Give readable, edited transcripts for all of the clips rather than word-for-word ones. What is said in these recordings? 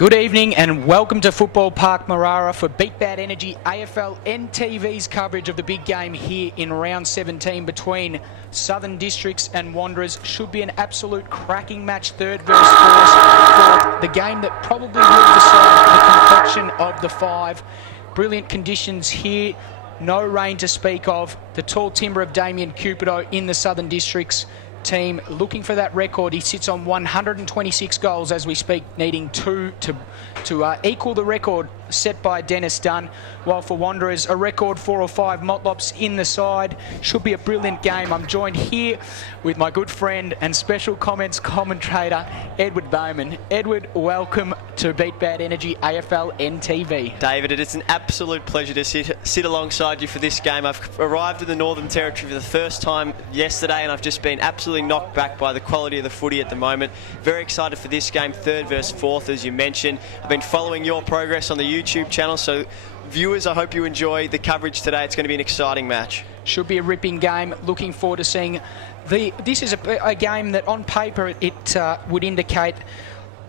Good evening and welcome to Football Park Marara for Beat Bad Energy Aflntv's coverage of the big game here in round 17 between Southern Districts and Wanderers. Should be an absolute cracking match, third versus fourth, for the game that probably will decide the complexion of the five. Brilliant conditions here, no rain to speak of. The tall timber of Damien Cupido in the Southern Districts team looking for that record. He sits on 126 goals as we speak, needing two to equal the record set by Dennis Dunn, while for Wanderers a record 4 or 5 motlops in the side. Should be a brilliant game. I'm joined here with my good friend and special comments commentator Edward Bowman. Edward, welcome to Beat Bad Energy Aflntv. David, it is an absolute pleasure to sit alongside you for this game. I've arrived in the Northern Territory for the first time yesterday and I've just been absolutely knocked back by the quality of the footy at the moment. Very excited for this game, third versus fourth as you mentioned. I've been following your progress on the YouTube channel, so viewers, I hope you enjoy the coverage today. It's going to be an exciting match. Should be a ripping game. Looking forward to seeing this is a game that on paper it would indicate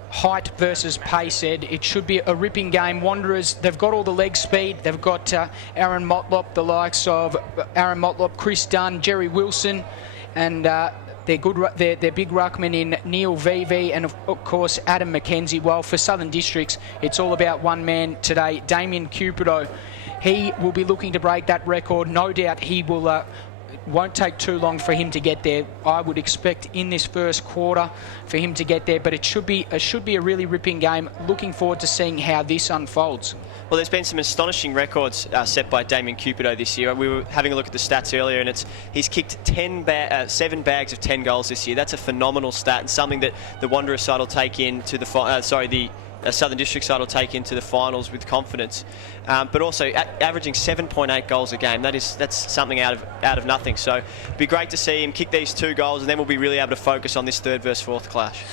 height versus pace, Ed. It should be a ripping game. Wanderers, they've got all the leg speed. They've got Aaron Motlop, the likes of Aaron Motlop, Chris Dunn, Jerry Wilson, and they're big ruckman in Ntfl and of course Adam McKenzie. While for Southern Districts, it's all about one man today, Damien Cupido. He will be looking to break that record. No doubt he will. Won't take too long for him to get there. I would expect in this first quarter for him to get there, but it should be a really ripping game. Looking forward to seeing how this unfolds. Well, there's been some astonishing records set by Damien Cupido this year. We were having a look at the stats earlier, and he's kicked 7 bags of 10 goals this year. That's a phenomenal stat and something that the Wanderers side will take into the Southern District side will take into the finals with confidence, but also averaging 7.8 goals a game. That's something out of nothing. So it'd be great to see him kick these 2 goals, and then we'll be really able to focus on this third versus fourth clash.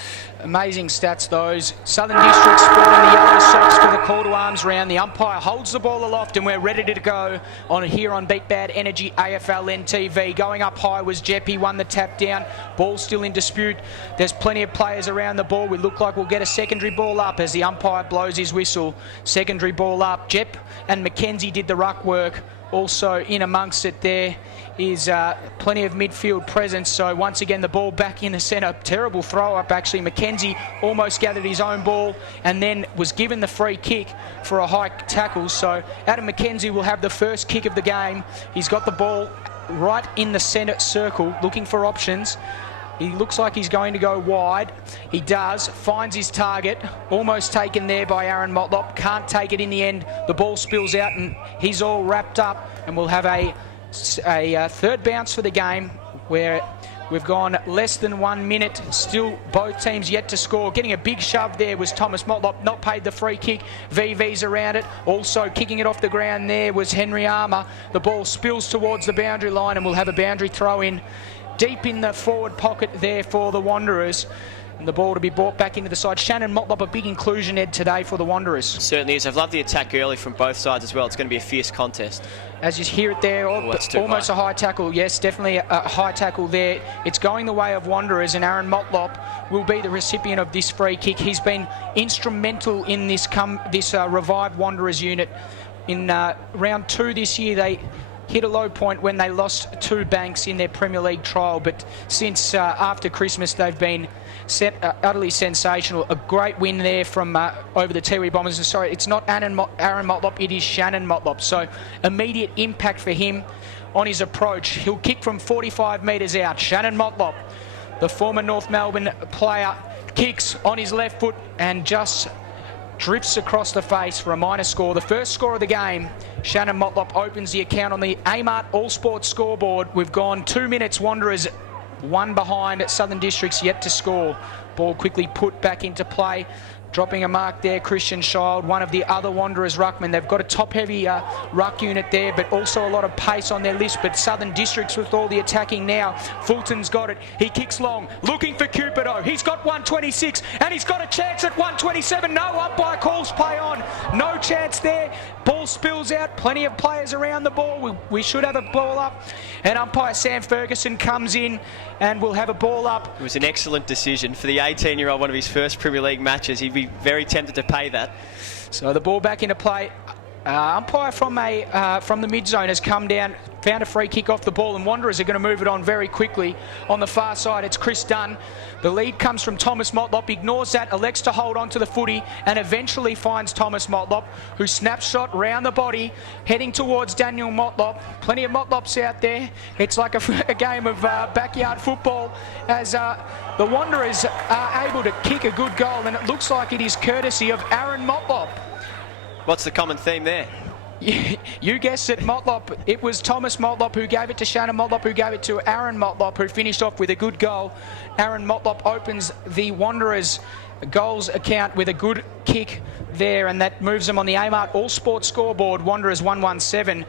Amazing stats those. Southern District sporting the yellow socks for the call to arms round. The umpire holds the ball aloft and we're ready to go here on Beat Bad Energy Aflntv. Going up high was Jep. He won the tap down. Ball still in dispute. There's plenty of players around the ball. We look like we'll get a secondary ball up as the umpire blows his whistle. Secondary ball up. Jep and McKenzie did the ruck work. Also in amongst it there is plenty of midfield presence. So once again the ball back in the centre. Terrible throw up actually. McKenzie almost gathered his own ball and then was given the free kick for a high tackle. So Adam McKenzie will have the first kick of the game. He's got the ball right in the centre circle looking for options. He looks like he's going to go wide. He does. Finds his target. Almost taken there by Aaron Motlop. Can't take it in the end. The ball spills out and he's all wrapped up. And we'll have a third bounce for the game where we've gone less than 1 minute. Still both teams yet to score. Getting a big shove there was Thomas Motlop. Not paid the free kick. VV's around it. Also kicking it off the ground there was Henry Armour. The ball spills towards the boundary line and we'll have a boundary throw in. Deep in the forward pocket there for the Wanderers. And the ball to be brought back into the side. Shannon Motlop, a big inclusion, Ed, today for the Wanderers. Certainly is. I've loved the attack early from both sides as well. It's going to be a fierce contest. As you hear it there, almost a high tackle. Yes, definitely a high tackle there. It's going the way of Wanderers, and Aaron Motlop will be the recipient of this free kick. He's been instrumental in this revived Wanderers unit. In round 2 this year, they hit a low point when they lost 2 banks in their Premier League trial, but since after Christmas they've been utterly sensational. A great win there from over the Tiwi Bombers. Sorry, it's not Aaron Motlop, it is Shannon Motlop. So immediate impact for him on his approach. He'll kick from 45 metres out. Shannon Motlop, the former North Melbourne player, kicks on his left foot and just drifts across the face for a minor score. The first score of the game. Shannon Motlop opens the account on the Amart All Sports scoreboard. We've gone 2 minutes. Wanderers 1 behind. Southern Districts yet to score. Ball quickly put back into play. Dropping a mark there, Christian Child, one of the other Wanderers ruckmen. They've got a top-heavy ruck unit there, but also a lot of pace on their list. But Southern Districts with all the attacking now. Fulton's got it. He kicks long, looking for Cupido. He's got 126, and he's got a chance at 127. No, umpire calls play on. No chance there. Ball spills out. Plenty of players around the ball. We should have a ball up. And umpire Sam Ferguson comes in and we'll have a ball up. It was an excellent decision for the 18-year-old, one of his first Premier League matches. He'd be very tempted to pay that. So the ball back into play. Umpire from the mid-zone has come down, found a free kick off the ball, and Wanderers are going to move it on very quickly. On the far side, it's Chris Dunn. The lead comes from Thomas Motlop, ignores that, elects to hold on to the footy, and eventually finds Thomas Motlop, who snapshot round the body, heading towards Daniel Motlop. Plenty of Motlops out there. It's like a game of backyard football as the Wanderers are able to kick a good goal, and it looks like it is courtesy of Aaron Motlop. What's the common theme there? You guessed it, Motlop. It was Thomas Motlop who gave it to Shannon Motlop, who gave it to Aaron Motlop, who finished off with a good goal. Aaron Motlop opens the Wanderers' goals account with a good kick there, and that moves them on the Amart All Sports scoreboard. Wanderers 117.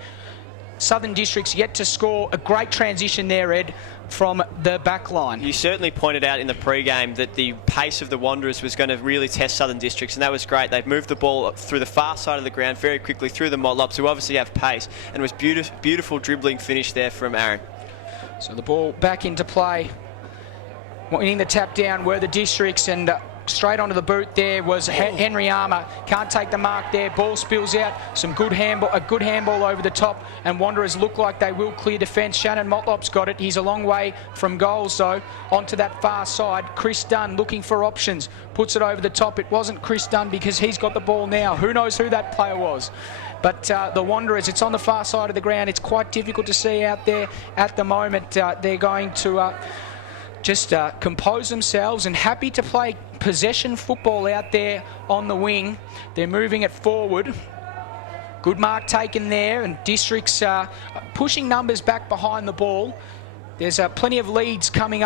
Southern Districts yet to score. A great transition there, Ed, from the back line. You certainly pointed out in the pre-game that the pace of the Wanderers was going to really test Southern Districts, and that was great. They've moved the ball through the far side of the ground very quickly through the Motlops, who obviously have pace, and it was beautiful dribbling finish there from Aaron. So the ball back into play. Winning the tap down were the Districts, and straight onto the boot there was Henry Armour. Can't take the mark there. Ball spills out. Some good handball, a good handball over the top, and Wanderers look like they will clear defence. Shannon Motlop's got it. He's a long way from goals though. Onto that far side, Chris Dunn looking for options. Puts it over the top. It wasn't Chris Dunn because he's got the ball now. Who knows who that player was? But the Wanderers, it's on the far side of the ground. It's quite difficult to see out there at the moment. They're going to just compose themselves and happy to play possession football out there on the wing. They're moving it forward. Good mark taken there, and Districts pushing numbers back behind the ball. There's plenty of leads coming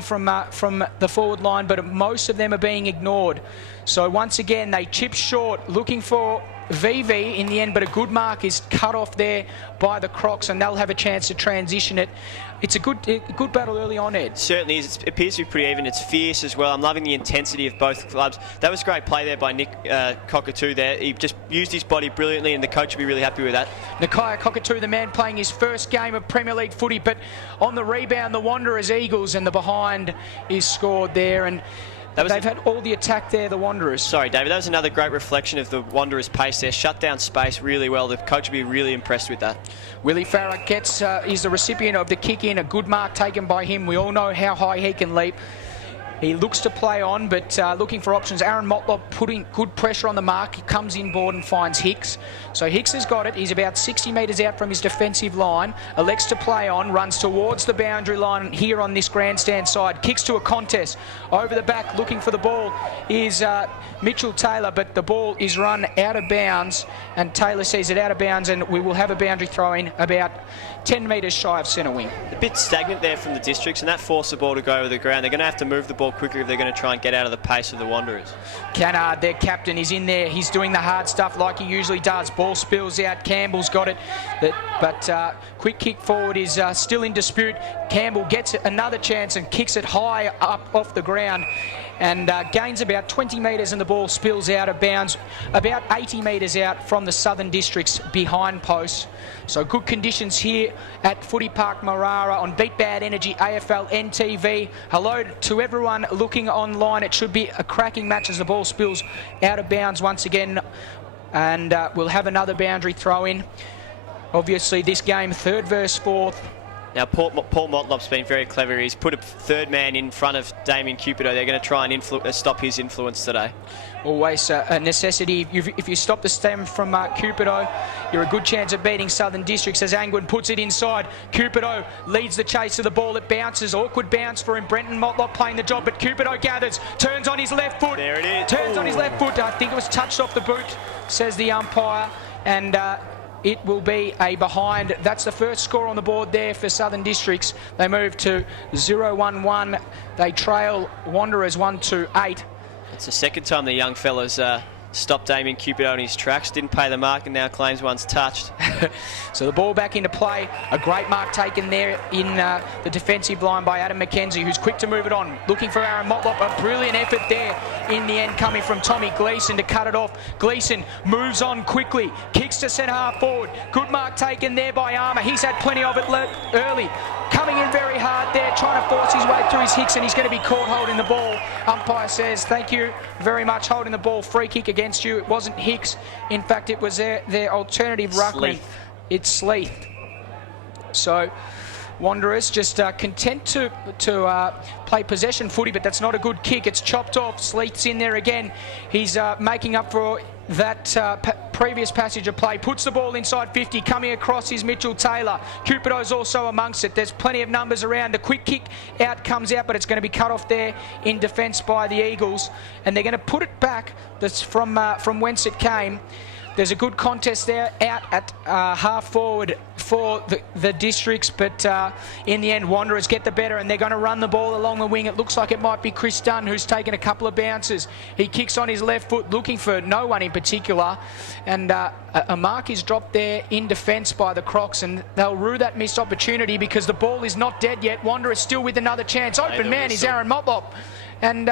from the forward line, but most of them are being ignored. So once again, they chip short, looking for VV in the end, but a good mark is cut off there by the Crocs, and they'll have a chance to transition it. It's a good battle early on, Ed. Certainly is. It appears to be pretty even. It's fierce as well. I'm loving the intensity of both clubs. That was a great play there by Nick Cockatoo there. He just used his body brilliantly, and the coach will be really happy with that. Nakia Cockatoo, the man playing his first game of Premier League footy, but on the rebound, the Wanderers Eagles, and the behind is scored there, and they've had all the attack there, the Wanderers. Sorry, David, that was another great reflection of the Wanderers' pace there. Shut down space really well. The coach will be really impressed with that. Willie Farah is the recipient of the kick in. A good mark taken by him. We all know how high he can leap. He looks to play on, but looking for options. Aaron Motlop putting good pressure on the mark. He comes inboard and finds Hicks. So Hicks has got it. He's about 60 metres out from his defensive line. Elects to play on, runs towards the boundary line here on this grandstand side. Kicks to a contest. Over the back, looking for the ball is Mitchell Taylor, but the ball is run out of bounds, and Taylor sees it out of bounds, and we will have a boundary throw in about 10 metres shy of centre wing. A bit stagnant there from the Districts, and that forced the ball to go over the ground. They're going to have to move the ball quicker if they're going to try and get out of the pace of the Wanderers. Cannard, their captain, is in there. He's doing the hard stuff like he usually does. Ball spills out. Campbell's got it. But quick kick forward is still in dispute. Campbell gets another chance and kicks it high up off the ground, and gains about 20 metres, and the ball spills out of bounds about 80 metres out from the Southern Districts behind post. So good conditions here at Footy Park Marara on Beat Bad Energy Aflntv. Hello to everyone looking online. It should be a cracking match as the ball spills out of bounds once again, and we'll have another boundary throw in. Obviously this game, third versus fourth. Now, Paul Motlop's been very clever. He's put a third man in front of Damien Cupido. They're going to try and stop his influence today. Always a necessity. If you stop the stem from Cupido, you're a good chance of beating Southern Districts as Angwin puts it inside. Cupido leads the chase of the ball. It bounces. Awkward bounce for him. Brenton Motlop playing the job, but Cupido gathers. Turns on his left foot. There it is. Turns on his left foot. I think it was touched off the boot, says the umpire. And it will be a behind. That's the first score on the board there for Southern Districts. They move to 0-1-1. They trail Wanderers 1-8. It's the second time the young fellas stopped Damien Cupido in his tracks, didn't pay the mark, and now claims one's touched. So the ball back into play. A great mark taken there in the defensive line by Adam McKenzie, who's quick to move it on. Looking for Aaron Motlop. A brilliant effort there in the end coming from Tommy Gleeson to cut it off. Gleeson moves on quickly. Kicks to centre half forward. Good mark taken there by Armour. He's had plenty of it early. Coming in very hard there, trying to force his way through his Hicks, and he's going to be caught holding the ball. Umpire says, thank you very much, holding the ball. Free kick against you. It wasn't Hicks. In fact, it was their alternative ruckman. It's Sleeth. So Wanderers just content to play possession footy, but that's not a good kick. It's chopped off. Sleeth's in there again. He's making up for that previous passage of play. Puts the ball inside 50. Coming across is Mitchell Taylor. Cupido's also amongst it. There's plenty of numbers around. The quick kick out comes out, but it's going to be cut off there in defence by the Eagles. And they're going to put it back. That's from whence it came. There's a good contest there out at half forward for the Districts, but in the end Wanderers get the better, and they're going to run the ball along the wing. It looks like it might be Chris Dunn who's taken a couple of bounces. He kicks on his left foot looking for no one in particular, and a mark is dropped there in defence by the Crocs, and they'll rue that missed opportunity because the ball is not dead yet. Wanderers still with another chance. Open man is Aaron Motlop, and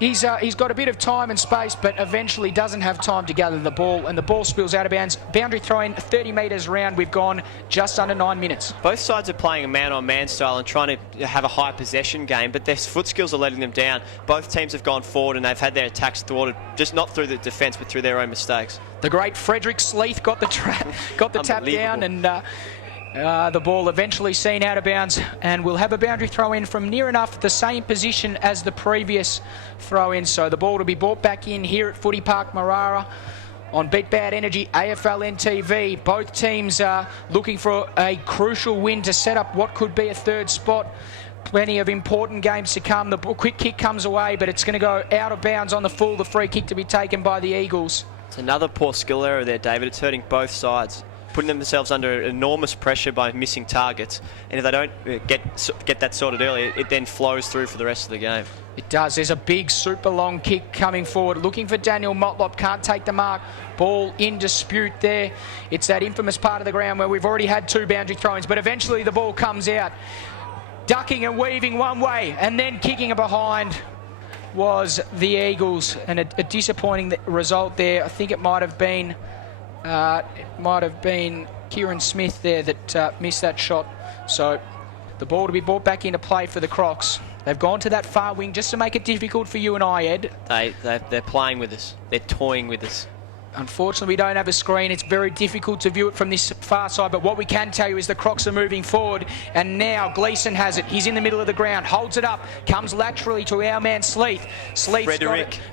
he's got a bit of time and space, but eventually doesn't have time to gather the ball, and the ball spills out of bounds. Boundary throw in 30 metres round. We've gone just under 9 minutes. Both sides are playing a man-on-man style and trying to have a high possession game, but their foot skills are letting them down. Both teams have gone forward and they've had their attacks thwarted, just not through the defence, but through their own mistakes. The great Frederick Sleeth got the tap down, and the ball eventually seen out of bounds, and we'll have a boundary throw in from near enough the same position as the previous throw in. So the ball to be brought back in here at Footy Park Marara on Beat Bad Energy Aflntv. Both teams are looking for a crucial win to set up what could be a third spot. Plenty of important games to come. The quick kick comes away, but it's going to go out of bounds on the full. The free kick to be taken by the Eagles. It's another poor skill error there, David. It's hurting both sides, putting themselves under enormous pressure by missing targets, and if they don't get that sorted early, it then flows through for the rest of the game. It does. There's a big super long kick coming forward, looking for Daniel Motlop. Can't take the mark. Ball in dispute there. It's that infamous part of the ground where we've already had 2 boundary throw-ins, but eventually the ball comes out. Ducking and weaving one way and then kicking it behind was the Eagles, and a disappointing result there. I think it might have been Kieran Smith there that missed that shot. So the ball to be brought back into play for the Crocs. They've gone to that far wing just to make it difficult for you and I, Ed. They're playing with us. They're toying with us. Unfortunately, we don't have a screen. It's very difficult to view it from this far side, but what we can tell you is the Crocs are moving forward, and now Gleeson has it. He's in the middle of the ground, holds it up, comes laterally to our man Sleeth.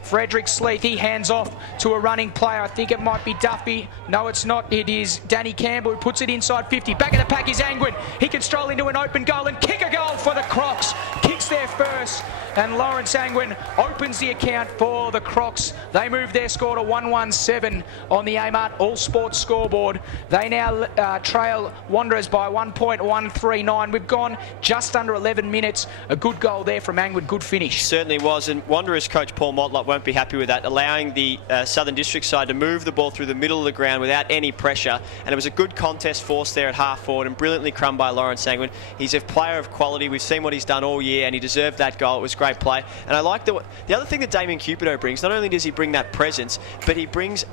Frederick Sleeth. He hands off to a running player. I think it might be Duffy. No, it's not. It is Danny Campbell who puts it inside 50. Back of the pack is Angwin. He can stroll into an open goal and kick a goal for the Crocs. Kicks there first, and Lawrence Angwin opens the account for the Crocs. They move their score to 117 on the Amart All Sports scoreboard. They now trail Wanderers by 1.139. We've gone just under 11 minutes. A good goal there from Angwin. Good finish. Certainly was, and Wanderers coach Paul Motlop won't be happy with that, allowing the Southern District side to move the ball through the middle of the ground without any pressure. And it was a good contest forced there at half forward, and brilliantly crumbed by Lawrence Angwin. He's a player of quality. We've seen what he's done all year, and he deserved that goal. It was great play. And I like the other thing that Damien Cupido brings. Not only does he bring that presence, but he brings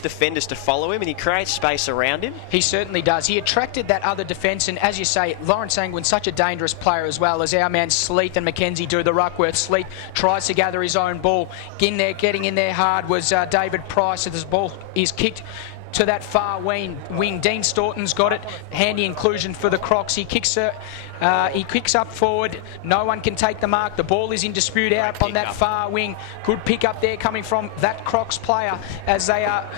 defenders to follow him, and he creates space around him. He certainly does. He attracted that other defence, and as you say, Lawrence Angwin's such a dangerous player, as well as our man Sleeth and McKenzie do the ruck work. Sleeth tries to gather his own ball. Getting in there hard was David Price. This ball is kicked to that far wing. Dean Staunton's got it. Handy inclusion for the Crocs. He kicks up forward. No one can take the mark. The ball is in dispute out on that far wing. Good pick up there coming from that Crocs player as they are.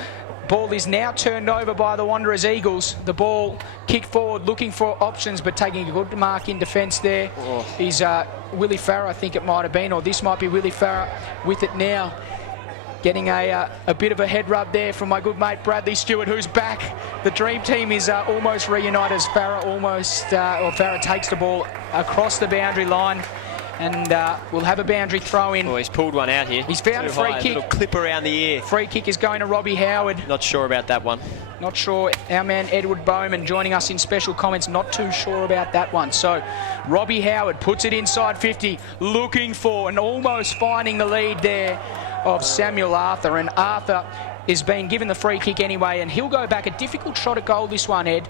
Ball is now turned over by the Wanderers Eagles. The ball kicked forward, looking for options, but taking a good mark in defence there. Is Willie Farrer, I think it might have been, or this might be Willie Farrer with it now. Getting a bit of a head rub there from my good mate Bradley Stewart, who's back. The dream team is almost reunited as Farrer Farrer takes the ball across the boundary line. and we'll have a boundary throw in. Oh, he's pulled one out here. He's found a free kick. A little clip around the ear. Free kick is going to Robbie Howard. Not sure about that one. Not sure. Our man Edward Bowman joining us in special comments. Not too sure about that one. So Robbie Howard puts it inside 50, looking for and almost finding the lead there of Samuel Arthur. And Arthur is being given the free kick anyway, and he'll go back. A difficult shot at goal, this one, Ed.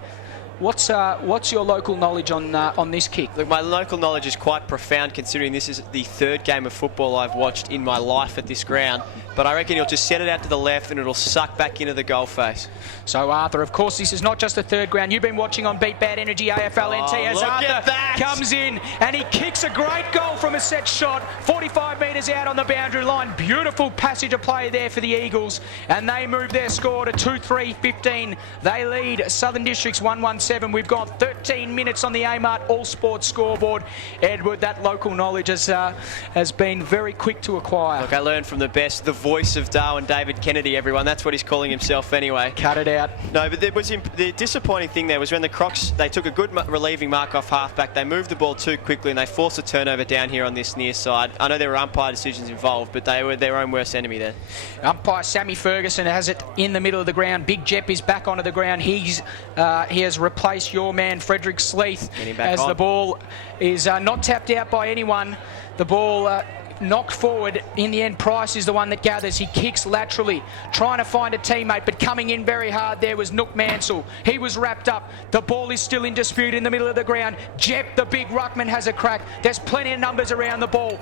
What's your local knowledge on this kick? Look, my local knowledge is quite profound, considering this is the third game of football I've watched in my life at this ground. But I reckon he'll just set it out to the left and it'll suck back into the goal face. So Arthur, of course, this is not just a third ground. You've been watching on Beat Bad Energy Aflntv as Arthur comes in and he kicks a great goal from a set shot, 45 metres out on the boundary line. Beautiful passage of play there for the Eagles, and they move their score to 2-3-15. They lead Southern Districts 1-1-7. We've got 13 minutes on the Amart All Sports scoreboard. Edward, that local knowledge has been very quick to acquire. Look, I learned from the best, the voice of Darwin, David Kennedy, everyone. That's what he's calling himself anyway. Cut it out. No, but the disappointing thing there was when the Crocs, they took a good relieving mark off halfback. They moved the ball too quickly and they forced a turnover down here on this near side. I know there were umpire decisions involved, but they were their own worst enemy there. Umpire Sammy Ferguson has it in the middle of the ground. Big Jep is back onto the ground. He has replaced your man Frederick Sleeth as the ball is not tapped out by anyone. The ball knocked forward. In the end, Price is the one that gathers. He kicks laterally, trying to find a teammate, but coming in very hard there was Nook Mansell. He was wrapped up. The ball is still in dispute in the middle of the ground. Jep, the big ruckman, has a crack. There's plenty of numbers around the ball.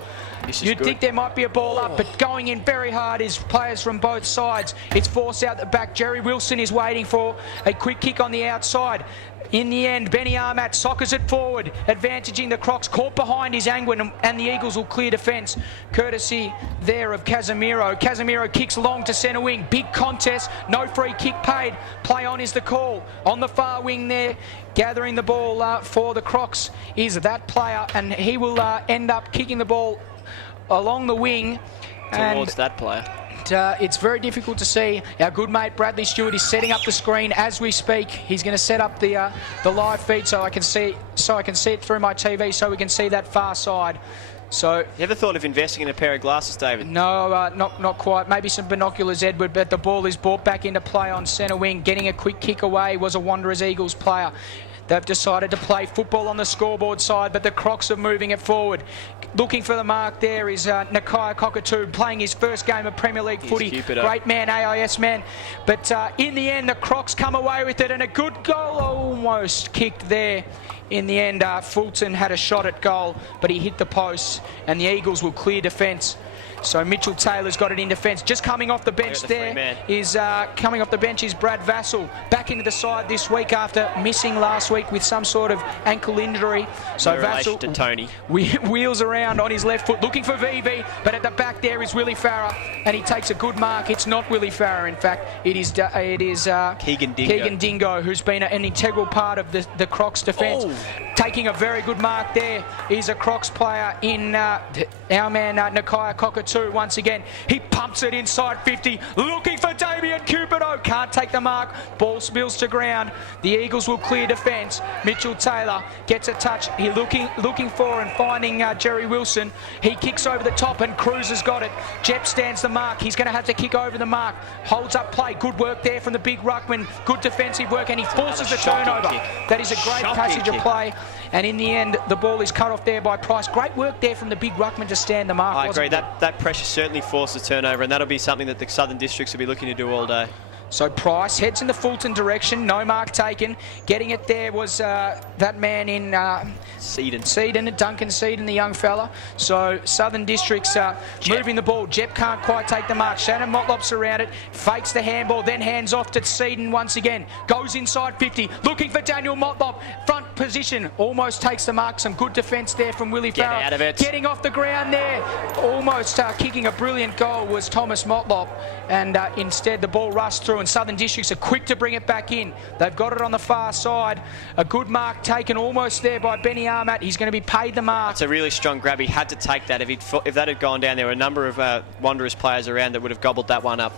You'd think there might be a ball up, but going in very hard is players from both sides. It's forced out the back. Jerry Wilson is waiting for a quick kick on the outside. In the end, Benny Armat soccers it forward, advantaging the Crocs, caught behind his Angwin, and the Eagles will clear defence, courtesy there of Casemiro. Casemiro kicks long to centre wing. Big contest, no free kick paid. Play on is the call. On the far wing there, gathering the ball for the Crocs is that player, and he will end up kicking the ball along the wing. Towards that player. It's very difficult to see. Our good mate Bradley Stewart is setting up the screen as we speak. He's going to set up the live feed so I can see it through my TV, so we can see that far side. So, you ever thought of investing in a pair of glasses, David? No, not quite. Maybe some binoculars, Edward, but the ball is brought back into play on centre wing. Getting a quick kick away was a Wanderers Eagles player. They've decided to play football on the scoreboard side, but the Crocs are moving it forward. Looking for the mark there is Nakia Cockatoo, playing his first game of Premier League footy. Great man, AIS man. But in the end, the Crocs come away with it, and a good goal almost kicked there. In the end, Fulton had a shot at goal, but he hit the post, and the Eagles will clear defence. So Mitchell Taylor's got it in defence. Just coming off the bench there is coming off the bench is Brad Vassell, back into the side this week after missing last week with some sort of ankle injury. So Vassell to Tony wheels around on his left foot, looking for VV, but at the back there is Willie Farrer, and he takes a good mark. It's not Willie Farrer, in fact, it is Keegan Dingo, who's been an integral part of the Crocs defence. Taking a very good mark there is a Crocs player in our man Nakia Cockatoo. Once again, he pumps it inside 50, looking for Damien Cupido. Can't take the mark. Ball spills to ground. The Eagles will clear defence. Mitchell Taylor gets a touch. He looking for and finding Jerry Wilson. He kicks over the top, and Cruz has got it. Jep stands the mark. He's going to have to kick over the mark. Holds up play. Good work there from the big ruckman. Good defensive work, and he forces the turnover. That is a great passage of play. And in the end, the ball is cut off there by Price. Great work there from the big ruckman to stand the mark. I agree. That pressure certainly forced the turnover, and that'll be something that the Southern Districts will be looking to do all day. So Price heads in the Fulton direction. No mark taken. Getting it there was that man in Duncan Seedon, the young fella. So Southern Districts moving the ball. Jep can't quite take the mark. Shannon Motlop's around it. Fakes the handball, then hands off to Seedon once again. Goes inside 50. Looking for Daniel Motlop. Front position. Almost takes the mark. Some good defence there from Willie Farrer. Get out of it. Getting off the ground there. Almost kicking a brilliant goal was Thomas Motlop. And instead the ball rushed through, and Southern Districts are quick to bring it back in. They've got it on the far side. A good mark taken almost there by Benny Armat. He's going to be paid the mark. It's a really strong grab. He had to take that. If that had gone down, there were a number of Wanderers players around that would have gobbled that one up.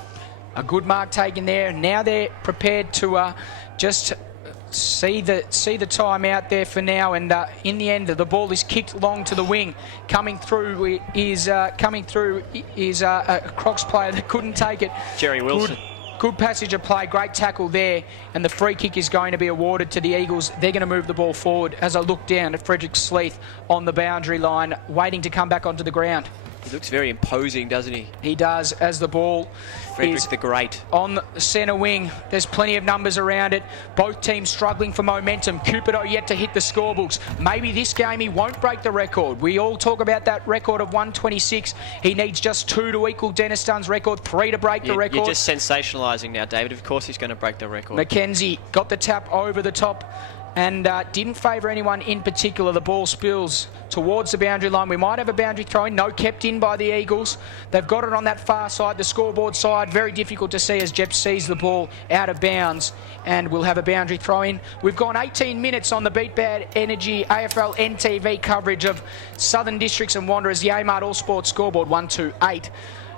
A good mark taken there. Now they're prepared to just see the time out there for now, and in the end the ball is kicked long to the wing. Coming through is a Crocs player that couldn't take it. Jerry Wilson. Good passage of play, great tackle there, and the free kick is going to be awarded to the Eagles. They're going to move the ball forward as I look down at Frederick Sleeth on the boundary line, waiting to come back onto the ground. He looks very imposing, doesn't he? He does, as the ball Frederick is the Great on the centre wing. There's plenty of numbers around it. Both teams struggling for momentum. Cupido yet to hit the scorebooks. Maybe this game he won't break the record. We all talk about that record of 126. He needs just 2 to equal Dennis Dunn's record, 3 to break the record. You're just sensationalising now, David. Of course he's going to break the record. McKenzie got the tap over the top and didn't favour anyone in particular. The ball spills towards the boundary line. We might have a boundary throw in. No, kept in by the Eagles. They've got it on that far side, the scoreboard side. Very difficult to see as Jep sees the ball out of bounds, and we'll have a boundary throw in. We've gone 18 minutes on the Beat Bad Energy AFL NTV coverage of Southern Districts and Wanderers. The Amart All Sports scoreboard 128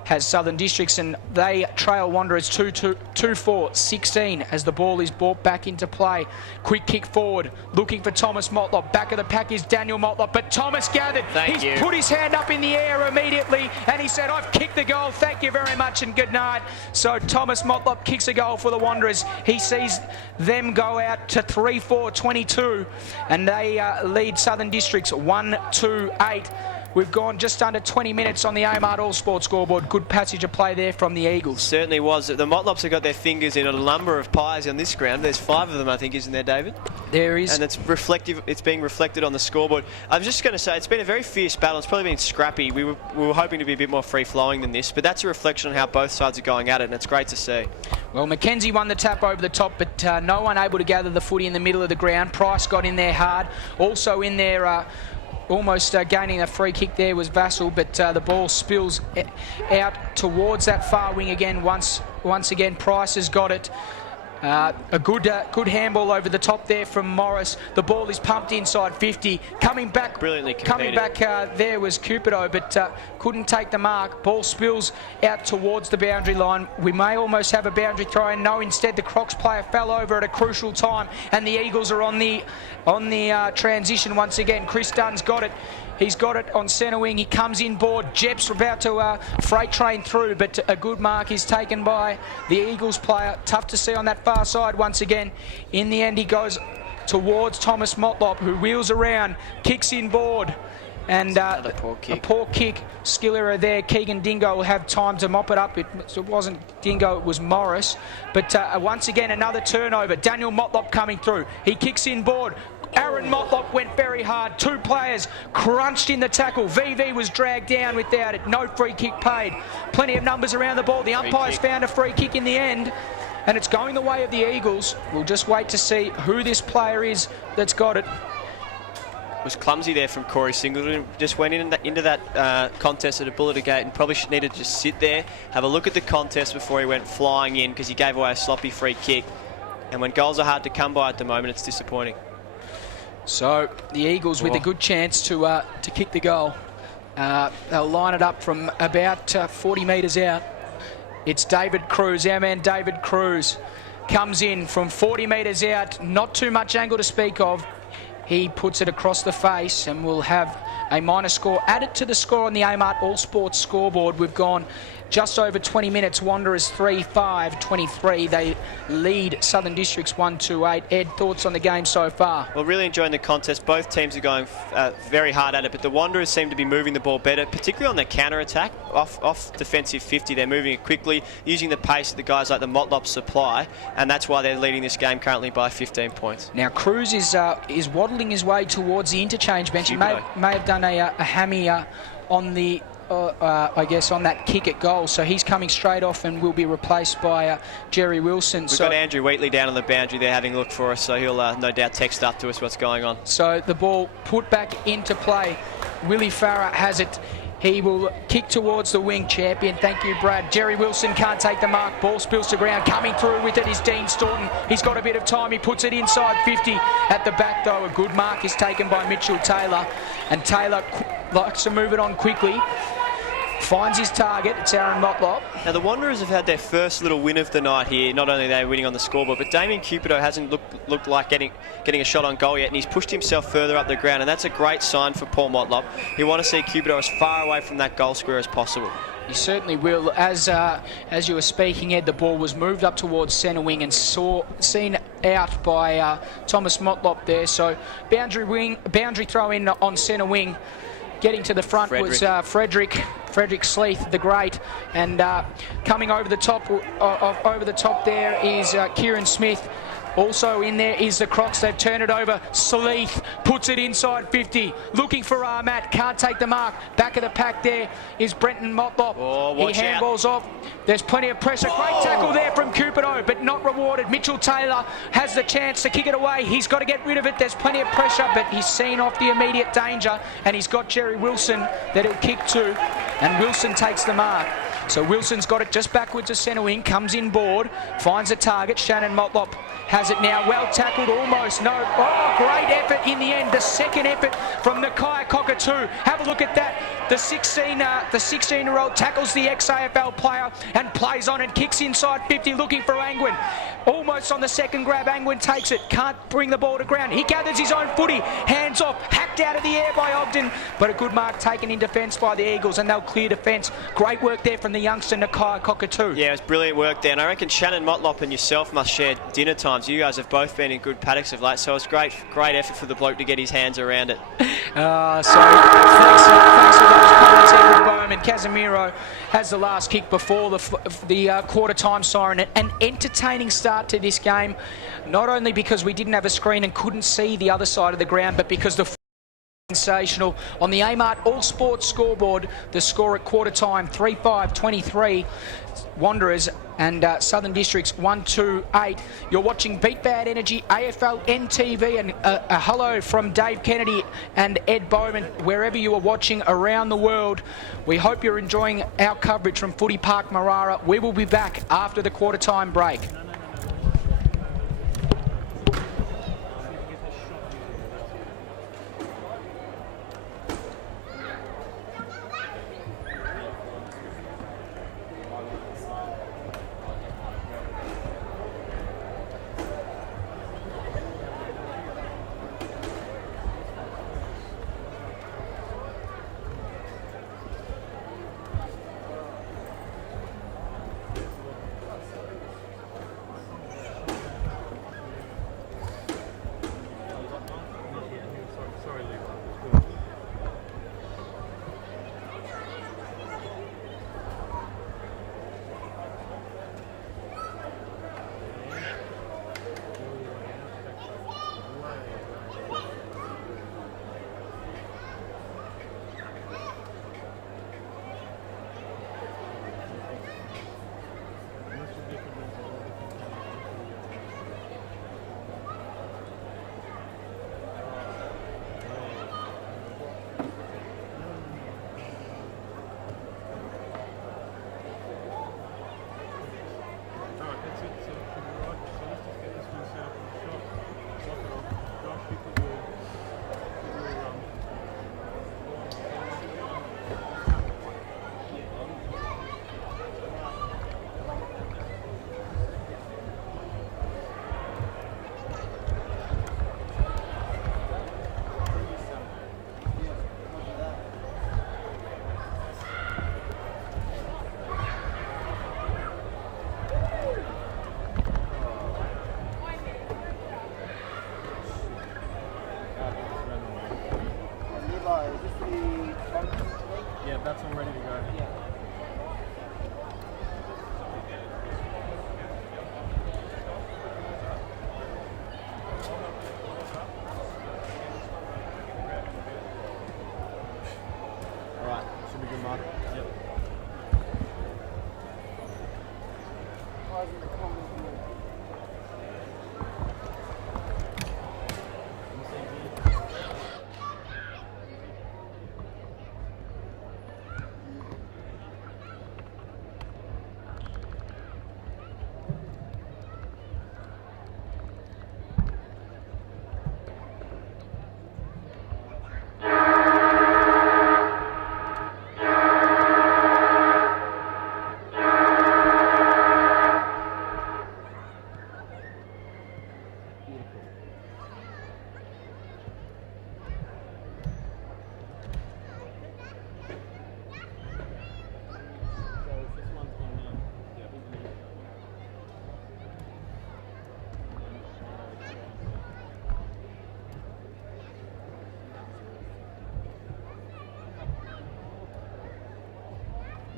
has Southern Districts, and they trail Wanderers 2-4-16 as the ball is brought back into play. Quick kick forward, looking for Thomas Motlop. Back of the pack is Daniel Motlop, but Thomas gathered. He's put his hand up in the air immediately, and he said, "I've kicked the goal. Thank you very much and good night." So Thomas Motlop kicks a goal for the Wanderers. He sees them go out to 3-4-22, and they lead Southern Districts 1-8. We've gone just under 20 minutes on the Amart All Sports scoreboard. Good passage of play there from the Eagles. Certainly was. The Motlops have got their fingers in a number of pies on this ground. There's 5 of them, I think, isn't there, David? There is. And it's reflective. It's being reflected on the scoreboard. I'm just going to say it's been a very fierce battle. It's probably been scrappy. We were hoping to be a bit more free-flowing than this, but that's a reflection on how both sides are going at it, and it's great to see. Well, McKenzie won the tap over the top, but no one able to gather the footy in the middle of the ground. Price got in there hard. Also in there, almost gaining a free kick there was Vassal, but the ball spills out towards that far wing again. Once again, Price has got it. A good handball over the top there from Morris. The ball is pumped inside 50. Coming back, brilliantly coming back there was Cupido, but couldn't take the mark. Ball spills out towards the boundary line. We may almost have a boundary throw in. No, instead the Crocs player fell over at a crucial time, and the Eagles are on the transition once again. Chris Dunn's got it. He's got it on centre wing. He comes in board. Jep's about to freight train through, but a good mark is taken by the Eagles player. Tough to see on that far side once again. In the end, he goes towards Thomas Motlop, who wheels around, kicks in board. And a poor kick. Skill error there. Keegan Dingo will have time to mop it up. It wasn't Dingo, it was Morris. But once again, another turnover. Daniel Motlop coming through. He kicks in board. Aaron Motlop went very hard. 2 players crunched in the tackle. VV was dragged down without it. No free kick paid. Plenty of numbers around the ball. The umpires found a free kick in the end, and it's going the way of the Eagles. We'll just wait to see who this player is that's got it. Was clumsy there from Corey Singleton. Just went into that contest at a bullet a gate and probably needed to just sit there, have a look at the contest before he went flying in, because he gave away a sloppy free kick. And when goals are hard to come by at the moment, it's disappointing. So the Eagles with a good chance to kick the goal. They'll line it up from about 40 metres out. It's David Cruz, our man David Cruz, comes in from 40 metres out. Not too much angle to speak of. He puts it across the face, and we'll have a minor score added to the score on the Amart All Sports scoreboard. We've gone just over 20 minutes. Wanderers 3-5-23. They lead Southern Districts 1-8. Ed, thoughts on the game so far? Well, really enjoying the contest. Both teams are going very hard at it, but the Wanderers seem to be moving the ball better, particularly on their counter-attack. Off defensive 50, they're moving it quickly, using the pace that the guys like the Motlop supply, and that's why they're leading this game currently by 15 points. Now, Cruz is waddling his way towards the interchange bench. He may have done a hammy on the I guess on that kick at goal, so he's coming straight off and will be replaced by Jerry Wilson. We've got Andrew Wheatley down on the boundary there having a look for us, so he'll no doubt text up to us what's going on. So the ball put back into play. Willie Farah has it. He will kick towards the wing. Champion, thank you, Brad. Jerry Wilson can't take the mark. Ball spills to ground. Coming through with it is Dean Staunton. He's got a bit of time. He puts it inside 50. At the back, though, a good mark is taken by Mitchell Taylor. And Taylor likes to move it on quickly. finds his target. It's Aaron Motlop. Now, the Wanderers have had their first little win of the night here. Not only are they winning on the scoreboard, but Damien Cupido hasn't looked like getting a shot on goal yet, and he's pushed himself further up the ground, and that's a great sign for Paul Motlop. You want to see Cupido as far away from that goal square as possible. You certainly will. As you were speaking, Ed, the ball was moved up towards centre wing and seen out by Thomas Motlop there. So boundary throw in on centre wing. Getting to the front was Frederick Sleeth, the great, and coming over the top there is Kieran Smith. Also in there is the Crocs. They've turned it over. Sleeth puts it inside 50. Looking for Armat. Can't take the mark. Back of the pack there is Brenton Motlop. Oh, he handballs off. There's plenty of pressure. Great tackle there from Cupido, but not rewarded. Mitchell Taylor has the chance to kick it away. He's got to get rid of it. There's plenty of pressure, but he's seen off the immediate danger, and he's got Jerry Wilson that he'll kick to, and Wilson takes the mark. So Wilson's got it just backwards to centre wing, comes in board, finds a target. Shannon Motlop has it now. Well tackled, almost. No. Oh, great effort in the end. The second effort from Nakai Cockatoo. Have a look at that. The 16-year-old tackles the ex-AFL player and plays on and kicks inside 50, looking for Angwin. Almost on the second grab, Angwin takes it. Can't bring the ball to ground. He gathers his own footy. Hands off. Hacked out of the air by Ogden. But a good mark taken in defence by the Eagles, and they'll clear defence. Great work there from the youngster Nakai Cockatoo. Yeah, it was brilliant work there. And I reckon Shannon Motlop and yourself must share dinner times. You guys have both been in good paddocks of late, so it's great effort for the bloke to get his hands around it. Thanks for those comments, Edward Bowman. Casemiro has the last kick before the quarter-time siren. An entertaining start to this game, not only because we didn't have a screen and couldn't see the other side of the ground, but because the sensational on the Amart All Sports scoreboard. The score at quarter-time, 3-5-23. Wanderers and Southern Districts 1-2-8. You're watching Beat Bad Energy, Aflntv, and a hello from Dave Kennedy and Ed Bowman, wherever you are watching around the world. We hope you're enjoying our coverage from Footy Park Marara. We will be back after the quarter-time break.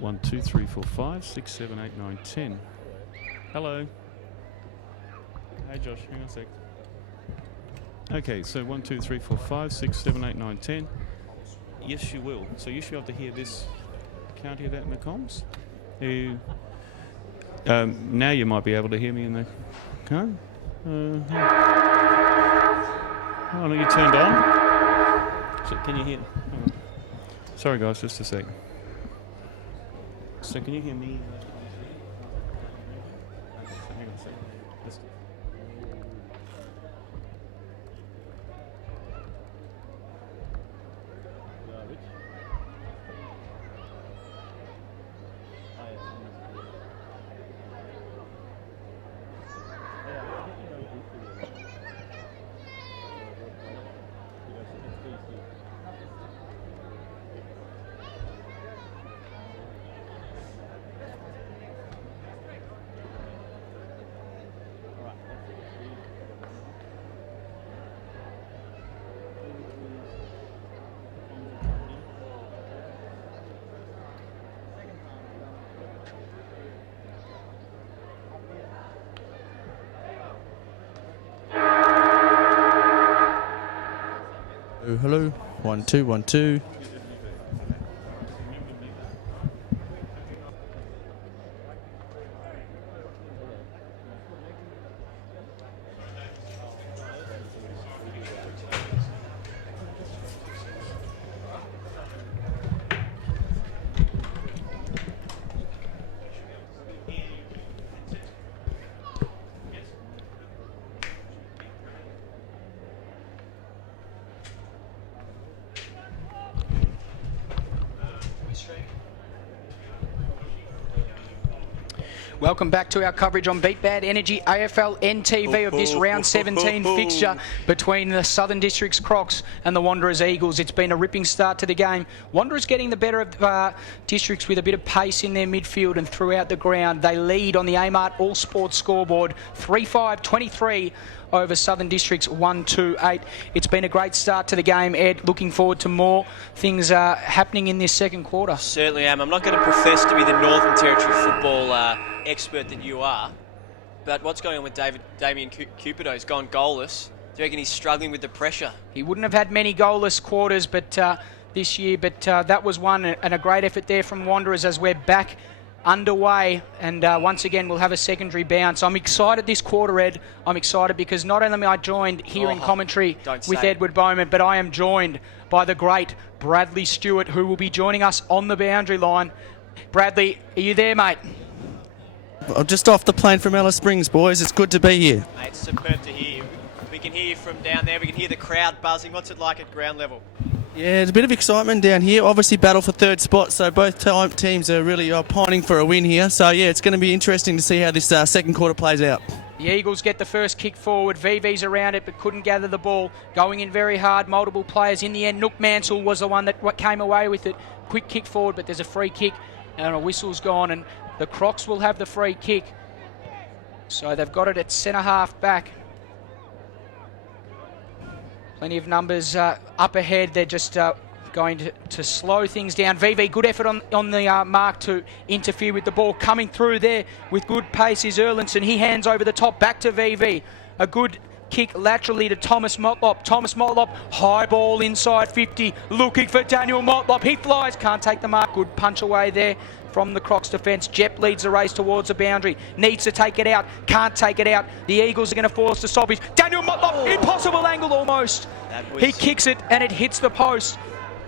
1, 2, 3, 4, 5, 6, 7, 8, 9, 10. Hello. Hey Josh, hang on a sec. Okay, so 1, 2, 3, 4, 5, 6, 7, 8, 9, 10. Yes, you will. So you should be able to hear this. Can't hear that in the comms? Now you might be able to hear me in the car. Oh, no, you turned on? So can you hear? Oh. Sorry guys, just a sec. So can you hear me? Hang on a sec. Just Hello, 1, 2, 1, 2. Welcome back to our coverage on Beat Bad Energy Aflntv of this round 17 fixture between the Southern Districts Crocs and the Wanderers Eagles. It's been a ripping start to the game. Wanderers getting the better of Districts with a bit of pace in their midfield and throughout the ground. They lead on the Amart All Sports scoreboard 3-5-23 over Southern Districts 1-2-8. It's been a great start to the game, Ed. Looking forward to more things happening in this second quarter. Certainly am. I'm not going to profess to be the Northern Territory football expert that you are, but what's going on with Damien Cupido? He's gone goalless. Do you reckon he's struggling with the pressure? He wouldn't have had many goalless quarters this year, but that was one, and a great effort there from Wanderers as we're back underway, and once again we'll have a secondary bounce. I'm excited this quarter, Ed. I'm excited because not only am I joined here in commentary with Edward Bowman, but I am joined by the great Bradley Stewart, who will be joining us on the boundary line. Bradley, are you there, mate? I'm just off the plane from Alice Springs, boys. It's good to be here. Mate, it's superb to hear you. We can hear you from down there. We can hear the crowd buzzing. What's it like at ground level? Yeah, there's a bit of excitement down here. Obviously, battle for third spot, so both teams are really pining for a win here. So, yeah, it's going to be interesting to see how this second quarter plays out. The Eagles get the first kick forward. VV's around it but couldn't gather the ball. Going in very hard, multiple players. In the end, Nook Mansell was the one that came away with it. Quick kick forward, but there's a free kick and a whistle's gone, and the Crocs will have the free kick. So they've got it at centre half back. Plenty of numbers up ahead. They're just going to slow things down. VV, good effort on the mark to interfere with the ball. Coming through there with good pace is Erlinson. He hands over the top back to VV. A good kick laterally to Thomas Motlop. Thomas Motlop, high ball inside 50. Looking for Daniel Motlop. He flies, can't take the mark. Good punch away there from the Crocs defence. Jep leads the race towards the boundary. Needs to take it out. Can't take it out. The Eagles are going to force the stoppage. Daniel Motlop, impossible angle almost. He kicks it and it hits the post.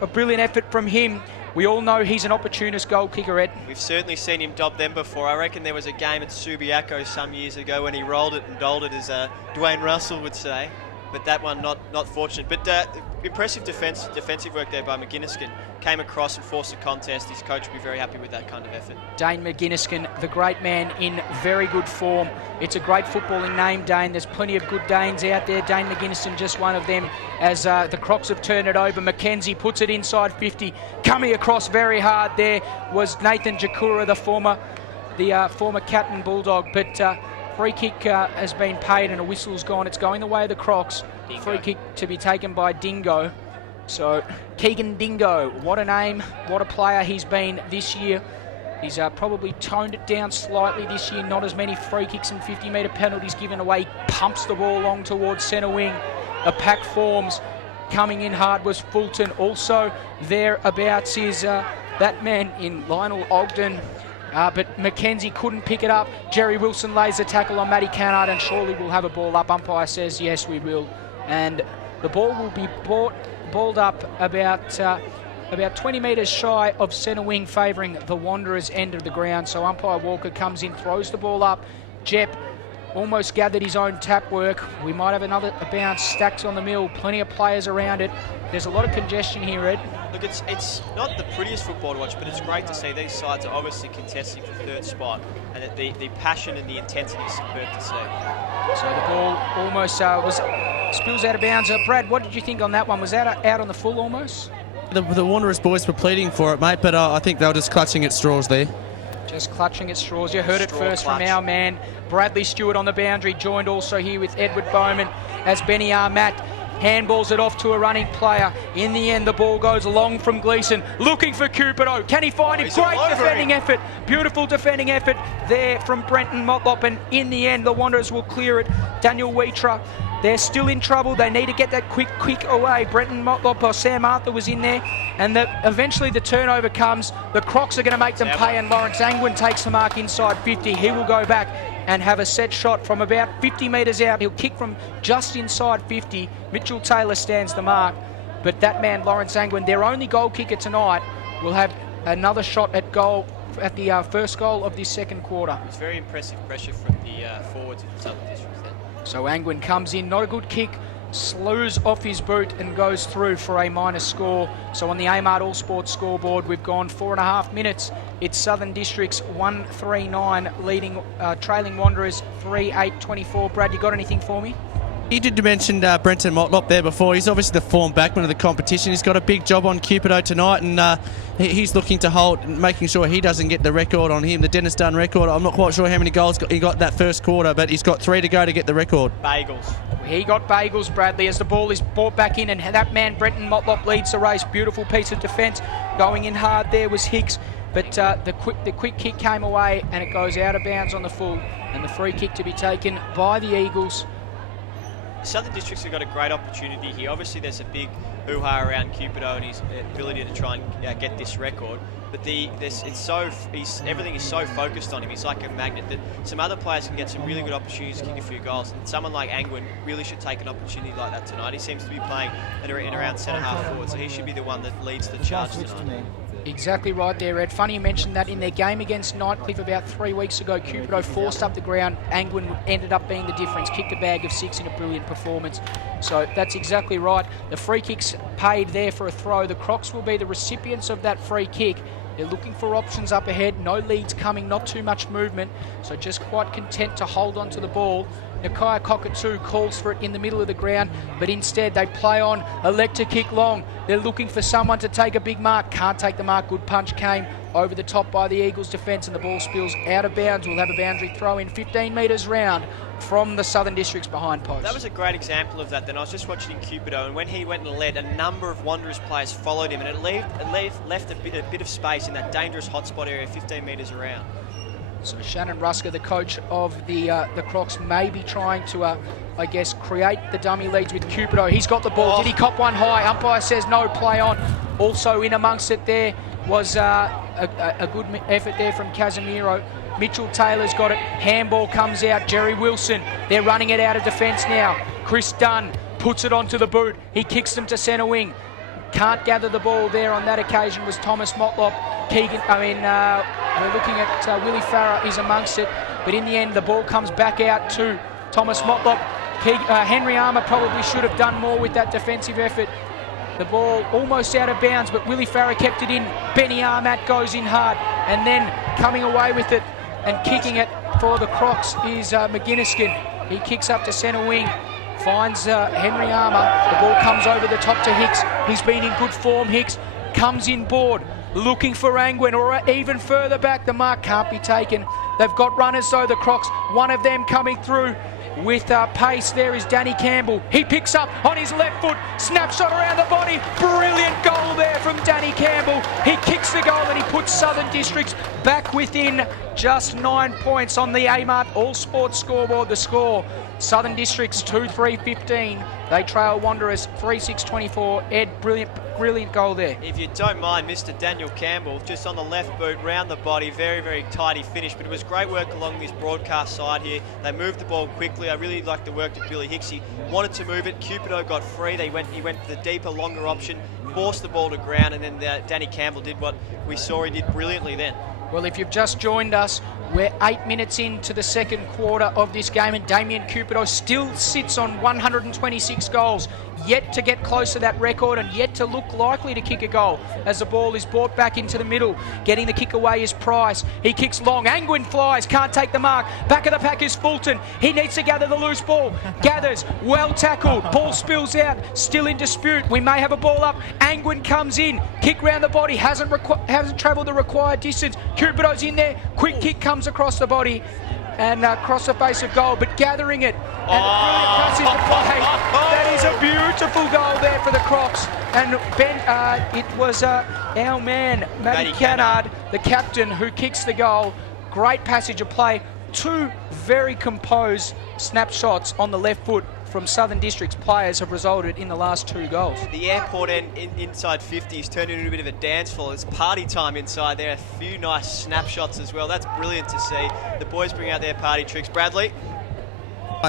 A brilliant effort from him. We all know he's an opportunist goal kicker, Ed. We've certainly seen him dob them before. I reckon there was a game at Subiaco some years ago when he rolled it and doled it, as Dwayne Russell would say. But that one not fortunate. But impressive defensive work there by McGinniskin. Came across and forced a contest. His coach would be very happy with that kind of effort. Dane McGinniskin, the great man, in very good form. It's a great footballing name, Dane. There's plenty of good Danes out there. Dane McGinniskin, just one of them, as the Crocs have turned it over. Mackenzie puts it inside 50. Coming across very hard there was Nathan Jakura, the former captain Bulldog. But free kick has been paid and a whistle's gone. It's going the way of the Crocs. Dingo. Free kick to be taken by Dingo. So Keegan Dingo, what a name, what a player he's been this year. He's probably toned it down slightly this year. Not as many free kicks and 50-metre penalties given away. Pumps the ball along towards centre wing. The pack forms. Coming in hard was Fulton. Also thereabouts is that man in Lionel Ogden. But Mackenzie couldn't pick it up. Jerry Wilson lays the tackle on Matty Cannard, and surely we'll have a ball up. Umpire says yes, we will. And the ball will be balled up about 20 metres shy of centre wing, favouring the Wanderers' end of the ground. So umpire Walker comes in, throws the ball up. Jep almost gathered his own tap work. We might have another bounce. Stacks on the mill. Plenty of players around it. There's a lot of congestion here, Ed. Look, it's not the prettiest football to watch, but it's great to see these sides are obviously contesting for third spot, and that the passion and the intensity is superb to see. So the ball almost spills out of bounds. Brad, what did you think on that one? Was that out on the full almost? The Wanderers boys were pleading for it, mate, but I think they were just clutching at straws there. Just clutching at straws. You heard it first clutch from our man, Bradley Stewart on the boundary, joined also here with Edward Bowman as Benny Armat handballs it off to a running player. In the end, the ball goes long from Gleeson, looking for Cupido. Can he find him? Great defending effort. Beautiful defending effort there from Brenton Motlop, and in the end, the Wanderers will clear it. Daniel Wheatra, they're still in trouble. They need to get that quick away. Brenton Motlop or Sam Arthur was in there, and eventually the turnover comes. The Crocs are going to make them pay, and Lawrence Angwin takes the mark inside 50. He will go back and have a set shot from about 50 metres out. He'll kick from just inside 50. Mitchell Taylor stands the mark, but that man, Lawrence Angwin, their only goal kicker tonight, will have another shot at goal at the first goal of this second quarter. It's very impressive pressure from the forwards of the Southern Districts then. So Angwin comes in, not a good kick, slews off his boot and goes through for a minus score. So on the Amart All Sports scoreboard, we've gone 4.5 minutes. It's Southern Districts 1-3-9 leading, trailing Wanderers 3-8-24. Brad, you got anything for me? You did mention Brenton Motlop there before. He's obviously the form backman of the competition. He's got a big job on Cupido tonight, and he's looking to hold, making sure he doesn't get the record on him, the Dennis Dunn record. I'm not quite sure how many goals he got that first quarter, but he's got 3 to go to get the record. Bagels. He got bagels, Bradley, as the ball is brought back in, and that man, Brenton Motlop, leads the race. Beautiful piece of defence. Going in hard there was Hicks, but the quick kick came away, and it goes out of bounds on the full, and the free kick to be taken by the Eagles. Southern Districts have got a great opportunity here. Obviously, there's a big hoo-ha around Cupido and his ability to try and get this record. But everything is so focused on him. He's like a magnet that some other players can get some really good opportunities to kick a few goals. And someone like Angwin really should take an opportunity like that tonight. He seems to be playing in around centre-half forward, so he should be the one that leads the charge tonight. Exactly right there, Ed. Funny you mentioned that. In their game against Nightcliff about 3 weeks ago, Cupido forced up the ground. Angwin ended up being the difference, kicked a bag of 6 in a brilliant performance. So that's exactly right. The free kick's paid there for a throw. The Crocs will be the recipients of that free kick. They're looking for options up ahead. No leads coming, not too much movement. So just quite content to hold on to the ball. Nakia Cockatoo calls for it in the middle of the ground, but instead they play on, elect to kick long. They're looking for someone to take a big mark. Can't take the mark. Good punch came over the top by the Eagles defence, and the ball spills out of bounds. We'll have a boundary throw in 15 metres round from the Southern Districts behind post. That was a great example of that. Then I was just watching Cupido, and when he went and led, a number of Wanderers players followed him, and it left a bit of space in that dangerous hotspot area 15 metres around. So Shannon Rusker, the coach of the Crocs, may be trying to, I guess, create the dummy leads with Cupido. He's got the ball. Did he cop one high? Umpire says no, play on. Also in amongst it there was a good effort there from Casemiro. Mitchell Taylor's got it. Handball comes out. Jerry Wilson. They're running it out of defence now. Chris Dunn puts it onto the boot. He kicks them to centre wing. Can't gather the ball there on that occasion was Thomas Motlop. We're looking at Willie Farah is amongst it, but in the end the ball comes back out to Thomas Motlop. Henry Armour probably should have done more with that defensive effort. The ball almost out of bounds, but Willie Farah kept it in. Benny Armat goes in hard, and then coming away with it and kicking it for the Crocs is McGinniskin. He kicks up to centre wing, finds Henry Armour. The ball comes over the top to Hicks. He's been in good form. Hicks comes in board, looking for Angwin, or even further back. The mark can't be taken. They've got runners though, the Crocs. One of them coming through with pace. There is Danny Campbell. He picks up on his left foot, snapshot around the body. Brilliant goal there from Danny Campbell. He kicks the goal and he puts Southern Districts back within just 9 points on the Amart All Sports scoreboard. The score, Southern Districts 2-3-15. They trail Wanderers 3-6-24. Ed, brilliant goal there. If you don't mind, Mr. Daniel Campbell, just on the left boot, round the body, very, very tidy finish, but it was great work along this broadcast side here. They moved the ball quickly. I really liked the work that Billy Hicksy wanted to move it. Cupido got free. He went for the deeper, longer option, forced the ball to ground, and then Danny Campbell did what we saw he did brilliantly then. Well, if you've just joined us, we're 8 minutes into the second quarter of this game, and Damien Cupido still sits on 126 goals, yet to get close to that record and yet to look likely to kick a goal as the ball is brought back into the middle. Getting the kick away is Price. He kicks long. Angwin flies, can't take the mark. Back of the pack is Fulton. He needs to gather the loose ball. Gathers, well tackled. Ball spills out, still in dispute. We may have a ball up. Angwin comes in, kick round the body, hasn't travelled the required distance. Cupido's in there, quick kick comes across the body and across the face of goal, but gathering it. And a brilliant pass into play. That is a beautiful goal there for the Crocs. And it was our man, Matty Cannard, the captain, who kicks the goal. Great passage of play. Two very composed snapshots on the left foot from Southern District's players have resulted in the last two goals. The airport end inside 50 has turned into a bit of a dance floor. It's party time inside there. A few nice snapshots as well. That's brilliant to see. The boys bring out their party tricks. Bradley?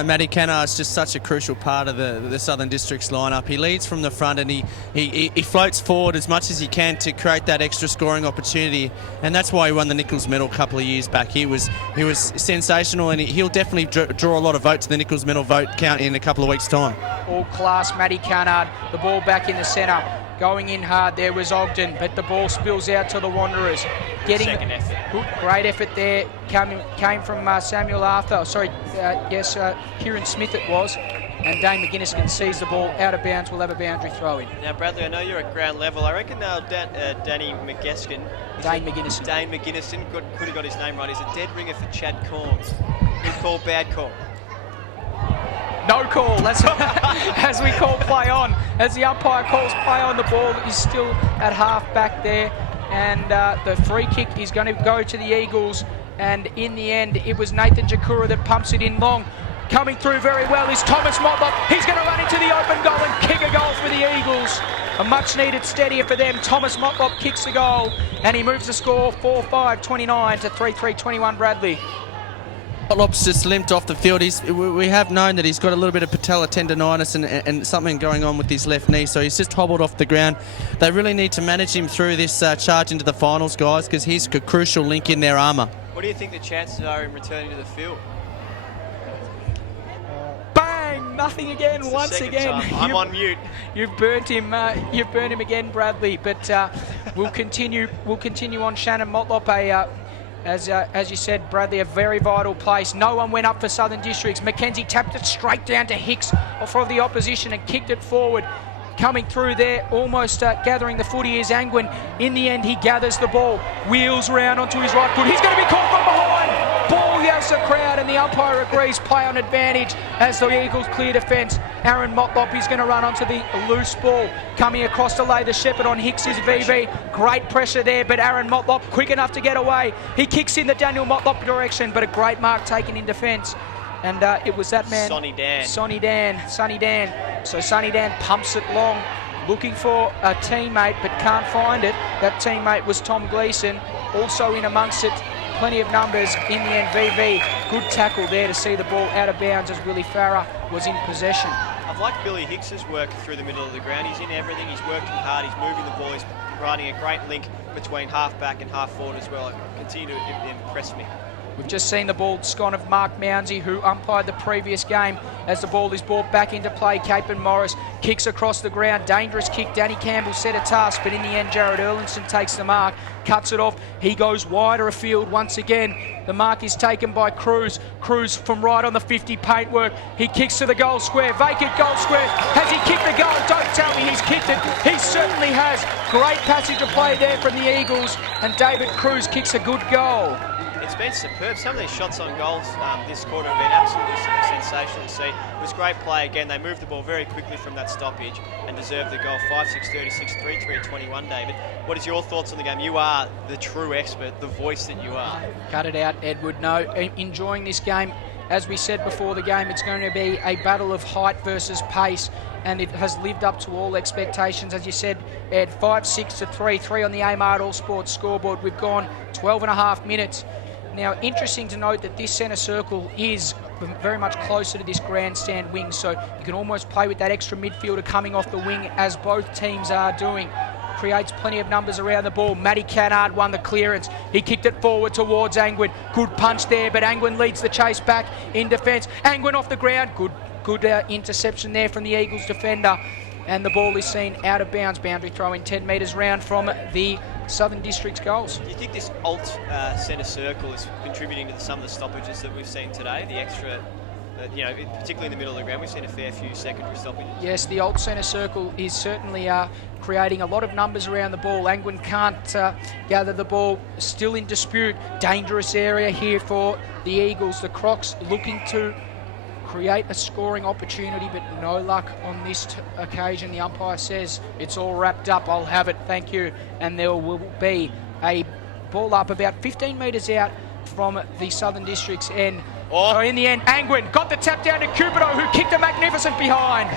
Matty Cannard is just such a crucial part of the Southern District's lineup. He leads from the front and he floats forward as much as he can to create that extra scoring opportunity, and that's why he won the Nichols Medal a couple of years back. He was sensational, and he'll definitely draw a lot of votes to the Nichols Medal vote count in a couple of weeks' time. All class, Matty Cannard. The ball back in the centre. Going in hard there was Ogden, but the ball spills out to the Wanderers. Second effort. Great effort there. Came from Samuel Arthur. Kieran Smith it was. And Dane McGuinness sees the ball out of bounds. We'll have a boundary throw in. Now, Bradley, I know you're at ground level. I reckon Danny McGuinness. Dane McGuinness Could have got his name right. He's a dead ringer for Chad Corns. Good call, bad call. No call. That's as we call play on. As the umpire calls play on, the ball is still at half back there. And the free kick is going to go to the Eagles. And in the end, it was Nathan Jakura that pumps it in long. Coming through very well is Thomas Motlop. He's going to run into the open goal and kick a goal for the Eagles. A much needed steadier for them. Thomas Motlop kicks the goal and he moves the score 4-5-29 to 3-3-21 Bradley. Motlop's just limped off the field. We have known that he's got a little bit of patella tendonitis and something going on with his left knee, so he's just hobbled off the ground. They really need to manage him through this charge into the finals, guys, because he's a crucial link in their armour. What do you think the chances are in returning to the field? Bang! Nothing again. Once again. I'm on mute. You've burnt him. You've burnt him again, Bradley. But we'll continue. We'll continue on. Shannon Motlop, as you said, Bradley, a very vital place. No one went up for Southern Districts. Mackenzie tapped it straight down to Hicks for the opposition and kicked it forward. Coming through there, almost gathering the footy is Angwin. In the end, he gathers the ball, wheels round onto his right foot. He's going to be caught from behind. Ball yells the crowd, and the umpire agrees. Play on advantage as the Eagles clear defence. Aaron Motlop is going to run onto the loose ball. Coming across to lay the shepherd on Hicks is VV. Great pressure there, but Aaron Motlop quick enough to get away. He kicks in the Daniel Motlop direction, but a great mark taken in defence. And it was that man, Sonny Dan. So Sonny Dan pumps it long, looking for a teammate, but can't find it. That teammate was Tom Gleeson, also in amongst it. Plenty of numbers in the end. VV, good tackle there to see the ball out of bounds as Willie Farah was in possession. I've liked Billy Hicks's work through the middle of the ground. He's in everything. He's working hard. He's moving the ball. He's providing a great link between half back and half forward as well. It continue to impress me. We've just seen the ball gone of Mark Mounsey, who umpired the previous game as the ball is brought back into play. Capen Morris kicks across the ground. Dangerous kick. Danny Campbell set a task, but in the end, Jared Erlinson takes the mark, cuts it off. He goes wider afield once again. The mark is taken by Cruz. Cruz from right on the 50 paintwork. He kicks to the goal square. Vacant goal square. Has he kicked the goal? Don't tell me he's kicked it. He certainly has. Great passage of play there from the Eagles, and David Cruz kicks a good goal. It's been superb. Some of these shots on goals this quarter have been absolutely sensational to see. It was great play again. They moved the ball very quickly from that stoppage and deserved the goal. 5-6-36, 3-3-21, David. What is your thoughts on the game? You are the true expert, the voice that you are. Cut it out, Edward. No, enjoying this game. As we said before the game, it's going to be a battle of height versus pace, and it has lived up to all expectations. As you said, Ed, 5-6 to 3 on the Amart All Sports scoreboard. We've gone 12 and a half minutes. Now, interesting to note that this centre circle is very much closer to this grandstand wing, so you can almost play with that extra midfielder coming off the wing, as both teams are doing. Creates plenty of numbers around the ball. Matty Cannard won the clearance. He kicked it forward towards Angwin. Good punch there, but Angwin leads the chase back in defence. Angwin off the ground. Good interception there from the Eagles defender. And the ball is seen out of bounds. Boundary throw in 10 metres round from the Southern District's goals. Do you think this alt centre circle is contributing to some of the stoppages that we've seen today? The extra, particularly in the middle of the ground, we've seen a fair few secondary stoppages. Yes, the alt centre circle is certainly creating a lot of numbers around the ball. Angwin can't gather the ball. Still in dispute. Dangerous area here for the Eagles. The Crocs looking to create a scoring opportunity, but no luck on this occasion. The umpire says it's all wrapped up. I'll have it, thank you. And there will be a ball up about 15 metres out from the Southern District's end. So in the end, Angwin got the tap down to Cupido, who kicked a magnificent behind.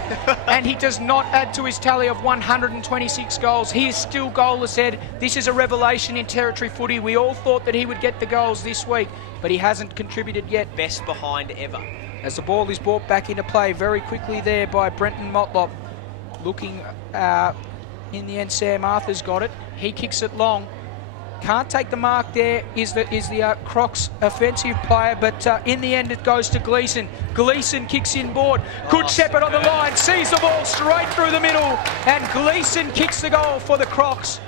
And he does not add to his tally of 126 goals. He is still goalless, Ed. This is a revelation in territory footy. We all thought that he would get the goals this week, but he hasn't contributed yet. Best behind ever. As the ball is brought back into play very quickly there by Brenton Motlop. Looking in the end, Sam Arthur's got it. He kicks it long. Can't take the mark there is the Crocs offensive player, but in the end it goes to Gleeson. Gleeson kicks in board. Good Shepherd on the line, sees the ball straight through the middle, and Gleeson kicks the goal for the Crocs.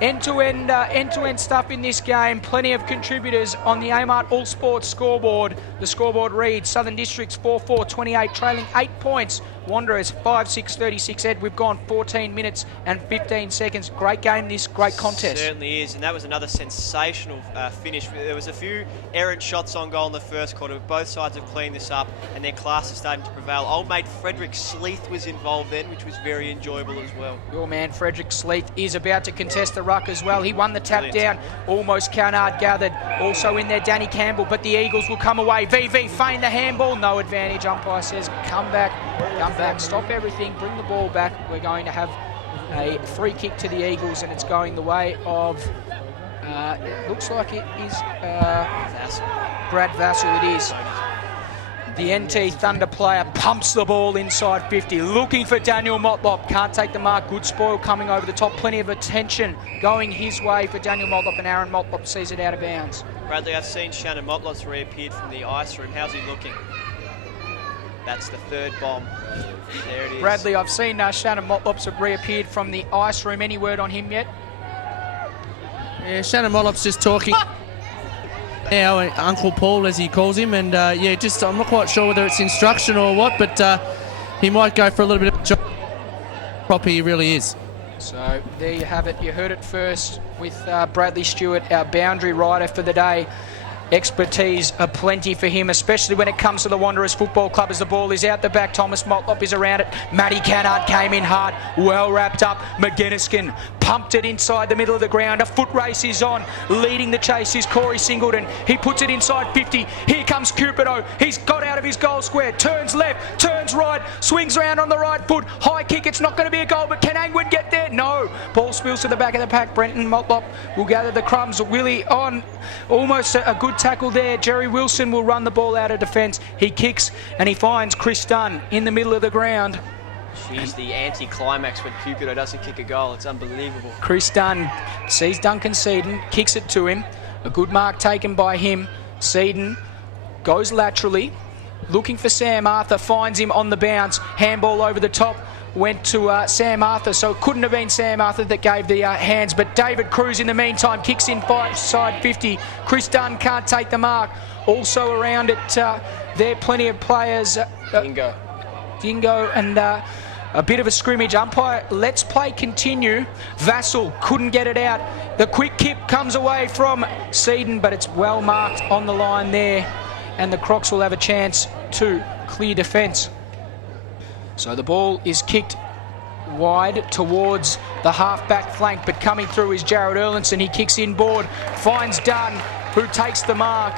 End-to-end stuff in this game. Plenty of contributors on the Amart All Sports scoreboard. The scoreboard reads Southern Districts 4-4-28, trailing 8 points. Wanderers 5-6-36. Ed, we've gone 14 minutes and 15 seconds. Great game this, great contest. Certainly is, and that was another sensational finish. There was a few errant shots on goal in the first quarter. Both sides have cleaned this up, and their class is starting to prevail. Old mate Frederick Sleeth was involved then, which was very enjoyable as well. Your man Frederick Sleeth is about to contest the ruck as well. He won the tap down, almost Cannard gathered. Also in there, Danny Campbell, but the Eagles will come away. VV feign the handball, no advantage. Umpire says, come back, stop everything, bring the ball back. We're going to have a free kick to the Eagles, and it's going the way of, it looks like it is Brad Vassell. It is. The NT Thunder player pumps the ball inside 50, looking for Daniel Motlop. Can't take the mark. Good spoil coming over the top. Plenty of attention going his way for Daniel Motlop, and Aaron Motlop sees it out of bounds. Bradley, I've seen Shannon Motlop's reappeared from the ice room. How's he looking? That's the third bomb. There it is. Bradley, I've seen Shannon Motlop's reappeared from the ice room. Any word on him yet? Yeah, Shannon Motlop's just talking. Now, Uncle Paul, as he calls him, and I'm not quite sure whether it's instruction or what, but he might go for a little bit of job. Proper he really is. So there you have it. You heard it first with Bradley Stewart, our boundary rider for the day. Expertise aplenty for him, especially when it comes to the Wanderers Football Club. As the ball is out the back, Thomas Motlop is around it. Matty Cannard came in hard, well wrapped up. McGinniskin pumped it inside the middle of the ground. A foot race is on. Leading the chase is Corey Singleton. He puts it inside 50. Here comes Cupido. He's got out of his goal square. Turns left, turns right, swings around on the right foot. High kick. It's not going to be a goal, but can Angwin get there? No. Ball spills to the back of the pack. Brenton Motlop will gather the crumbs. Willie on. Almost a good tackle there. Jerry Wilson will run the ball out of defence. He kicks and he finds Chris Dunn in the middle of the ground. She's the anti-climax when Cupido doesn't kick a goal. It's unbelievable. Chris Dunn sees Duncan Seaton, kicks it to him. A good mark taken by him. Seaton goes laterally, looking for Sam Arthur, finds him on the bounce. Handball over the top. Went to Sam Arthur, so it couldn't have been Sam Arthur that gave the hands, but David Cruz in the meantime kicks in side 50. Chris Dunn can't take the mark. Also around it, there are plenty of players. Dingo and A bit of a scrimmage. Umpire, let's play continue. Vassal couldn't get it out. The quick kick comes away from Seaton, but it's well marked on the line there. And the Crocs will have a chance to clear defence. So the ball is kicked wide towards the half-back flank, but coming through is Jared Erlinson. He kicks inboard, finds Dunn, who takes the mark.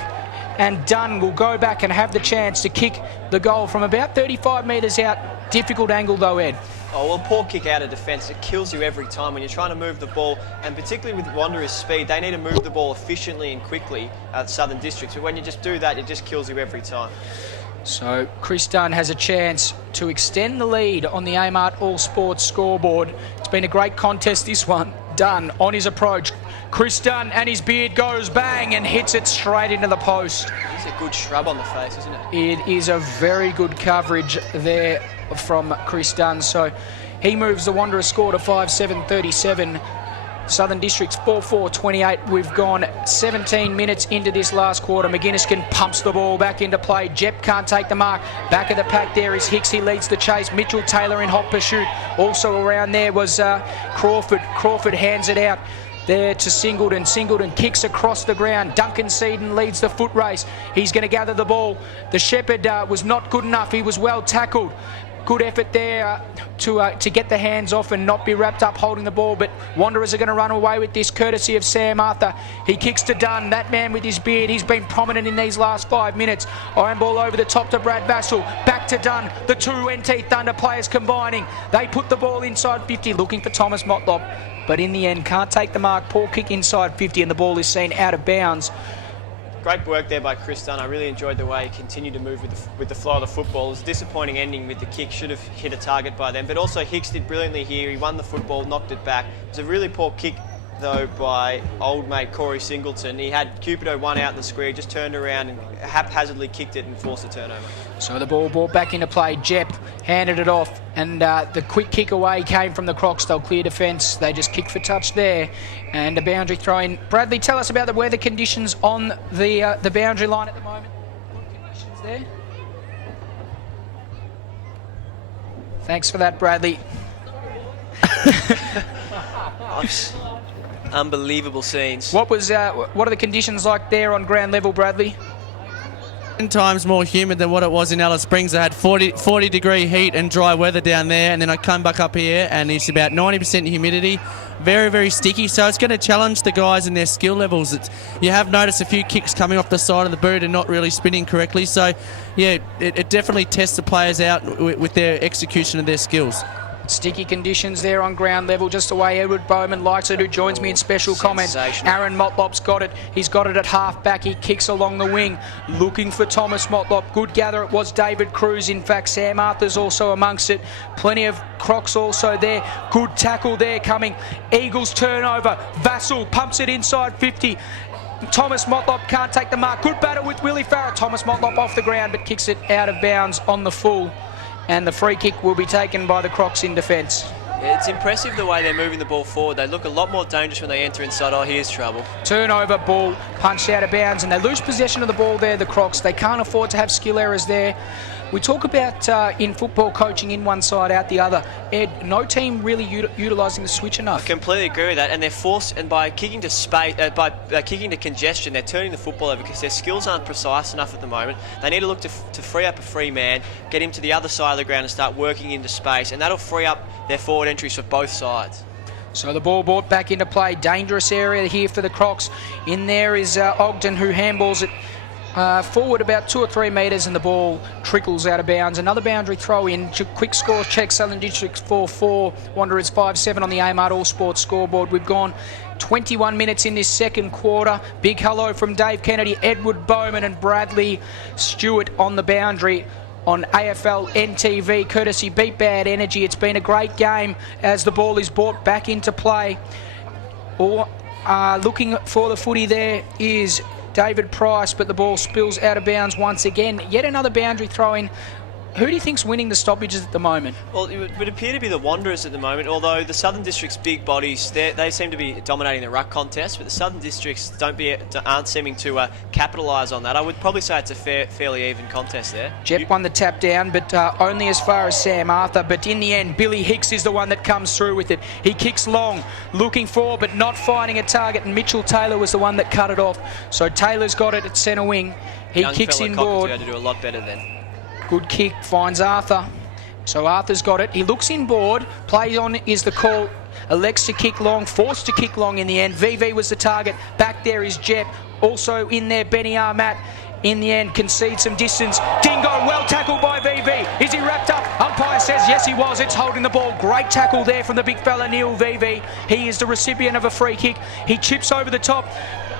And Dunn will go back and have the chance to kick the goal from about 35 metres out. Difficult angle though, Ed. Oh, well, poor kick out of defence. It kills you every time when you're trying to move the ball, and particularly with Wanderers' speed, they need to move the ball efficiently and quickly at Southern Districts. But when you just do that, it just kills you every time. So Chris Dunn has a chance to extend the lead on the Amart All Sports scoreboard. It's been a great contest, this one. Dunn on his approach. Chris Dunn and his beard goes bang and hits it straight into the post. It's a good shrub on the face, isn't it? It is a very good coverage there from Chris Dunn. So he moves the Wanderers score to 5-7-37. Southern Districts 4-4-28. We've gone 17 minutes into this last quarter. McGuinnesskin pumps the ball back into play. Jep can't take the mark. Back of the pack there is Hicks. He leads the chase. Mitchell Taylor in hot pursuit. Also around there was Crawford. Crawford hands it out there to Singleton. Singleton kicks across the ground. Duncan Seaton leads the foot race. He's going to gather the ball. The Shepherd was not good enough. He was well tackled. Good effort there to get the hands off and not be wrapped up holding the ball, but Wanderers are going to run away with this courtesy of Sam Arthur. He kicks to Dunn, that man with his beard. He's been prominent in these last 5 minutes. Iron ball over the top to Brad Vassal. Back to Dunn. The two NT Thunder players combining. They put the ball inside 50, looking for Thomas Motlop, but in the end can't take the mark. Poor kick inside 50 and the ball is seen out of bounds. Great work there by Chris Dunn. I really enjoyed the way he continued to move with the flow of the football. It was a disappointing ending with the kick. Should have hit a target by then. But also Hicks did brilliantly here. He won the football, knocked it back. It was a really poor kick, though, by old mate Corey Singleton. He had Cupido one out in the square, just turned around and haphazardly kicked it and forced a turnover. So the ball brought back into play. Jep handed it off, and the quick kick away came from the Crocs. They'll clear defence. They just kicked for touch there, and a boundary throw in. Bradley, tell us about the weather conditions on the boundary line at the moment. Good conditions there. Thanks for that, Bradley. Unbelievable scenes. What are the conditions like there on ground level, Bradley? 10 times more humid than what it was in Alice Springs. I had 40 degree heat and dry weather down there, and then I come back up here and it's about 90% humidity. Very, very sticky, so it's going to challenge the guys in their skill levels. You have noticed a few kicks coming off the side of the boot and not really spinning correctly, so yeah, it definitely tests the players out with their execution of their skills. Sticky conditions there on ground level, just the way Edward Bowman likes it, who joins me in special comments. Aaron Motlop's got it. He's got it at half back. He kicks along the wing, looking for Thomas Motlop. Good gather. It was David Cruz. In fact, Sam Arthur's also amongst it. Plenty of Crocs also there. Good tackle there coming. Eagles turnover. Vassal pumps it inside 50. Thomas Motlop can't take the mark. Good battle with Willie Farah. Thomas Motlop off the ground, but kicks it out of bounds on the full. And the free kick will be taken by the Crocs in defence. It's impressive the way they're moving the ball forward. They look a lot more dangerous when they enter inside. Oh, here's trouble. Turnover, ball punched out of bounds, and they lose possession of the ball there, the Crocs. They can't afford to have skill errors there. We talk about in football coaching in one side, out the other. Ed, no team really utilising the switch enough. I completely agree with that, and they're forced, and by kicking to space, by kicking to congestion, they're turning the football over because their skills aren't precise enough at the moment. They need to look to free up a free man, get him to the other side of the ground and start working into space, and that'll free up their forward entries for both sides. So the ball brought back into play. Dangerous area here for the Crocs. In there is Ogden, who handballs it forward about 2 or 3 metres, and the ball trickles out of bounds. Another boundary throw in. Quick score check. Southern Districts 4-4. Wanderers 5-7 on the Amart All Sports scoreboard. We've gone 21 minutes in this second quarter. Big hello from Dave Kennedy, Edward Bowman and Bradley Stewart on the boundary on Aflntv, courtesy Beat Bad Energy. It's been a great game as the ball is brought back into play. Looking for the footy there is David Price, but the ball spills out of bounds once again. Yet another boundary throw-in who do you think's winning the stoppages at the moment? Well, it would appear to be the Wanderers at the moment, although the Southern District's big bodies, they seem to be dominating the ruck contest, but the Southern Districts aren't seeming to capitalise on that. I would probably say it's a fairly even contest there. Jep won the tap down, but only as far as Sam Arthur. But in the end, Billy Hicks is the one that comes through with it. He kicks long, looking for, but not finding a target, and Mitchell Taylor was the one that cut it off. So Taylor's got it at centre wing. He Young kicks fella inboard. Cockatoo to do a lot better then. Good kick, finds Arthur. So Arthur's got it. He looks inboard. Play on is the call. Elects to kick long, forced to kick long in the end. VV was the target. Back there is Jep. Also in there, Benny Armat. In the end, concedes some distance. Dingo, well tackled by VV. Is he wrapped up? Umpire says yes, he was. It's holding the ball. Great tackle there from the big fella, Neil VV. He is the recipient of a free kick. He chips over the top.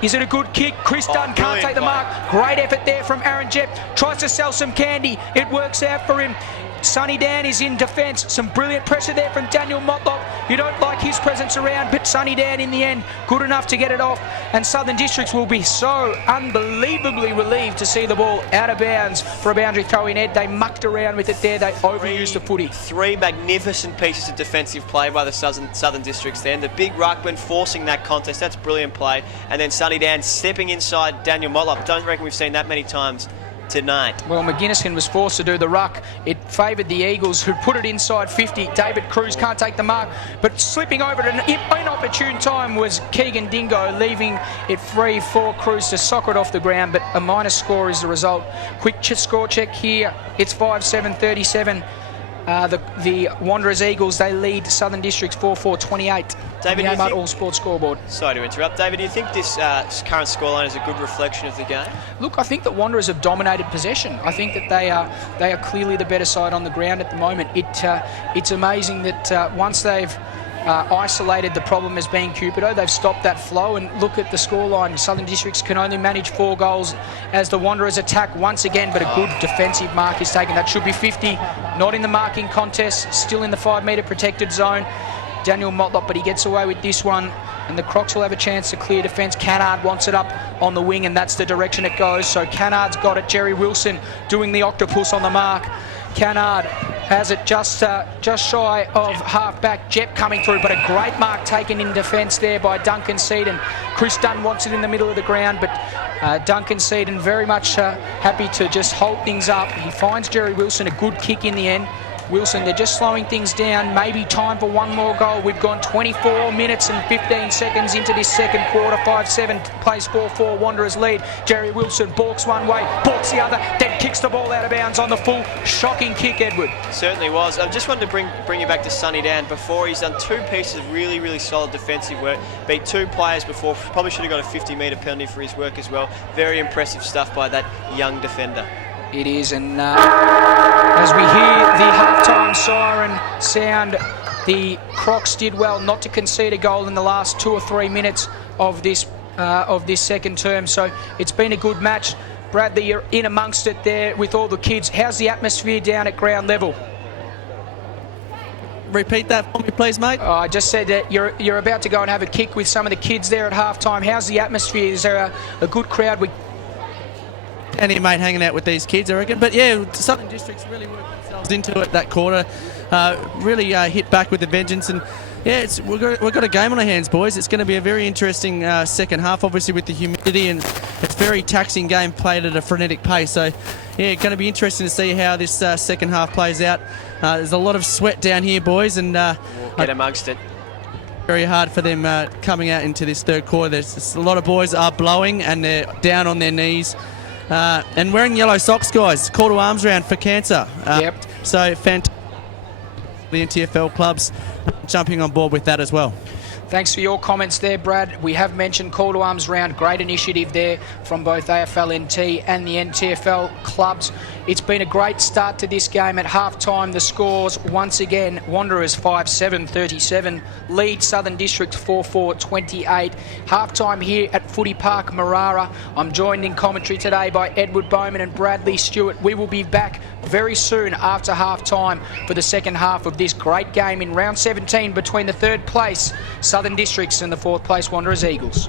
Is it a good kick? Chris Dunn can't take the mark. Great effort there from Aaron Jep. Tries to sell some candy. It works out for him. Sonny Dan is in defence. Some brilliant pressure there from Daniel Motlop. You don't like his presence around, but Sonny Dan in the end, good enough to get it off. And Southern Districts will be so unbelievably relieved to see the ball out of bounds for a boundary throw in. Ed, they mucked around with it there. They overused the footy. Three magnificent pieces of defensive play by the Southern Districts then. The big ruckman forcing that contest. That's brilliant play. And then Sonny Dan stepping inside Daniel Motlop. Don't reckon we've seen that many times tonight. Well, McGuinnesskin was forced to do the ruck. It favoured the Eagles, who put it inside 50. David Cruz can't take the mark, but slipping over at an inopportune time was Keegan Dingo, leaving it free for Cruz to soccer it off the ground, but a minus score is the result. Quick score check here. It's 5-7-37. The Wanderers Eagles, they lead Southern Districts 4-4-28. David, the All Sports scoreboard. Sorry to interrupt. David, do you think this current scoreline is a good reflection of the game? Look, I think that Wanderers have dominated possession. I think that they are clearly the better side on the ground at the moment. It's amazing that once they've isolated the problem as being Cupido, they've stopped that flow, and look at the scoreline. Southern Districts can only manage 4 goals as the Wanderers attack once again, but a good defensive mark is taken. That should be 50. Not in the marking contest, still in the 5-metre protected zone. Daniel Motlop, but he gets away with this one, and the Crocs will have a chance to clear defence. Cannard wants it up on the wing, and that's the direction it goes. So Cannard's got it. Jerry Wilson doing the octopus on the mark. Cannard has it just shy of half-back. Jep coming through, but a great mark taken in defence there by Duncan Seaton. Chris Dunn wants it in the middle of the ground, but Duncan Seaton very much happy to just hold things up. He finds Jerry Wilson a good kick in the end. Wilson, they're just slowing things down. Maybe time for one more goal. We've gone 24 minutes and 15 seconds into this second quarter. 5-7 plays 4-4. Wanderers lead. Jerry Wilson balks one way, balks the other, then kicks the ball out of bounds on the full. Shocking kick, Edward. Certainly was. I just wanted to bring you back to Sonny Dan. Before, he's done 2 pieces of really, really solid defensive work. Beat 2 players before. Probably should have got a 50-metre penalty for his work as well. Very impressive stuff by that young defender. It is, and as we hear the halftime siren sound, the Crocs did well not to concede a goal in the last 2 or 3 minutes of this second term. So it's been a good match. Bradley, you're in amongst it there with all the kids. How's the atmosphere down at ground level? Repeat that for me, please, mate. I just said that you're about to go and have a kick with some of the kids there at halftime. How's the atmosphere? Is there a good crowd? Any mate hanging out with these kids, I reckon. But yeah, Southern Districts really worked themselves into it that quarter. Really hit back with a vengeance, and yeah, we've got a game on our hands, boys. It's going to be a very interesting second half, obviously with the humidity, and it's a very taxing game played at a frenetic pace. So yeah, going to be interesting to see how this second half plays out. There's a lot of sweat down here, boys, and we'll get amongst it. Very hard for them coming out into this third quarter. There's a lot of boys are blowing and they're down on their knees. And wearing yellow socks, guys. Call to arms round for cancer. Yep. So fantastic. The Ntfl clubs jumping on board with that as well. Thanks for your comments there, Brad. We have mentioned Call to Arms round. Great initiative there from both Aflntv and the Ntfl clubs. It's been a great start to this game. At half-time, the scores once again, Wanderers 5-7-37, lead Southern Districts 4-4-28. Half-time here at Footy Park, Marara. I'm joined in commentary today by Edward Bowman and Bradley Stewart. We will be back very soon after half-time for the second half of this great game in round 17 between the third place Southern Districts and the fourth place Wanderers Eagles.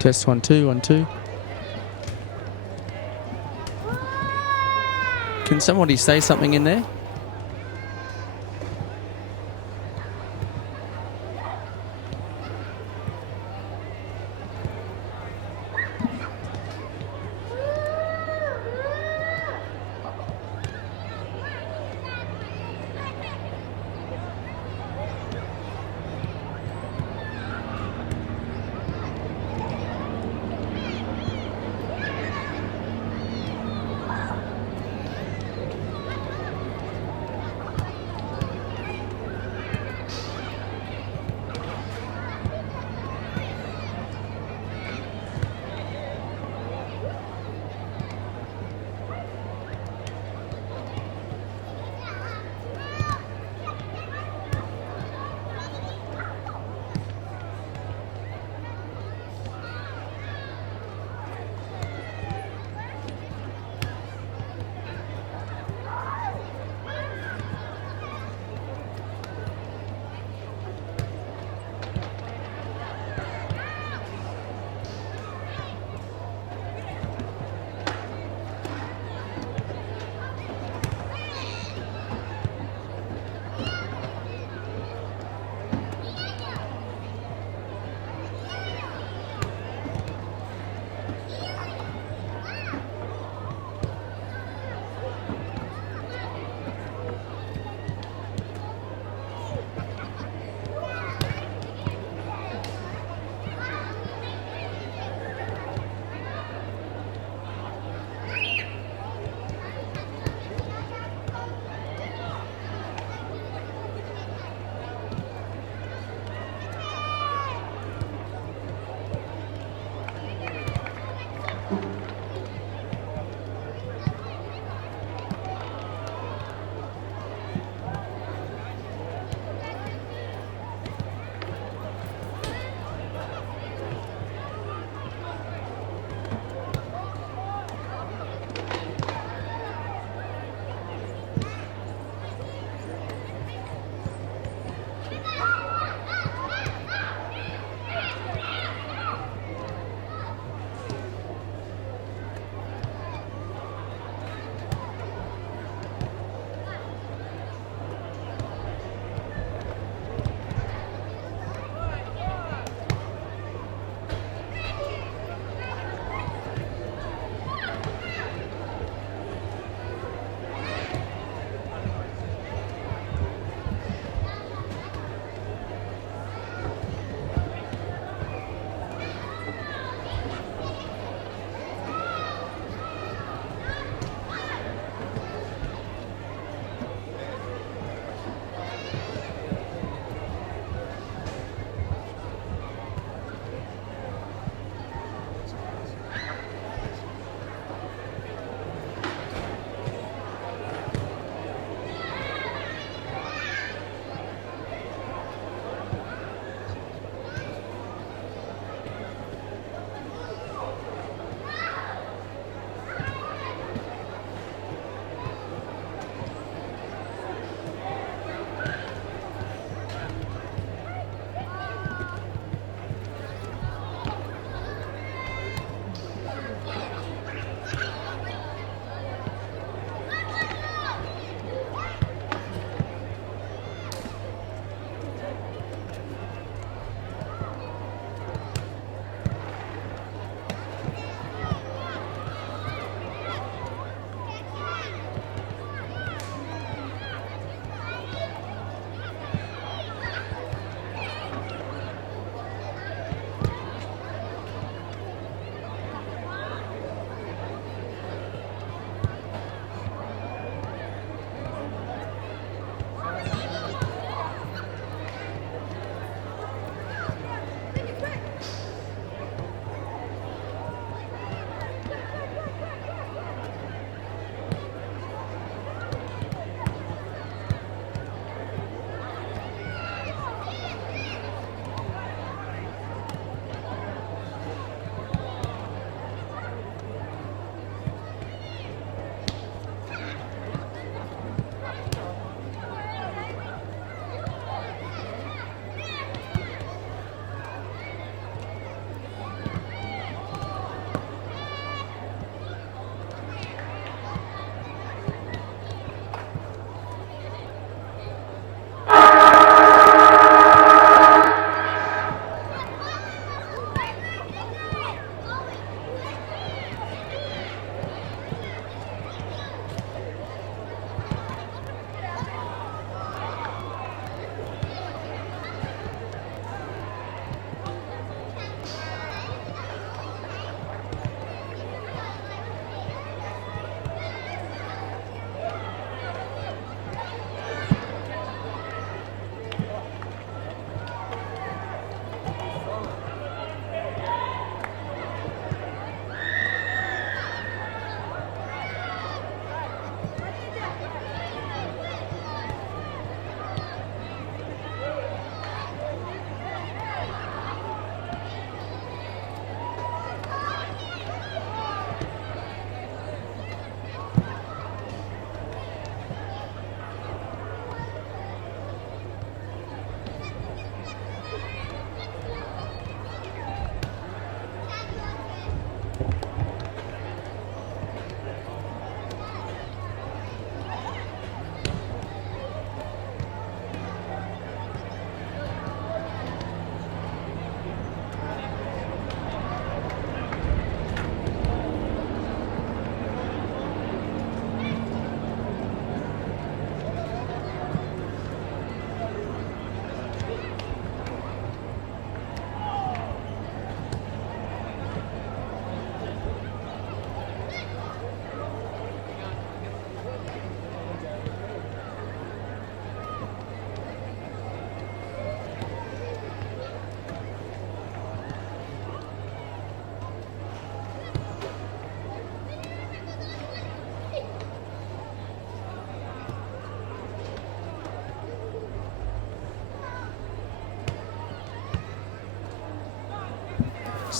Test 1 2 1 2. Can somebody say something in there?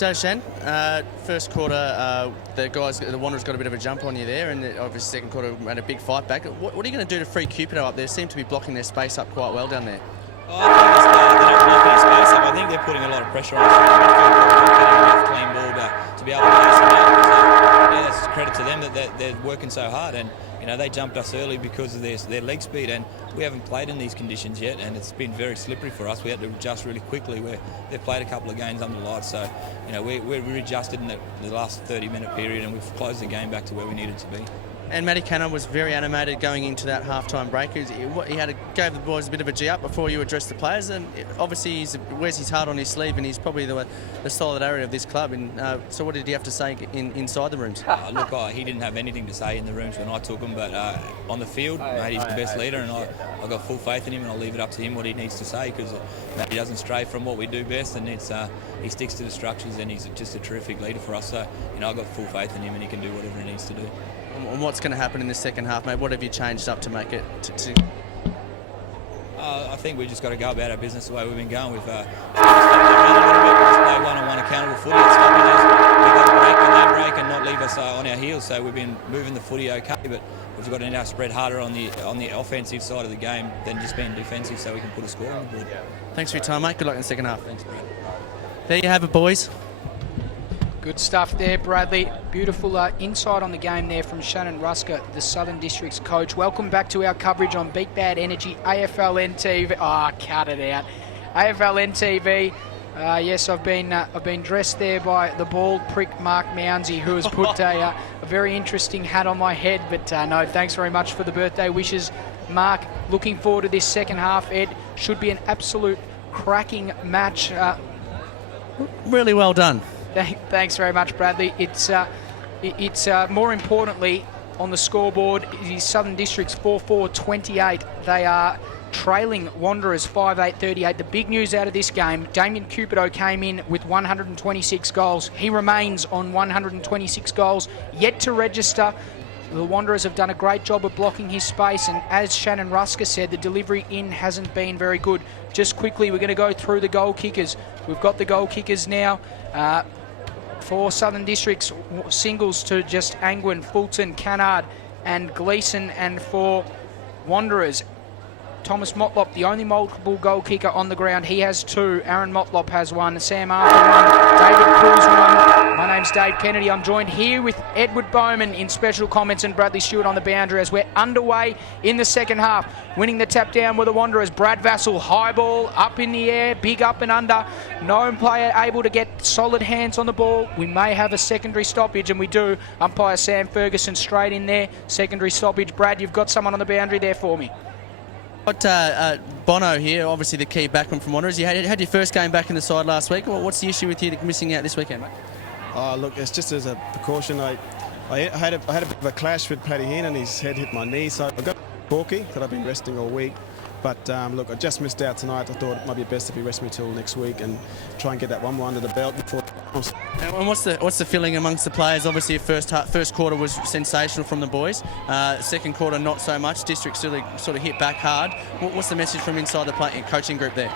So, Shan, first quarter, the Wanderers got a bit of a jump on you there, and obviously second quarter made a big fight back. What are you going to do to free Cupido up there? Seem to be blocking their space up quite well down there. Oh, I think they don't block any space up. I think they're putting a lot of pressure on us in the midfield. We're getting enough clean ball to be able to pass them out. So, that's credit to them that they're working so hard. And they jumped us early because of their leg speed, and we haven't played in these conditions yet, and it's been very slippery for us. We had to adjust really quickly. They've played a couple of games under lights, so we're readjusted in the last 30-minute period, and we've closed the game back to where we needed to be. And Matty Cannon was very animated going into that half-time break. He gave the boys a bit of a G-up before you addressed the players, and obviously he wears his heart on his sleeve, and he's probably the solidarity of this club. And so what did he have to say inside the rooms? Look, he didn't have anything to say in the rooms when I took him, but on the field, mate, he's the best leader, and I've got full faith in him, and I'll leave it up to him what he needs to say, because he doesn't stray from what we do best, and he sticks to the structures, and he's just a terrific leader for us. So, I've got full faith in him, and he can do whatever he needs to do. And what's going to happen in the second half, mate? What have you changed up to make it I think we've just got to go about our business the way we've been going. We've stopped the run a little bit. We just play one-on-one accountable footy at stoppages. We've got to break when they break and not leave us on our heels. So we've been moving the footy okay, but we've got to now spread harder on the offensive side of the game than just being defensive, so we can put a score on the board. Thanks for your time, mate. Good luck in the second half. Thanks, Brad. There you have it, boys. Good stuff there, Bradley. Beautiful insight on the game there from Shannon Rusker, the Southern District's coach. Welcome back to our coverage on Beat Bad Energy, Aflntv. Cut it out. Aflntv. Yes, I've been dressed there by the bald prick Mark Mounsey, who has put a very interesting hat on my head. But no, thanks very much for the birthday wishes, Mark. Looking forward to this second half, Ed. Should be an absolute cracking match. Really well done. Thanks very much, Bradley. It's more importantly on the scoreboard. It is Southern District's 4-4-28. They are trailing Wanderers 5-8-38. The big news out of this game, Damien Cupido came in with 126 goals. He remains on 126 goals, yet to register. The Wanderers have done a great job of blocking his space, and as Shannon Rusker said, the delivery in hasn't been very good. Just quickly, we're going to go through the goal kickers. We've got the goal kickers now. For Southern Districts, singles to just Angwin, Fulton, Cannard and Gleeson, and for Wanderers, Thomas Motlop, the only multiple goal kicker on the ground. He has 2. Aaron Motlop has 1. Sam Arthur 1. David Cruz 1. My name's Dave Kennedy. I'm joined here with Edward Bowman in special comments and Bradley Stewart on the boundary as we're underway in the second half. Winning the tap down with the Wanderers. Brad Vassell, high ball, up in the air, big up and under. No player able to get solid hands on the ball. We may have a secondary stoppage, and we do. Umpire Sam Ferguson straight in there. Secondary stoppage. Brad, you've got someone on the boundary there for me. Got Bono here, obviously the key backman from Wanderers. You had your first game back in the side last week. What's the issue with you missing out this weekend, mate? Look, it's just as a precaution. I had a bit of a clash with Paddy Hinn, and his head hit my knee, so I got Corky that I've been resting all week. But look, I just missed out tonight. I thought it might be best if he rests me till next week and try and get that one more under the belt before. And what's the feeling amongst the players? Obviously, first quarter was sensational from the boys. Second quarter, not so much. District sort of hit back hard. What's the message from inside the coaching group there?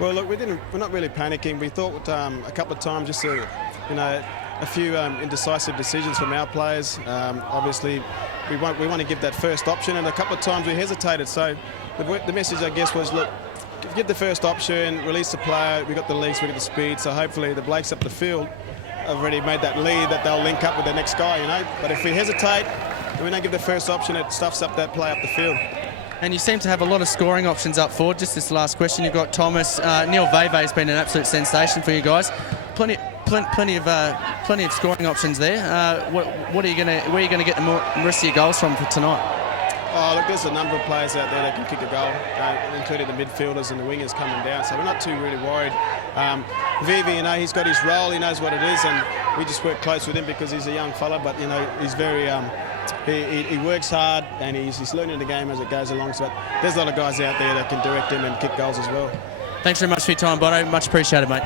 Well, look, we're not really panicking. We thought a couple of times just to, a few indecisive decisions from our players. Obviously, we want to give that first option, and a couple of times we hesitated. So the message, I guess, was, look, give the first option, release the player. We got the legs, we got the speed. So hopefully the blokes up the field have already made that lead that they'll link up with the next guy, But if we hesitate and we don't give the first option, it stuffs up that play up the field. And you seem to have a lot of scoring options up forward. Just this last question, you've got Thomas. Neil Veve has been an absolute sensation for you guys. Plenty of scoring options there. Where are you going to get the rest of your goals from for tonight? Oh, look, there's a number of players out there that can kick a goal, including the midfielders and the wingers coming down, so we're not too really worried. Vivi, he's got his role, he knows what it is, and we just work close with him because he's a young fella, but, he's very, he works hard, and he's learning the game as it goes along, so there's a lot of guys out there that can direct him and kick goals as well. Thanks very much for your time, Bono. Much appreciated, mate.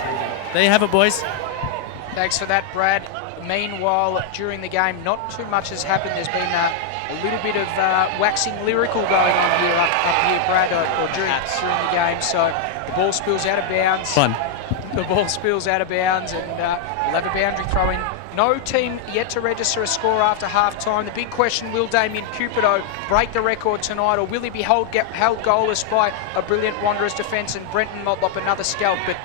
There you have it, boys. Thanks for that, Brad. Meanwhile, during the game, not too much has happened. There's been a little bit of waxing lyrical going on here up here, Brad, or during the game. So the ball spills out of bounds. Fun. The ball spills out of bounds, and We'll have a boundary throw in. No team yet to register a score after half-time. The big question, will Damien Cupido break the record tonight, or will he be held goalless by a brilliant Wanderers defence and Brenton Motlop another scalp? But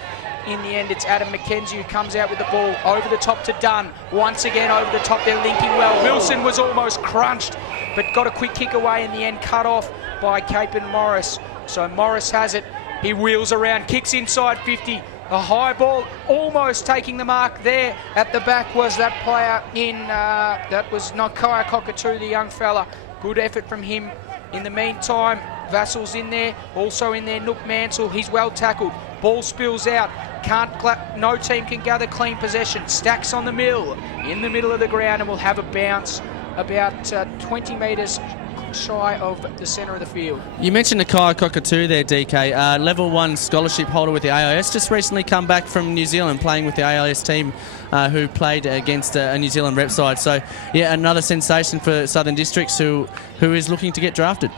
in the end, it's Adam McKenzie who comes out with the ball over the top to Dunn. Once again over the top, they're linking well. Wilson was almost crunched, but got a quick kick away in the end, cut off by Capen Morris. So Morris has it. He wheels around, kicks inside 50. A high ball, almost taking the mark there. At the back was that player that was Nakia Cockatoo, the young fella. Good effort from him. In the meantime, Vassal's in there. Also in there, Nook Mansell. He's well tackled. Ball spills out. No team can gather clean possession. Stacks on the mill, in the middle of the ground, and will have a bounce about 20 metres shy of the centre of the field. You mentioned Nakia Cockatoo there, DK. Level 1 scholarship holder with the AIS. Just recently come back from New Zealand playing with the AIS team who played against a New Zealand rep side. So, yeah, another sensation for Southern Districts who is looking to get drafted.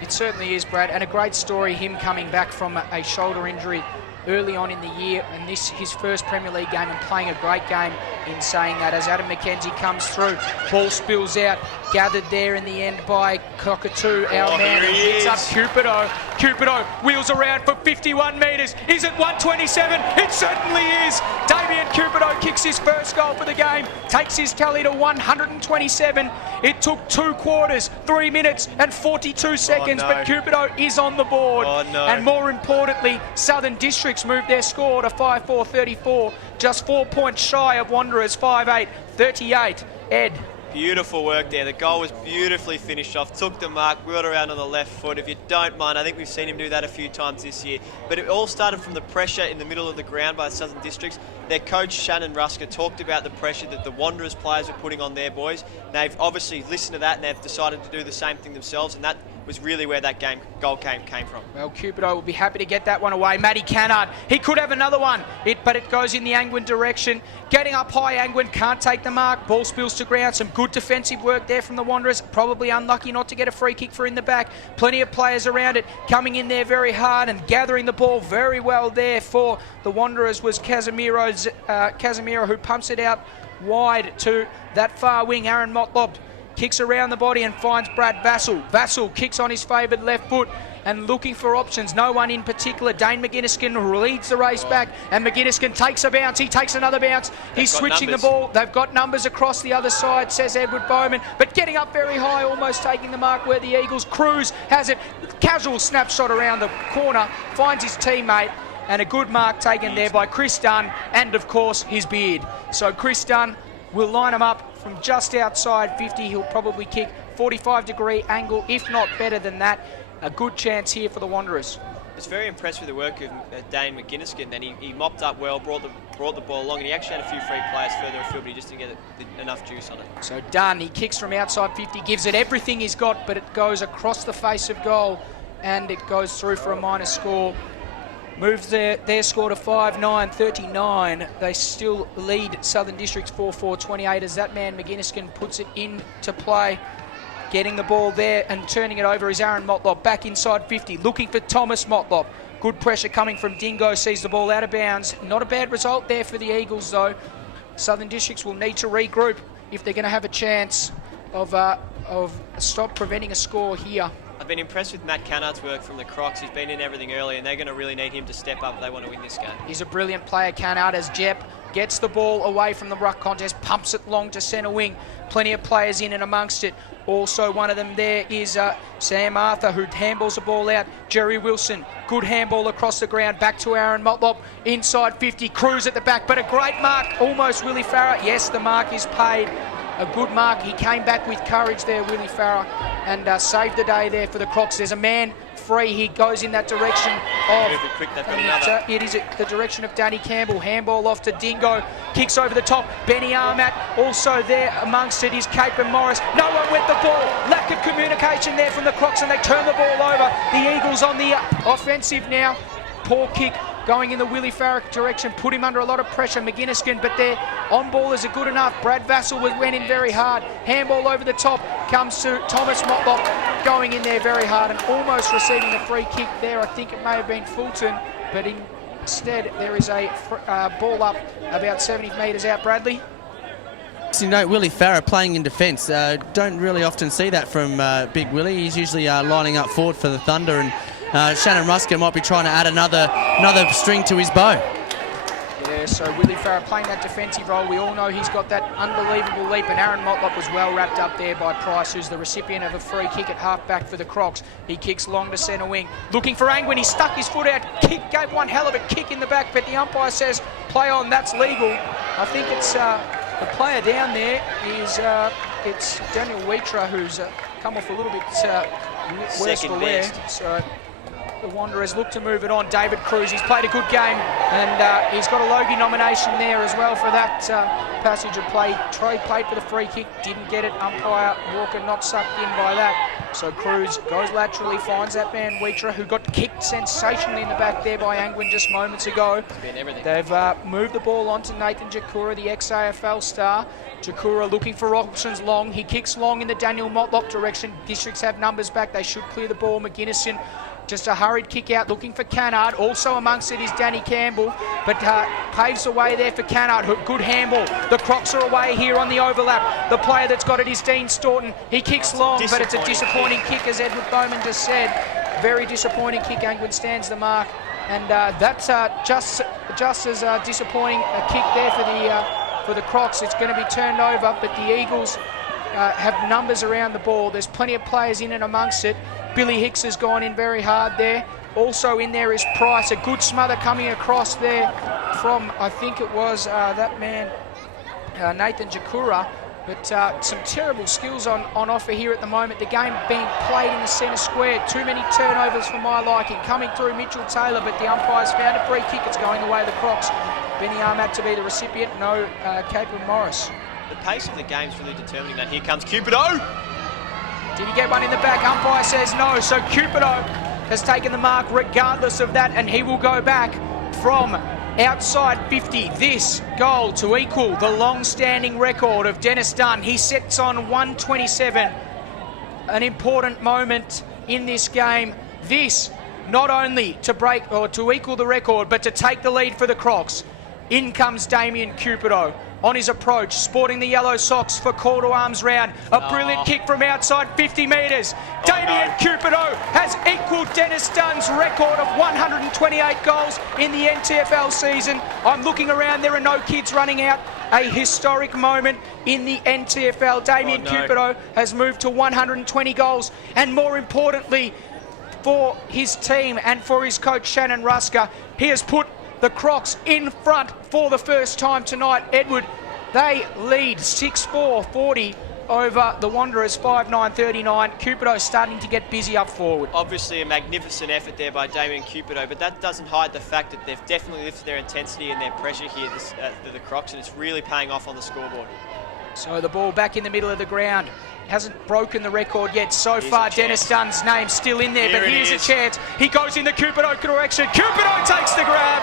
It certainly is, Brad, and a great story, him coming back from a shoulder injury early on in the year, and this his first Premier League game, and playing a great game in saying that. As Adam McKenzie comes through, ball spills out, gathered there in the end by Cockatoo, our man, and hits up Cupido. Cupido wheels around for 51 metres. Is it 127? It certainly is. Damien Cupido kicks his first goal for the game, takes his tally to 127. It took 2 quarters, 3 minutes and 42 seconds, but Cupido is on the board. And more importantly, Southern Districts moved their score to 5-4-34, just 4 points shy of Wanderers 5-8-38. Ed. Beautiful work there. The goal was beautifully finished off. Took the mark, wheeled around on the left foot. If you don't mind, I think we've seen him do that a few times this year. But it all started from the pressure in the middle of the ground by the Southern Districts. Their coach, Shannon Rusker, talked about the pressure that the Wanderers players were putting on their boys. They've obviously listened to that and they've decided to do the same thing themselves, and that was really where that goal came from. Well, Cupido will be happy to get that one away. Matty Cannard, he could have another one, but it goes in the Angwin direction. Getting up high, Angwin can't take the mark. Ball spills to ground. Some good defensive work there from the Wanderers. Probably unlucky not to get a free kick for in the back. Plenty of players around it, coming in there very hard and gathering the ball very well there for the Wanderers was Casemiro, who pumps it out wide to that far wing. Aaron Motlop kicks around the body and finds Brad Vassell. Vassell kicks on his favoured left foot and looking for options. No one in particular. Dane McGinniskin leads the race back, and McGinniskin takes a bounce. He takes another bounce. He's switching the ball. They've got numbers across the other side, says Edward Bowman, but getting up very high, almost taking the mark where the Eagles. Cruz has it. Casual snapshot around the corner, finds his teammate, and a good mark taken there by Chris Dunn and, of course, his beard. So Chris Dunn will line him up from just outside 50. He'll probably kick 45-degree angle, if not better than that. A good chance here for the Wanderers. I was very impressed with the work of Dane McGinniskin. Then he mopped up well, brought the ball along, and he actually had a few free players further afield, but he just didn't get enough juice on it. So Dunn, he kicks from outside 50, gives it everything he's got, but it goes across the face of goal, and it goes through for a minor score. Moves their score to 5-9-39. They still lead Southern Districts 4-4-28 as that man McGinniskin puts it into play. Getting the ball there and turning it over is Aaron Motlop, back inside 50, looking for Thomas Motlop. Good pressure coming from Dingo, sees the ball out of bounds. Not a bad result there for the Eagles though. Southern Districts will need to regroup if they're going to have a chance of stop preventing a score here. I've been impressed with Matt Cannard's work from the Crocs. He's been in everything early, and they're going to really need him to step up if they want to win this game. He's a brilliant player, Cannard, as Jep gets the ball away from the ruck contest, pumps it long to centre wing. Plenty of players in and amongst it. Also, one of them there is Sam Arthur, who handballs the ball out. Jerry Wilson, good handball across the ground, back to Aaron Motlop, inside 50, Cruz at the back, but a great mark, almost Willie Farah. Yes, the mark is paid. A good mark. He came back with courage there, Willie Farah, and saved the day there for the Crocs. There's a man free. He goes in that direction of... Quick, they've got another. It is the direction of Danny Campbell. Handball off to Dingo. Kicks over the top. Benny Armat. Also there amongst it is Capen Morris. No one with the ball. Lack of communication there from the Crocs, and they turn the ball over. The Eagles on the offensive now. Poor kick going in the Willie Farah direction, put him under a lot of pressure, McGinniskin, but their on-ballers are good enough. Brad Vassell went in very hard. Handball over the top comes to Thomas Motlop, going in there very hard and almost receiving the free kick there. I think it may have been Fulton, but Instead, there is a ball up about 70 metres out, Bradley. You know, Willie Farah playing in defence. Don't really often see that from Big Willie. He's usually lining up forward for the Thunder, and Shannon Rusker might be trying to add another string to his bow. Yeah, so Willie Farah playing that defensive role. We all know he's got that unbelievable leap, and Aaron Motlop was well wrapped up there by Price, who's the recipient of a free kick at half-back for the Crocs. He kicks long to centre wing. Looking for Angwin, he stuck his foot out, gave one hell of a kick in the back, but the umpire says, play on, that's legal. I think it's the player down there is it's Daniel Wheatra, who's come off a little bit worse for wear. So the Wanderers look to move it on. David Cruz, he's played a good game, and he's got a Logie nomination there as well for that passage of play. Troy played for the free kick, didn't get it. Umpire Walker not sucked in by that. So Cruz goes laterally, finds that man Wheatra, who got kicked sensationally in the back there by Angwin just moments ago. They've moved the ball on to Nathan Jakura, the ex-AFL star. Jakura looking for options long. He kicks long in the Daniel Motlop direction. Districts have numbers back. They should clear the ball. McGuinness just a hurried kick out, looking for Cannard. Also amongst it is Danny Campbell, but paves the way there for Cannard. Good handball. The Crocs are away here on the overlap. The player that's got it is Dean Staunton. He kicks long, but it's a disappointing kick, as Edward Bowman just said. Very disappointing kick. Angwin stands the mark, and that's just as disappointing a kick there for the Crocs. It's going to be turned over, but the Eagles have numbers around the ball. There's plenty of players in and amongst it. Billy Hicks has gone in very hard there. Also in there is Price. A good smother coming across there from, I think it was that man, Nathan Jakura. But some terrible skills on offer here at the moment. The game being played in the centre square. Too many turnovers for my liking. Coming through Mitchell Taylor, but the umpires found a free kick. It's going the way of the Crocs. Benny Armat to be the recipient. No Capron Morris. The pace of the game's really determining that. Here comes Cupido. Did he get one in the back? Umpire says no. So Cupido has taken the mark regardless of that, and he will go back from outside 50. This goal to equal the long-standing record of Dennis Dunn. He sets on 127. An important moment in this game. This not only to break or to equal the record, but to take the lead for the Crocs. In comes Damien Cupido on his approach, sporting the yellow socks for call to arms round. A brilliant kick from outside 50 metres. Damien Cupido has equalled Dennis Dunn's record of 128 goals in the NTFL season. I'm looking around, there are no kids running out. A historic moment in the NTFL. Damien Cupido has moved to 120 goals, and more importantly for his team and for his coach Shannon Rusker, he has put the Crocs in front for the first time tonight. Edward, they lead 6-4-40 over the Wanderers 5-9-39. Cupido starting to get busy up forward. Obviously a magnificent effort there by Damien Cupido, but that doesn't hide the fact that they've definitely lifted their intensity and their pressure here for the Crocs, and it's really paying off on the scoreboard. So the ball back in the middle of the ground. Hasn't broken the record yet so far. Dennis Dunn's name still in there, but here's a chance. He goes in the Cupido direction. Cupido takes the grab.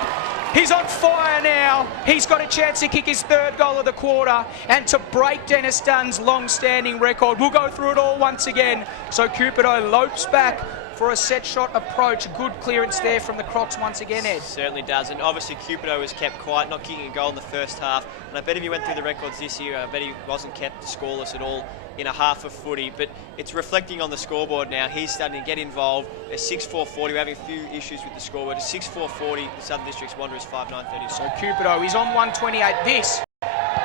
He's on fire now. He's got a chance to kick his third goal of the quarter and to break Dennis Dunn's long-standing record. We'll go through it all once again. So Cupido lopes back for a set shot approach. Good clearance there from the Crocs once again, Ed. Certainly does, and obviously Cupido was kept quiet, not kicking a goal in the first half. And I bet if he went through the records this year, I bet he wasn't kept scoreless at all in a half of footy, but it's reflecting on the scoreboard now. He's starting to get involved. At 6-4-40, we're having a few issues with the scoreboard. It's 6-4-40, the Southern District's Wanderers 5-9-30. So Cupido, he's on 128. This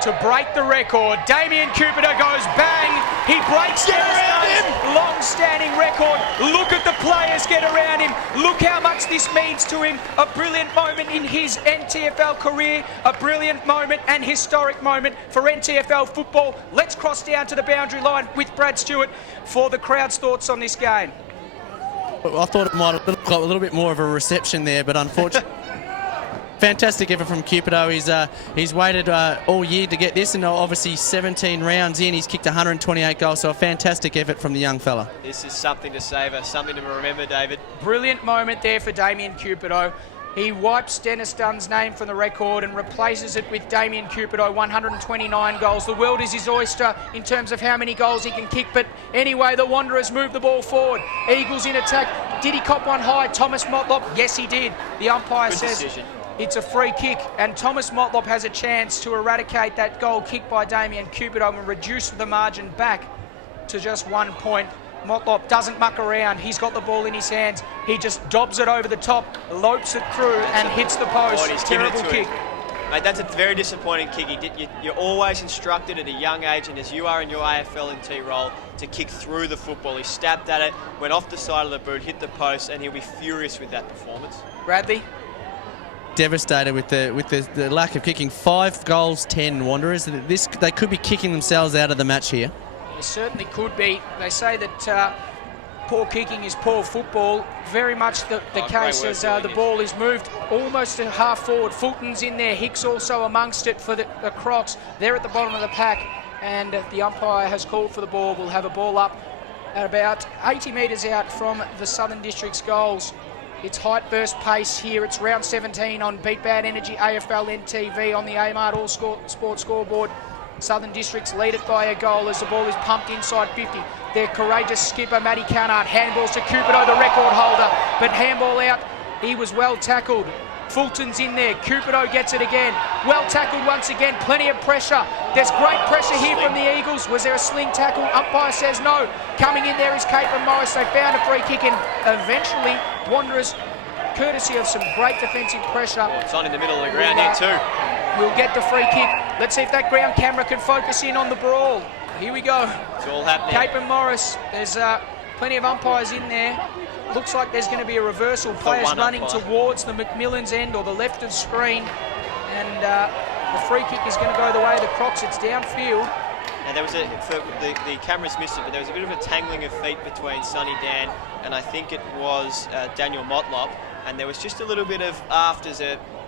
to break the record. Damien Cupido goes bang. He breaks Dennis' long-standing record. Look at the players get around him. Look how much this means to him. A brilliant moment in his NTFL career. A brilliant moment and historic moment for NTFL football. Let's cross down to the boundary line with Brad Stewart for the crowd's thoughts on this game. I thought it might have got a little bit more of a reception there, but unfortunately... Fantastic effort from Cupido. He's waited all year to get this, and obviously 17 rounds in, he's kicked 128 goals, so a fantastic effort from the young fella. This is something to savour, something to remember, David. Brilliant moment there for Damien Cupido. He wipes Dennis Dunn's name from the record and replaces it with Damien Cupido, 129 goals. The world is his oyster in terms of how many goals he can kick, but anyway, the Wanderers move the ball forward. Eagles in attack. Did he cop one high? Thomas Motlop? Yes, he did. The umpire says... Decision. It's a free kick, and Thomas Motlop has a chance to eradicate that goal kick by Damien Cupido and reduce the margin back to just 1 point. Motlop doesn't muck around. He's got the ball in his hands. He just dobs it over the top, lopes it through, and hits the post. Terrible kick. Mate, that's a very disappointing kick. You're always instructed at a young age, and as you are in your Aflntv role, to kick through the football. He stabbed at it, went off the side of the boot, hit the post, and he'll be furious with that performance. Bradley? Devastated with the lack of kicking. 5 goals, 10 Wanderers. They could be kicking themselves out of the match here. It certainly could be. They say that poor kicking is poor football. Very much the case as the ball is moved almost to half forward. Fulton's in there. Hicks also amongst it for the Crocs. They're at the bottom of the pack, and the umpire has called for the ball. We'll have a ball up at about 80 metres out from the Southern District's goals. It's height versus pace here. It's round 17 on Beat Bad Energy Aflntv on the Amart All Sport scoreboard. Southern Districts lead it by a goal as the ball is pumped inside 50. Their courageous skipper, Matty Cannard, handballs to Cupido, the record holder, but handball out. He was well tackled. Fulton's in there. Cupido gets it again. Well tackled once again. Plenty of pressure. There's great pressure here from the Eagles. Was there a sling tackle? Umpire says no. Coming in there is Caitlin Morris. They found a free kick, and eventually Wanderers, courtesy of some great defensive pressure. Oh, it's on in the middle of the ground here too. We'll get the free kick. Let's see if that ground camera can focus in on the brawl. Here we go. It's all happening. Caitlin Morris. There's plenty of umpires in there. Looks like there's going to be a reversal. Players running towards the McMillan's end or the left of screen. And the free kick is going to go the way of the Crocs. It's downfield. And there was the cameras missed it, but there was a bit of a tangling of feet between Sonny Dan and I think it was Daniel Motlop. And there was just a little bit of afters.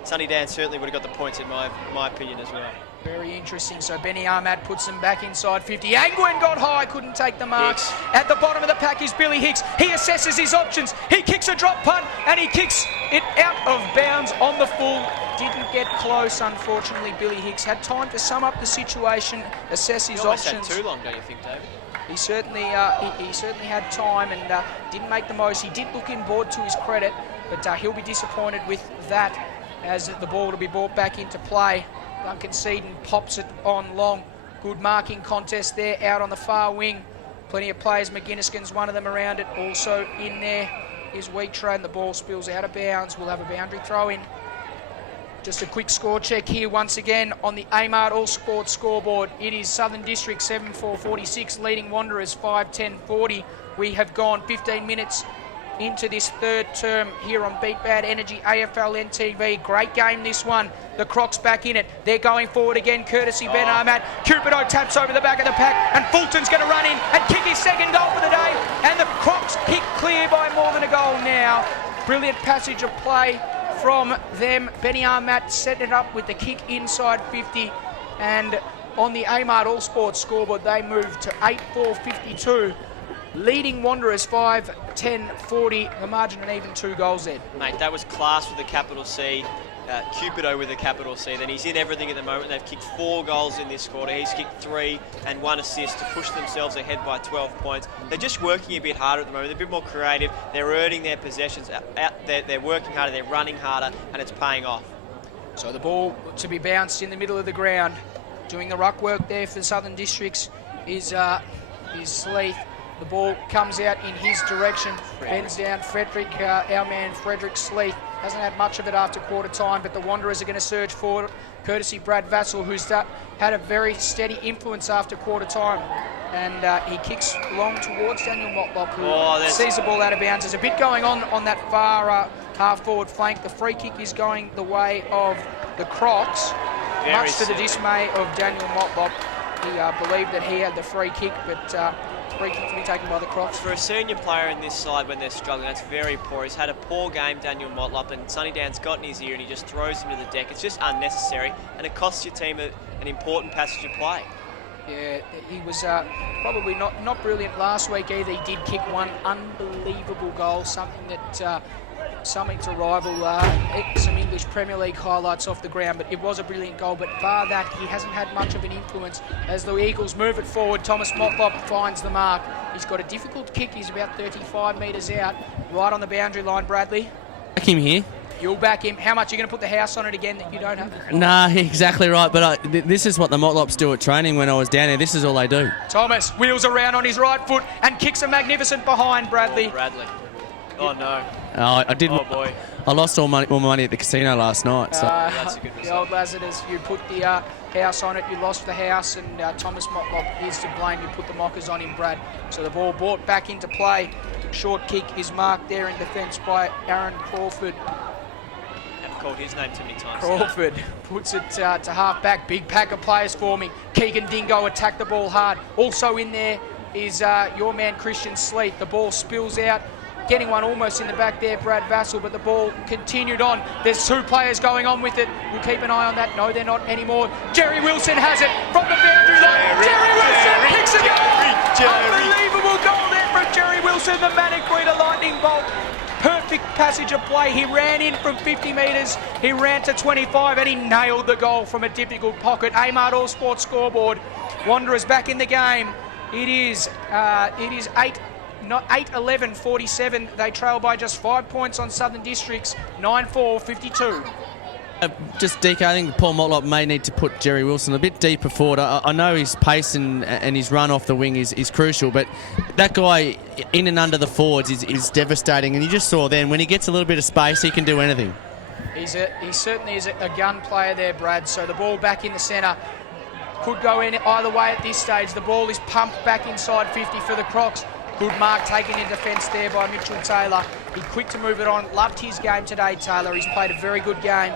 Sonny Dan certainly would have got the points in my opinion as well. Very interesting. So Benny Ahmad puts them back inside 50. Angwin got high, couldn't take the marks. At the bottom of the pack is Billy Hicks. He assesses his options. He kicks a drop punt and he kicks it out of bounds on the full. Didn't get close, unfortunately. Billy Hicks had time to sum up the situation, assess his options. Had too long, don't you think, David? He certainly had time and didn't make the most. He did look inboard to his credit, but he'll be disappointed with that as the ball will be brought back into play. Duncan Seaton pops it on long. Good marking contest there out on the far wing. Plenty of players. McGinniskin's one of them around it. Also in there is Wheatrain. The ball spills out of bounds. We'll have a boundary throw in. Just a quick score check here once again on the Amart All Sports scoreboard. It is Southern District 7-4-46 leading Wanderers 5-10-40. We have gone 15 minutes into this third term here on Beat Bad Energy Aflntv. Great game this one. The Crocs back in it. They're going forward again, courtesy Ben Ahmad. Cupido taps over the back of the pack, and Fulton's going to run in and kick his second goal for the day. And the Crocs kick clear by more than a goal now. Brilliant passage of play from them. Benny Ahmad set it up with the kick inside 50. And on the Amart All Sports scoreboard, they moved to 8-4-52. Leading Wanderers 5-10-40, the margin and even 2 goals there. Mate, that was class with a capital C. Cupido with a capital C. Then he's in everything at the moment. They've kicked 4 goals in this quarter. He's kicked 3 and 1 assist to push themselves ahead by 12 points. They're just working a bit harder at the moment. They're a bit more creative. They're earning their possessions. They're working harder. They're running harder, and it's paying off. So the ball to be bounced in the middle of the ground. Doing the ruck work there for the Southern Districts is Sleeth. The ball comes out in his direction, bends down. Frederick, our man Frederick Sleeth, hasn't had much of it after quarter time, but the Wanderers are going to surge forward, courtesy Brad Vassell, who's had a very steady influence after quarter time. And he kicks long towards Daniel Motlop, who sees the ball out of bounds. There's a bit going on that far half-forward flank. The free kick is going the way of the Crocs, much to the dismay of Daniel Motlop. He believed that he had the free kick, but free kick to be taken by the Crocs. For a senior player in this side when they're struggling, that's very poor. He's had a poor game, Daniel Motlop, and Sonny Dan's got in his ear and he just throws him to the deck. It's just unnecessary, and it costs your team an important passage of play. Yeah, he was probably not brilliant last week either. He did kick one unbelievable goal, something to rival some English Premier League highlights off the ground, but it was a brilliant goal. But bar that, he hasn't had much of an influence as the Eagles move it forward. Thomas Motlop finds the mark. He's got a difficult kick. He's about 35 metres out, right on the boundary line, Bradley. Back him here. You'll back him. How much are you going to put the house on it again that you don't have? Nah, exactly right. But this is what the Motlops do at training when I was down there. This is all they do. Thomas wheels around on his right foot and kicks a magnificent behind Bradley. Oh, no. I didn't. Oh, boy. I lost all my money at the casino last night. So. That's a good The result. old Lazarus, you put the house on it, you lost the house, and Thomas Motlop is to blame. You put the mockers on him, Brad. So the ball brought back into play. Short kick is marked there in defence by Aaron Crawford. Haven't called his name too many times. Crawford puts it to half back. Big pack of players forming. Keegan Dingo attacked the ball hard. Also in there is your man Christian Sleeth. The ball spills out. Getting one almost in the back there, Brad Vassell, but the ball continued on. There's two players going on with it. We'll keep an eye on that. No, they're not anymore. Jerry Wilson has it from the boundary line. Jerry Wilson kicks it. Unbelievable goal there from Jerry Wilson, the Manic Breeder lightning bolt. Perfect passage of play. He ran in from 50 metres. He ran to 25 and he nailed the goal from a difficult pocket. Amart All Sports scoreboard. Wanderers back in the game. It is 8-11-47. They trail by just 5 points on Southern Districts. 9-4-52. Just DK, I think Paul Motlop may need to put Jerry Wilson a bit deeper forward. I know his pace and his run off the wing is crucial, but that guy in and under the forwards is devastating. And you just saw then when he gets a little bit of space, he can do anything. He certainly is a gun player there, Brad. So the ball back in the centre. Could go in either way at this stage. The ball is pumped back inside 50 for the Crocs. Good mark taken in defence there by Mitchell Taylor. He quick to move it on. Loved his game today, Taylor. He's played a very good game.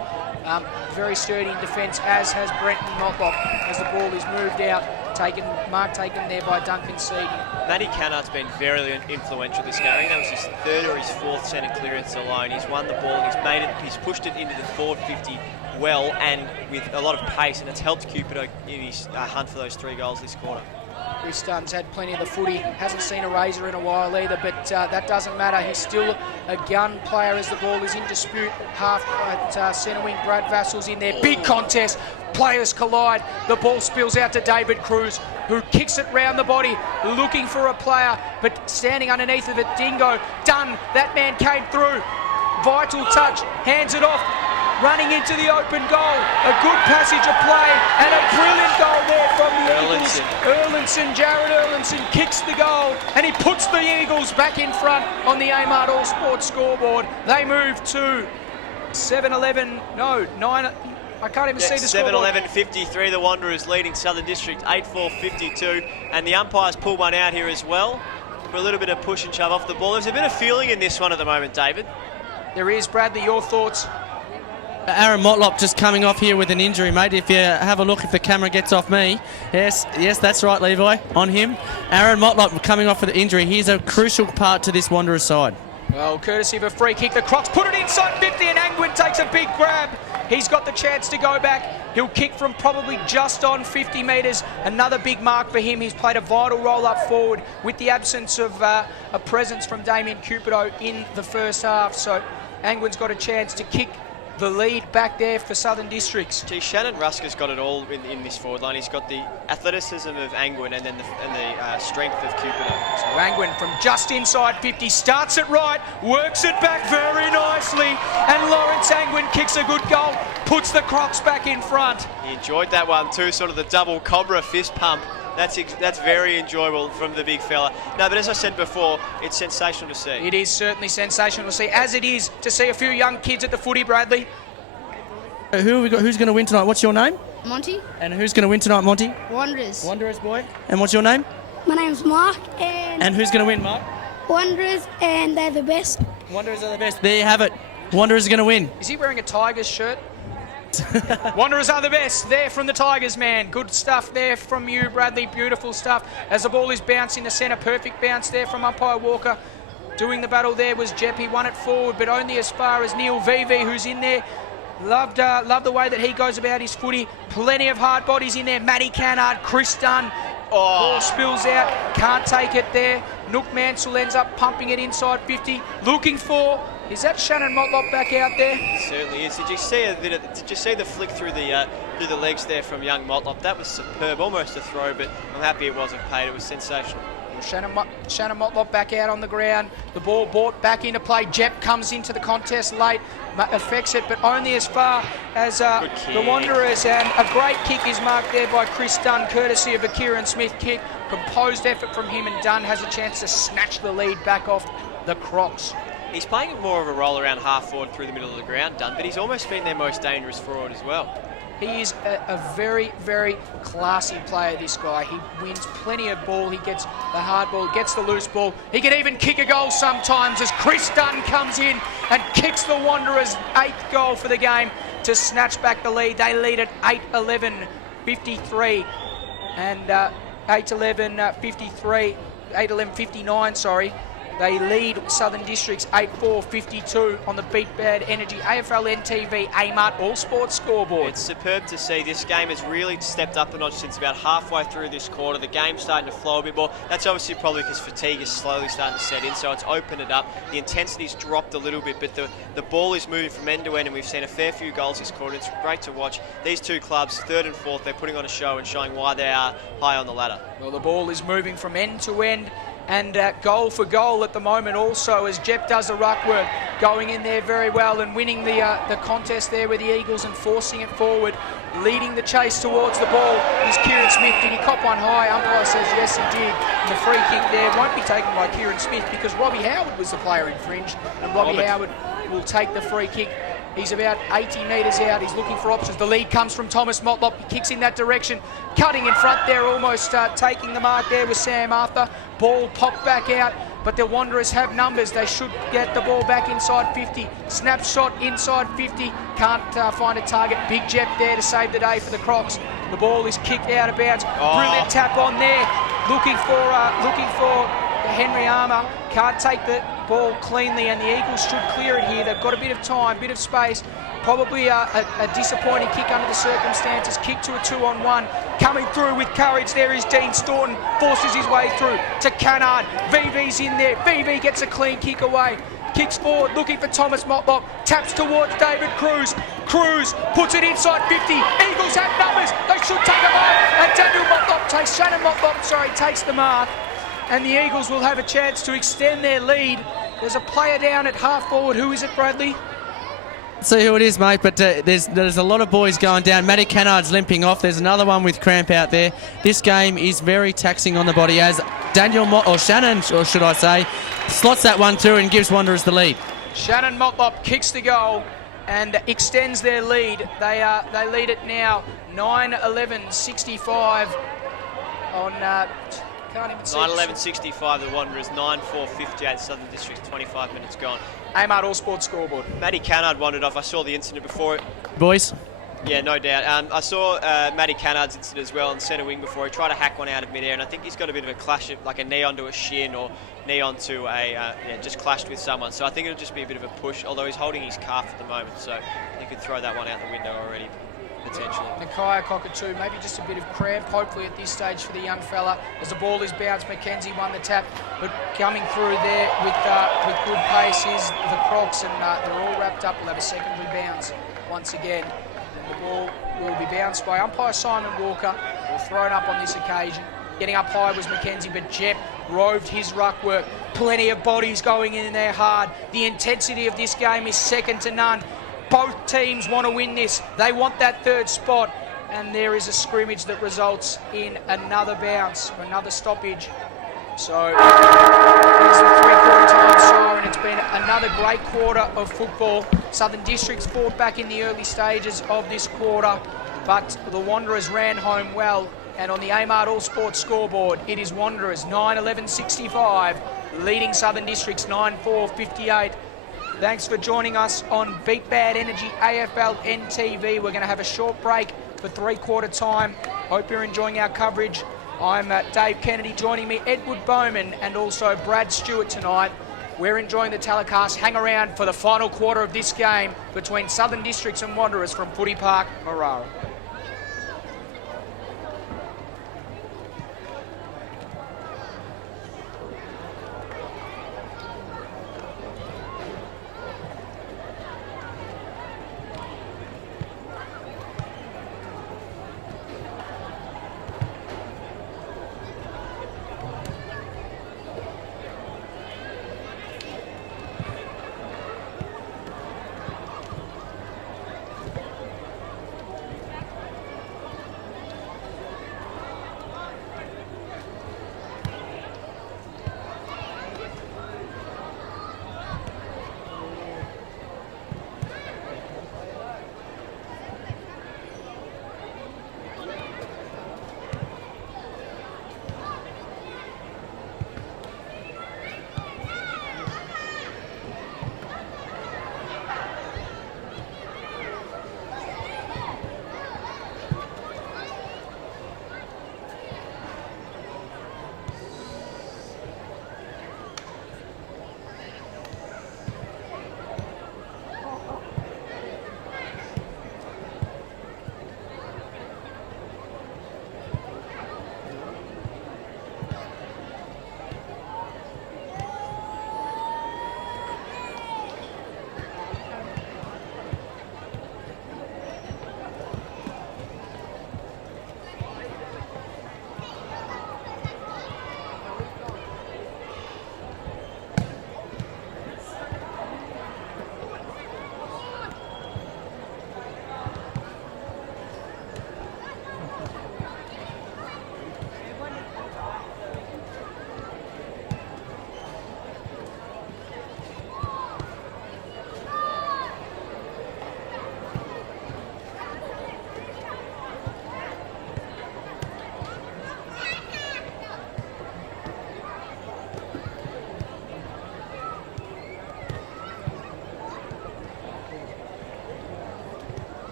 Very sturdy in defence, as has Brenton Motlop, as the ball is moved out. Mark taken there by Duncan Seedy. Matty Cannard's been very influential this game. I think that was his third or his fourth centre clearance alone. He's won the ball and he's pushed it into the forward 50 well and with a lot of pace, and it's helped Cupido in his hunt for those 3 goals this quarter. Chris Dunn's had plenty of the footy, hasn't seen a razor in a while either, but that doesn't matter. He's still a gun player as the ball is in dispute. Half at centre wing, Brad Vassell's in there. Big contest, players collide. The ball spills out to David Cruz, who kicks it round the body, looking for a player, but standing underneath of it, Dingo. Dunn, that man came through. Vital touch, hands it off. Running into the open goal, a good passage of play and a brilliant goal there from the Eagles. Jared Erlinson kicks the goal and he puts the Eagles back in front on the Amart All Sports scoreboard. They move to 9, I can't even see the scoreboard. 7-11-53, the Wanderers leading Southern District 8-4-52, and the umpires pull one out here as well for a little bit of push and shove off the ball. There's a bit of feeling in this one at the moment, David. There is. Bradley, your thoughts? Aaron Motlop just coming off here with an injury, mate. If you have a look, if the camera gets off me. Yes, that's right, Levi, on him. Aaron Motlop coming off with an injury. He's a crucial part to this Wanderers side. Well, courtesy of a free kick, the Crocs put it inside 50 and Angwin takes a big grab. He's got the chance to go back. He'll kick from probably just on 50 metres. Another big mark for him. He's played a vital role up forward with the absence of a presence from Damien Cupido in the first half. So Angwin's got a chance to kick the lead back there for Southern Districts. Gee, Shannon Rusker's got it all in this forward line. He's got the athleticism of Angwin and then the strength of Cupido. So Angwin from just inside 50 starts it right, works it back very nicely, and Lawrence Angwin kicks a good goal, puts the Crocs back in front. He enjoyed that one too, sort of the double Cobra fist pump. That's very enjoyable from the big fella. No, but as I said before, it's sensational to see. It is certainly sensational to see, as it is to see a few young kids at the footy, Bradley. Who have we got? Who's going to win tonight? What's your name? Monty. And who's going to win tonight, Monty? Wanderers. Wanderers, boy. And what's your name? My name's Mark, and who's going to win, Mark? Wanderers, and they're the best. Wanderers are the best. There you have it. Wanderers are going to win. Is he wearing a Tigers shirt? Wanderers are the best there from the Tigers, man. Good stuff there from you, Bradley. Beautiful stuff. As the ball is bouncing the centre, perfect bounce there from umpire Walker. Doing the battle there was Jep. He won it forward, but only as far as Neil Vivi, who's in there. Loved the way that he goes about his footy. Plenty of hard bodies in there. Matty Cannard, Chris Dunn. Ball spills out. Can't take it there. Nook Mansell ends up pumping it inside 50. Looking for... Is that Shannon Motlop back out there? It certainly is. Did you see the flick through the legs there from young Motlop? That was superb, almost a throw, but I'm happy it wasn't paid. It was sensational. Shannon Motlop back out on the ground. The ball brought back into play. Jep comes into the contest late, affects it, but only as far as the Wanderers. And a great kick is marked there by Chris Dunn, courtesy of a Kieran Smith kick. Composed effort from him, and Dunn has a chance to snatch the lead back off the Crocs. He's playing more of a roll around half forward through the middle of the ground, Dunn, but he's almost been their most dangerous forward as well. He is a very, very classy player, this guy. He wins plenty of ball. He gets the hard ball, gets the loose ball. He can even kick a goal sometimes as Chris Dunn comes in and kicks the Wanderers' 8th goal for the game to snatch back the lead. They lead at 8-11-53 and 8-11-59, sorry. They lead Southern Districts 8-4-52 on the Beat Bad Energy Aflntv AMart All Sports scoreboard. It's superb to see. This game has really stepped up a notch since about halfway through this quarter. The game's starting to flow a bit more. That's obviously probably because fatigue is slowly starting to set in, so it's opened it up. The intensity's dropped a little bit, but the ball is moving from end to end, and we've seen a fair few goals this quarter. It's great to watch. These two clubs, 3rd and 4th, they're putting on a show and showing why they are high on the ladder. Well, the ball is moving from end to end, and goal for goal at the moment also, as Jep does the ruck work, going in there very well and winning the contest there with the Eagles and forcing it forward. Leading the chase towards the ball is Kieran Smith. Did he cop one high? Umpire says yes, he did. And the free kick there won't be taken by Kieran Smith because Robbie Howard was the player infringed, and Robbie Howard will take the free kick. He's about 80 metres out. He's looking for options. The lead comes from Thomas Motlop. He kicks in that direction. Cutting in front there, almost taking the mark there with Sam Arthur. Ball popped back out, but the Wanderers have numbers. They should get the ball back inside 50. Snapshot inside 50. Can't find a target. Big Jep there to save the day for the Crocs. The ball is kicked out of bounds. Brilliant tap on there. Looking for Henry Armour. Can't take the ball cleanly, and the Eagles should clear it here. They've got a bit of time, bit of space. Probably a disappointing kick under the circumstances. Kick to a 2-on-1. Coming through with courage. There is Dean Staunton. Forces his way through to Cannard. VV's in there. VV gets a clean kick away. Kicks forward, looking for Thomas Motlop. Taps towards David Cruz. Cruz puts it inside 50. Eagles have numbers. They should take a mark. And Shannon Motlop takes the mark. And the Eagles will have a chance to extend their lead. There's a player down at half forward. Who is it, Bradley? See who it is, mate, but there's a lot of boys going down. Matty Cannard's limping off. There's another one with cramp out there. This game is very taxing on the body as Shannon, or should I say, slots that one through and gives Wanderers the lead. Shannon Motlop kicks the goal and extends their lead. They lead it now 9-11-65 on... can't even see 9-11-65 the Wanderers, 9-4-58 Southern Districts, 25 minutes gone. AMart All Sports scoreboard. Matty Cannard wandered off. I saw the incident before it. Boys? Yeah, no doubt. I saw Matty Cannard's incident as well on centre wing before. He tried to hack one out of midair, and I think he's got a bit of a clash, like a knee onto a shin or knee onto a, just clashed with someone. So I think it'll just be a bit of a push, although he's holding his calf at the moment, so he could throw that one out the window already. Potentially. Nakaya Cockatoo, maybe just a bit of cramp, hopefully at this stage for the young fella. As the ball is bounced, Mackenzie won the tap, but coming through there with good pace is the Crocs, and they're all wrapped up. We'll have a secondary bounce once again. And the ball will be bounced by umpire Simon Walker, or thrown up on this occasion. Getting up high was Mackenzie, but Jep roved his ruck work. Plenty of bodies going in there hard. The intensity of this game is second to none. Both teams want to win this. They want that 3rd spot, and there is a scrimmage that results in another bounce, or another stoppage. So there's the 3/4 time siren. It's been another great quarter of football. Southern Districts fought back in the early stages of this quarter, but the Wanderers ran home well. And on the AMart All Sports scoreboard, it is Wanderers 9-11-65, leading Southern Districts 9-4-58. Thanks for joining us on Beat Bad Energy Aflntv. We're going to have a short break for 3/4 time. Hope you're enjoying our coverage. I'm Dave Kennedy, joining me Edward Bowman and also Brad Stewart tonight. We're enjoying the telecast. Hang around for the final quarter of this game between Southern Districts and Wanderers from Footy Park, Marara.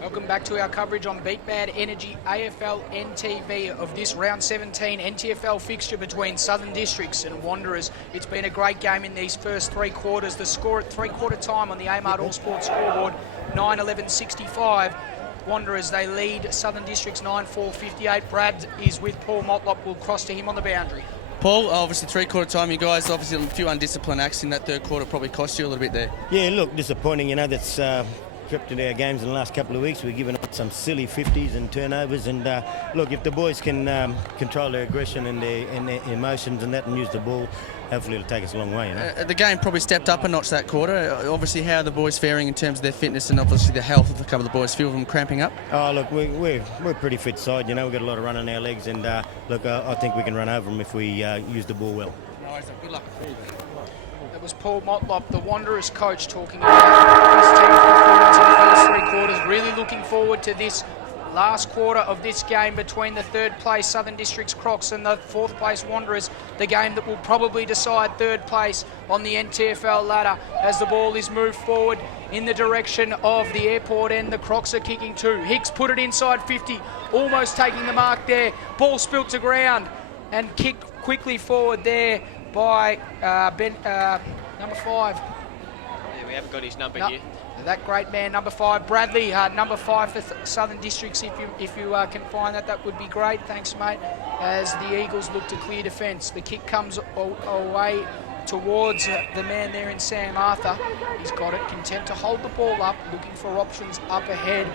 Welcome back to our coverage on Beat Bad Energy Aflntv of this round 17 Ntfl fixture between Southern Districts and Wanderers. It's been a great game in these first three quarters. The score at three-quarter time on the Amart All Sports scoreboard, 9-11-65. Wanderers, they lead Southern Districts 9-4-58. Brad is with Paul Motlop. We'll cross to him on the boundary. Paul, obviously three-quarter time, you guys, obviously a few undisciplined acts in that third quarter probably cost you a little bit there. Yeah, look, disappointing. That's crept into our games in the last couple of weeks. We've given up some silly 50s and turnovers. And look, if the boys can control their aggression and their emotions and that and use the ball, hopefully it'll take us a long way. The game probably stepped up a notch that quarter. Obviously, how are the boys faring in terms of their fitness and obviously the health of a couple of the boys? Few of them cramping up? Oh, look, we're a pretty fit side. We've got a lot of run on our legs. And look, I think we can run over them if we use the ball well. No worries, good luck. That was Paul Motlop, the Wanderers coach, talking about his team's performance in the first three quarters. Really looking forward to this last quarter of this game between the third place Southern Districts Crocs and the fourth place Wanderers, the game that will probably decide third place on the Ntfl ladder as the ball is moved forward in the direction of the airport end. The Crocs are kicking two. Hicks put it inside 50, almost taking the mark there. Ball spilt to ground and kicked quickly forward there by number 5. Yeah, we haven't got his number here. That great man, number 5, Bradley, number 5 for Southern Districts. If you can find that, that would be great. Thanks, mate. As the Eagles look to clear defence, the kick comes away towards the man there in Sam Arthur. He's got it, content to hold the ball up, looking for options up ahead.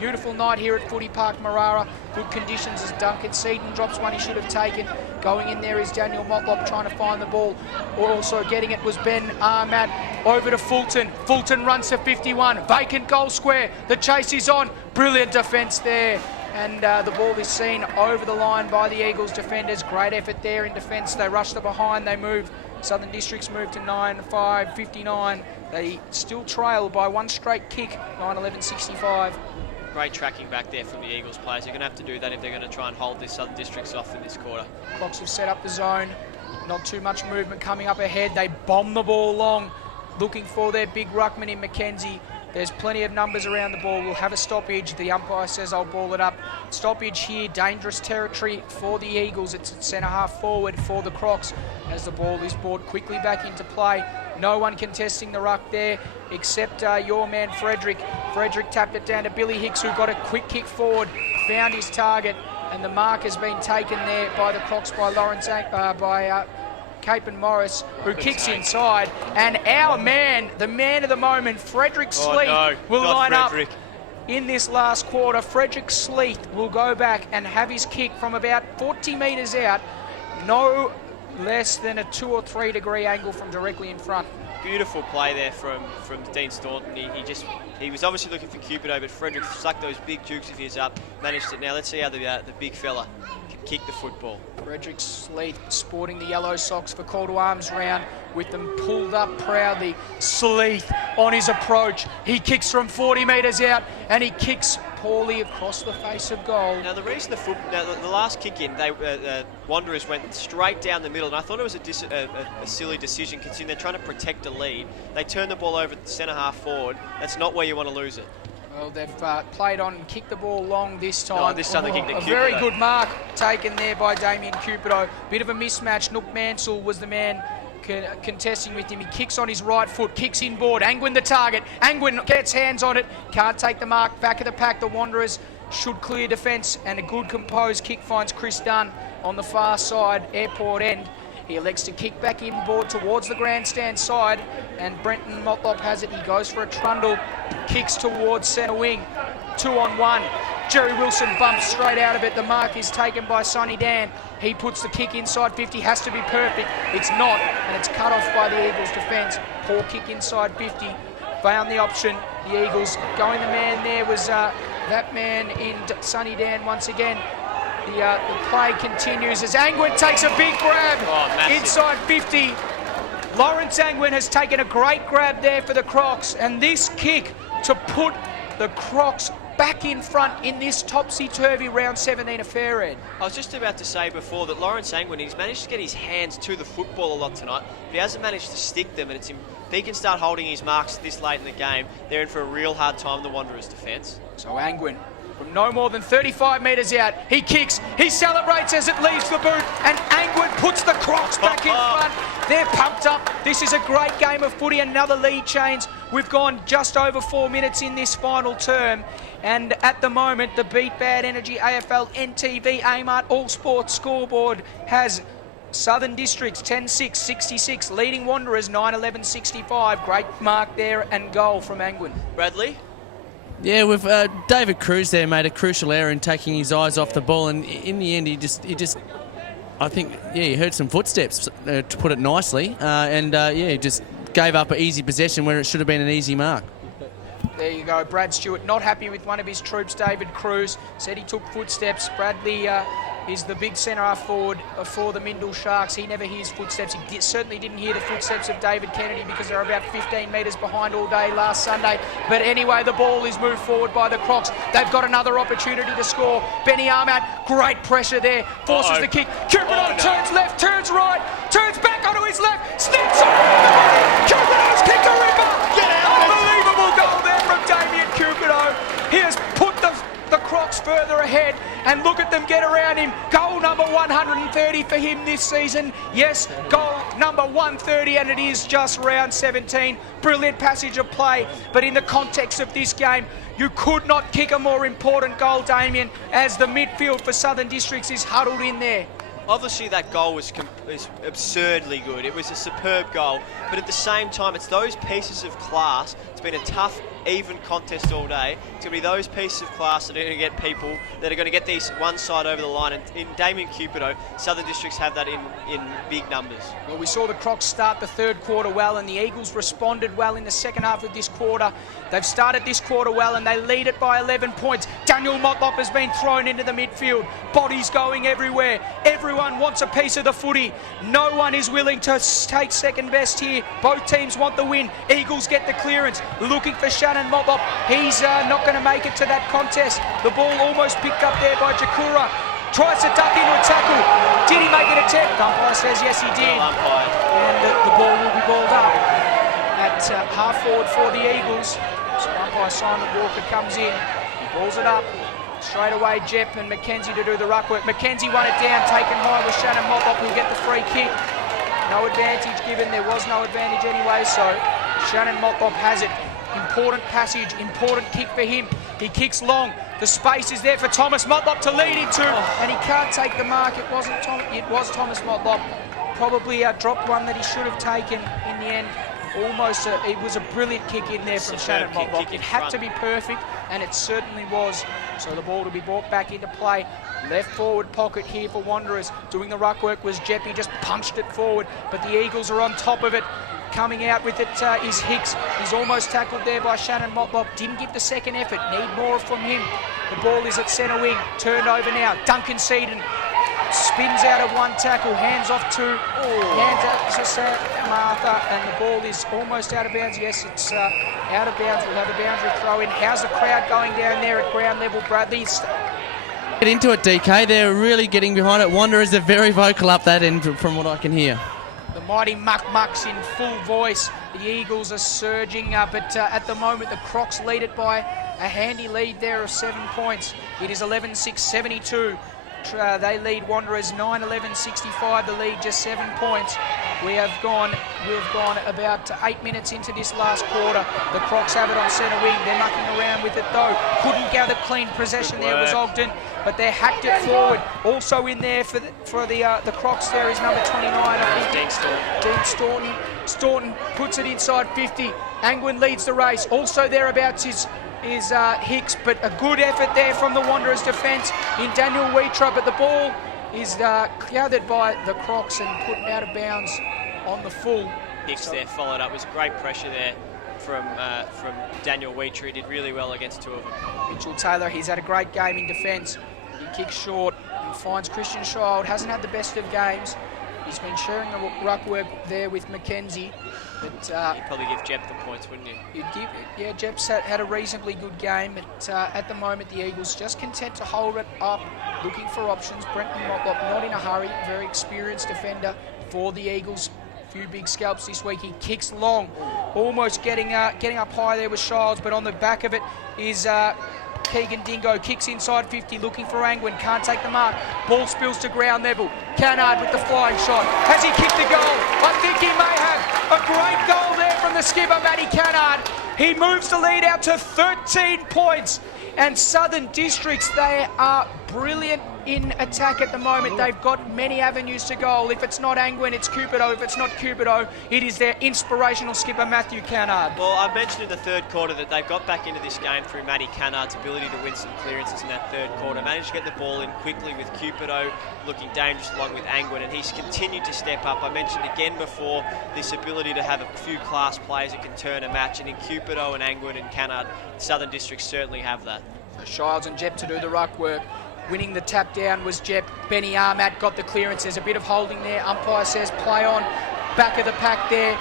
Beautiful night here at Footy Park, Marara. Good conditions as Duncan Seaton drops one he should have taken. Going in there is Daniel Motlop trying to find the ball. Also getting it was Ben Ahmad. Over to Fulton. Fulton runs to 51. Vacant goal square. The chase is on. Brilliant defence there. And the ball is seen over the line by the Eagles defenders. Great effort there in defence. They rush the behind. They move. Southern Districts move to 9-5-59. They still trail by one straight kick, 9-11-65. Great tracking back there from the Eagles players. They're going to have to do that if they're going to try and hold this Southern Districts off in this quarter. Crocs have set up the zone. Not too much movement coming up ahead. They bomb the ball long, looking for their big ruckman in Mackenzie. There's plenty of numbers around the ball. We'll have a stoppage. The umpire says I'll ball it up. Stoppage here, dangerous territory for the Eagles. It's at centre half forward for the Crocs as the ball is brought quickly back into play. No one contesting the ruck there except your man Frederick. Frederick tapped it down to Billy Hicks, who got a quick kick forward, found his target, and the mark has been taken there by the Crocs by Cape and Morris, who kicks inside, and our man, the man of the moment, Frederick Sleeth, will line up in this last quarter. Frederick Sleeth will go back and have his kick from about 40 metres out, no less than a 2 or 3 degree angle from directly in front. Beautiful play there from Dean Staunton. He was obviously looking for Cupido, but Frederick sucked those big jukes of his up, managed it. Now let's see how the big fella can kick the football. Frederick Sleeth sporting the yellow socks for call to arms round with them pulled up proudly. Sleeth on his approach. He kicks from 40 metres out and he kicks poorly across the face of goal. Now the reason the last kick in, Wanderers went straight down the middle, and I thought it was a silly decision considering they're trying to protect a lead. They turned the ball over to centre half forward. That's not where you want to lose it. Well, they've played on and kicked the ball long this time. Oh, this time they kicked a very good mark taken there by Damien Cupido. Bit of a mismatch. Nook Mansell was the man contesting with him. He kicks on his right foot, kicks inboard. Angwin the target. Angwin gets hands on it. Can't take the mark. Back of the pack, the Wanderers should clear defence, and a good composed kick finds Chris Dunn on the far side, airport end. He elects to kick back inboard towards the grandstand side, and Brenton Motlop has it. He goes for a trundle, kicks towards centre wing. 2-on-1. Jerry Wilson bumps straight out of it. The mark is taken by Sonny Dan. He puts the kick inside 50. Has to be perfect. It's not, and it's cut off by the Eagles defence. Poor kick inside 50. Found the option. The Eagles going the man there was that man in Sonny Dan once again. The play continues as Angwin takes a big grab inside 50. Lawrence Angwin has taken a great grab there for the Crocs, and this kick to put the Crocs back in front in this topsy-turvy round 17 affair, Ed. I was just about to say before that Lawrence Angwin, he's managed to get his hands to the football a lot tonight, but he hasn't managed to stick them, and it's him. If he can start holding his marks this late in the game, they're in for a real hard time, the Wanderers' defence. So Angwin, from no more than 35 metres out, he kicks, he celebrates as it leaves the boot, and Angwin puts the Crocs back in front. They're pumped up. This is a great game of footy, another lead change. We've gone just over 4 minutes in this final term, and at the moment, the Beat Bad Energy Aflntv Amart All Sports scoreboard has Southern Districts 10-6, 66, leading Wanderers 9-11, 65. Great mark there and goal from Angwin. Bradley? Yeah, with David Cruz there made a crucial error in taking his eyes off the ball, and in the end, he just, I think, yeah, he heard some footsteps, to put it nicely, he just gave up an easy possession where it should have been an easy mark. There you go, Brad Stewart not happy with one of his troops, David Cruz, said he took footsteps. Bradley is the big centre-half forward for the Mindle Sharks. He never hears footsteps. He certainly didn't hear the footsteps of David Kennedy because they're about 15 metres behind all day last Sunday. But anyway, the ball is moved forward by the Crocs. They've got another opportunity to score. Benny Armat, great pressure there, forces the kick. Cupido turns left, turns right, turns back onto his left, sneaks on. Cupido's kick a ripper. Unbelievable goal there from Damien Cupido. He has put the Crocs further ahead, and look at them get around him. Goal number 130 for him this season. Yes, goal number 130, and it is just round 17. Brilliant passage of play, but in the context of this game, you could not kick a more important goal, Damien, as the midfield for Southern Districts is huddled in there. Obviously that goal was absurdly good. It was a superb goal, but at the same time, it's those pieces of class. It's been a tough, even contest all day. It's going to be those pieces of class that are going to get people, that are going to get these one side over the line. And in Damien Cupido, Southern Districts have that in big numbers. Well, we saw the Crocs start the third quarter well, and the Eagles responded well in the second half of this quarter. They've started this quarter well, and they lead it by 11 points. Daniel Motlop has been thrown into the midfield. Bodies going everywhere. Everyone wants a piece of the footy. No one is willing to take second best here. Both teams want the win. Eagles get the clearance. Looking for Shannon Motlop. He's not going to make it to that contest. The ball almost picked up there by Jakura. Tries to duck into a tackle. Did he make an attempt? Umpire says yes, he did. And the ball will be balled up at half forward for the Eagles. So umpire Simon Walker comes in. He balls it up. Straight away, Jep and Mackenzie to do the ruck work. Mackenzie won it down, taken high with Shannon Motlop, who'll get the free kick. No advantage given. There was no advantage anyway, so Shannon Motlop has it. Important passage, important kick for him. He kicks long. The space is there for Thomas Motlop to lead into, and he can't take the mark. It was Thomas Motlop. Probably dropped one that he should have taken in the end. Almost, it was a brilliant kick in there from Shannon Motlop. It had to be perfect, and it certainly was. So the ball to be brought back into play. Left forward pocket here for Wanderers. Doing the ruck work was Jeppy, just punched it forward, but the Eagles are on top of it. Coming out with it is Hicks. He's almost tackled there by Shannon Motlop. Didn't give the second effort. Need more from him. The ball is at centre wing. Turned over now. Duncan Seaton spins out of one tackle. Hands off to Martha. And the ball is almost out of bounds. Yes, it's out of bounds. We'll have a boundary throw in. How's the crowd going down there at ground level, Bradley? Get into it, DK. They're really getting behind it. Wanderers are very vocal up that end from what I can hear. The mighty Muck-Mucks in full voice. The Eagles are surging, but at the moment the Crocs lead it by a handy lead there of 7 points. It is 11-6, 72. They lead Wanderers 9-11, 65. The lead just 7 points. We've gone about 8 minutes into this last quarter. The Crocs have it on centre wing. They're mucking around with it though. Couldn't gather clean possession there was Ogden, but they hacked it forward. Also in there for the Crocs there is number 29, I think. Dean Staunton. Staunton puts it inside 50. Angwin leads the race. Also thereabouts is Hicks, but a good effort there from the Wanderers defence in Daniel Wheatrop, but the ball is gathered by the Crocs and put out of bounds on the full. Hicks there followed up. Was great pressure there from Daniel Wheatrop. He did really well against two of them. Mitchell Taylor, he's had a great game in defence. He kicks short and finds Christian Child. Hasn't had the best of games. He's been sharing the ruck work there with Mackenzie. But you'd probably give Jep the points, wouldn't you? Yeah, Jep's had a reasonably good game, but at the moment the Eagles just content to hold it up, looking for options. Brenton Motlop not in a hurry, very experienced defender for the Eagles. Few big scalps this week. He kicks long, almost getting up high there with Shiles, but on the back of it is Keegan Dingo. Kicks inside 50, looking for Angwin. Can't take the mark. Ball spills to ground level. Cannard with the flying shot. Has he kicked the goal? I think he may have. A great goal there from the skipper, Matty Cannard. He moves the lead out to 13 points. And Southern Districts, they are brilliant in attack at the moment. They've got many avenues to goal. If it's not Angwin, it's Cupido. If it's not Cupido, it is their inspirational skipper, Matthew Cannard. Well, I mentioned in the third quarter that they've got back into this game through Matty Cannard's ability to win some clearances in that third quarter. Managed to get the ball in quickly with Cupido looking dangerous along with Angwin, and he's continued to step up. I mentioned again before this ability to have a few class players that can turn a match, and in Cupido and Angwin and Cannard, Southern Districts certainly have that. So Shiles and Jep to do the ruck work. Winning the tap down was Jep. Benny Armat got the clearance. There's a bit of holding there. Umpire says play on. Back of the pack there.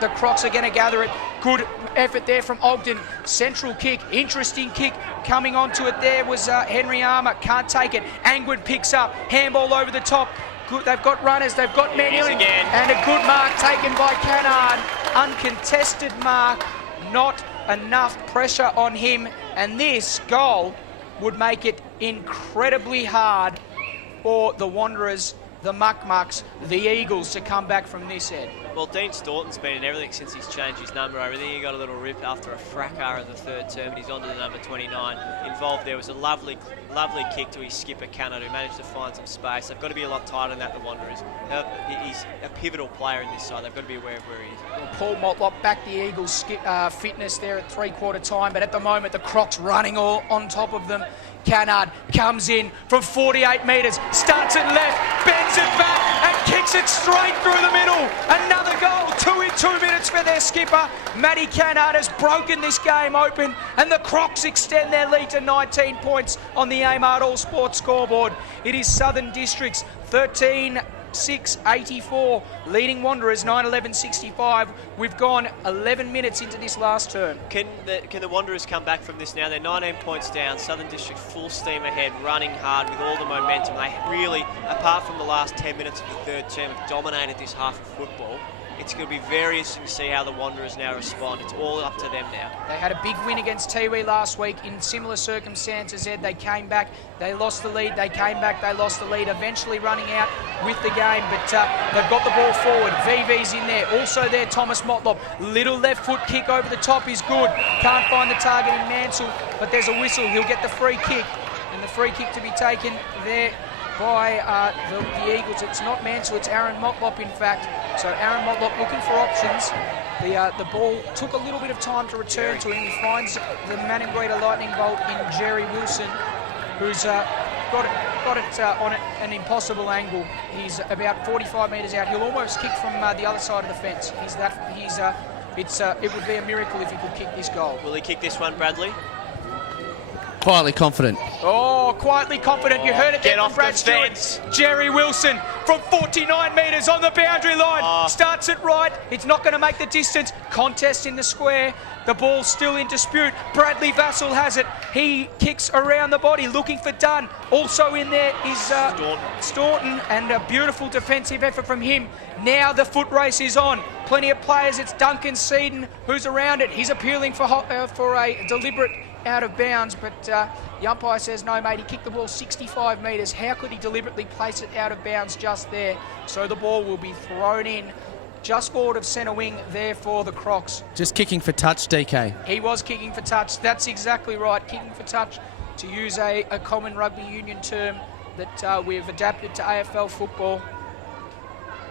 The Crocs are going to gather it. Good effort there from Ogden. Central kick. Interesting kick. Coming onto it there was Henry Armour. Can't take it. Angwin picks up. Handball over the top. Good. They've got runners. They've got men in. And a good mark taken by Cannard. Uncontested mark. Not enough pressure on him. And this goal would make it incredibly hard for the Wanderers, the Muck-Mucks, the Eagles to come back from this end. Well, Dean Staunton's been in everything since he's changed his number over there. He got a little rip after a fracas in the third term, and he's on to the number 29. Involved there was a lovely kick to his skipper, Cannard, who managed to find some space. They've got to be a lot tighter than that, the Wanderers. He's a pivotal player in this side. They've got to be aware of where he is. Well, Paul Motlop backed the Eagles' fitness there at three-quarter time, but at the moment the Crocs running all on top of them. Cannard comes in from 48 metres, starts it left, bends it back and kicks it straight through the middle. Another goal, 2 in 2 minutes for their skipper. Matty Cannard has broken this game open, and the Crocs extend their lead to 19 points on the Amart All Sports scoreboard. It is Southern Districts 13-6-84, leading Wanderers 9-11-65. We've gone 11 minutes into this last term. Can the Wanderers come back from this now? They're 19 points down. Southern District full steam ahead, running hard with all the momentum. They really, apart from the last 10 minutes of the third term, have dominated this half of football. It's going to be very interesting to see how the Wanderers now respond. It's all up to them now. They had a big win against Tiwi last week in similar circumstances, Ed. They came back, they lost the lead, they came back, they lost the lead, eventually running out with the game, but they've got the ball forward. VV's in there. Also there, Thomas Motlop. Little left foot kick over the top is good. Can't find the target in Mansell, but there's a whistle. He'll get the free kick, and the free kick to be taken there by the Eagles. It's not Mansell, it's Aaron Motlop, in fact. So Aaron Motlop looking for options. The ball took a little bit of time to return to him. He finds the man in greater lightning bolt in Jerry Wilson, who's got it on an impossible angle. He's about 45 metres out. He'll almost kick from the other side of the fence. It would be a miracle if he could kick this goal. Will he kick this one, Bradley? Quietly confident. Oh, quietly confident. You heard it there from Brad Stewart. Jerry Wilson from 49 metres on the boundary line. Starts it right. It's not going to make the distance. Contest in the square. The ball's still in dispute. Bradley Vassell has it. He kicks around the body looking for Dunn. Also in there is Staunton, and a beautiful defensive effort from him. Now the foot race is on. Plenty of players. It's Duncan Seaton who's around it. He's appealing for a deliberate out of bounds, but the umpire says no, mate. He kicked the ball 65 metres. How could he deliberately place it out of bounds just there? So the ball will be thrown in just forward of centre wing there for the Crocs. Just kicking for touch, DK. He was kicking for touch. That's exactly right. Kicking for touch, to use a common rugby union term that we've adapted to AFL football.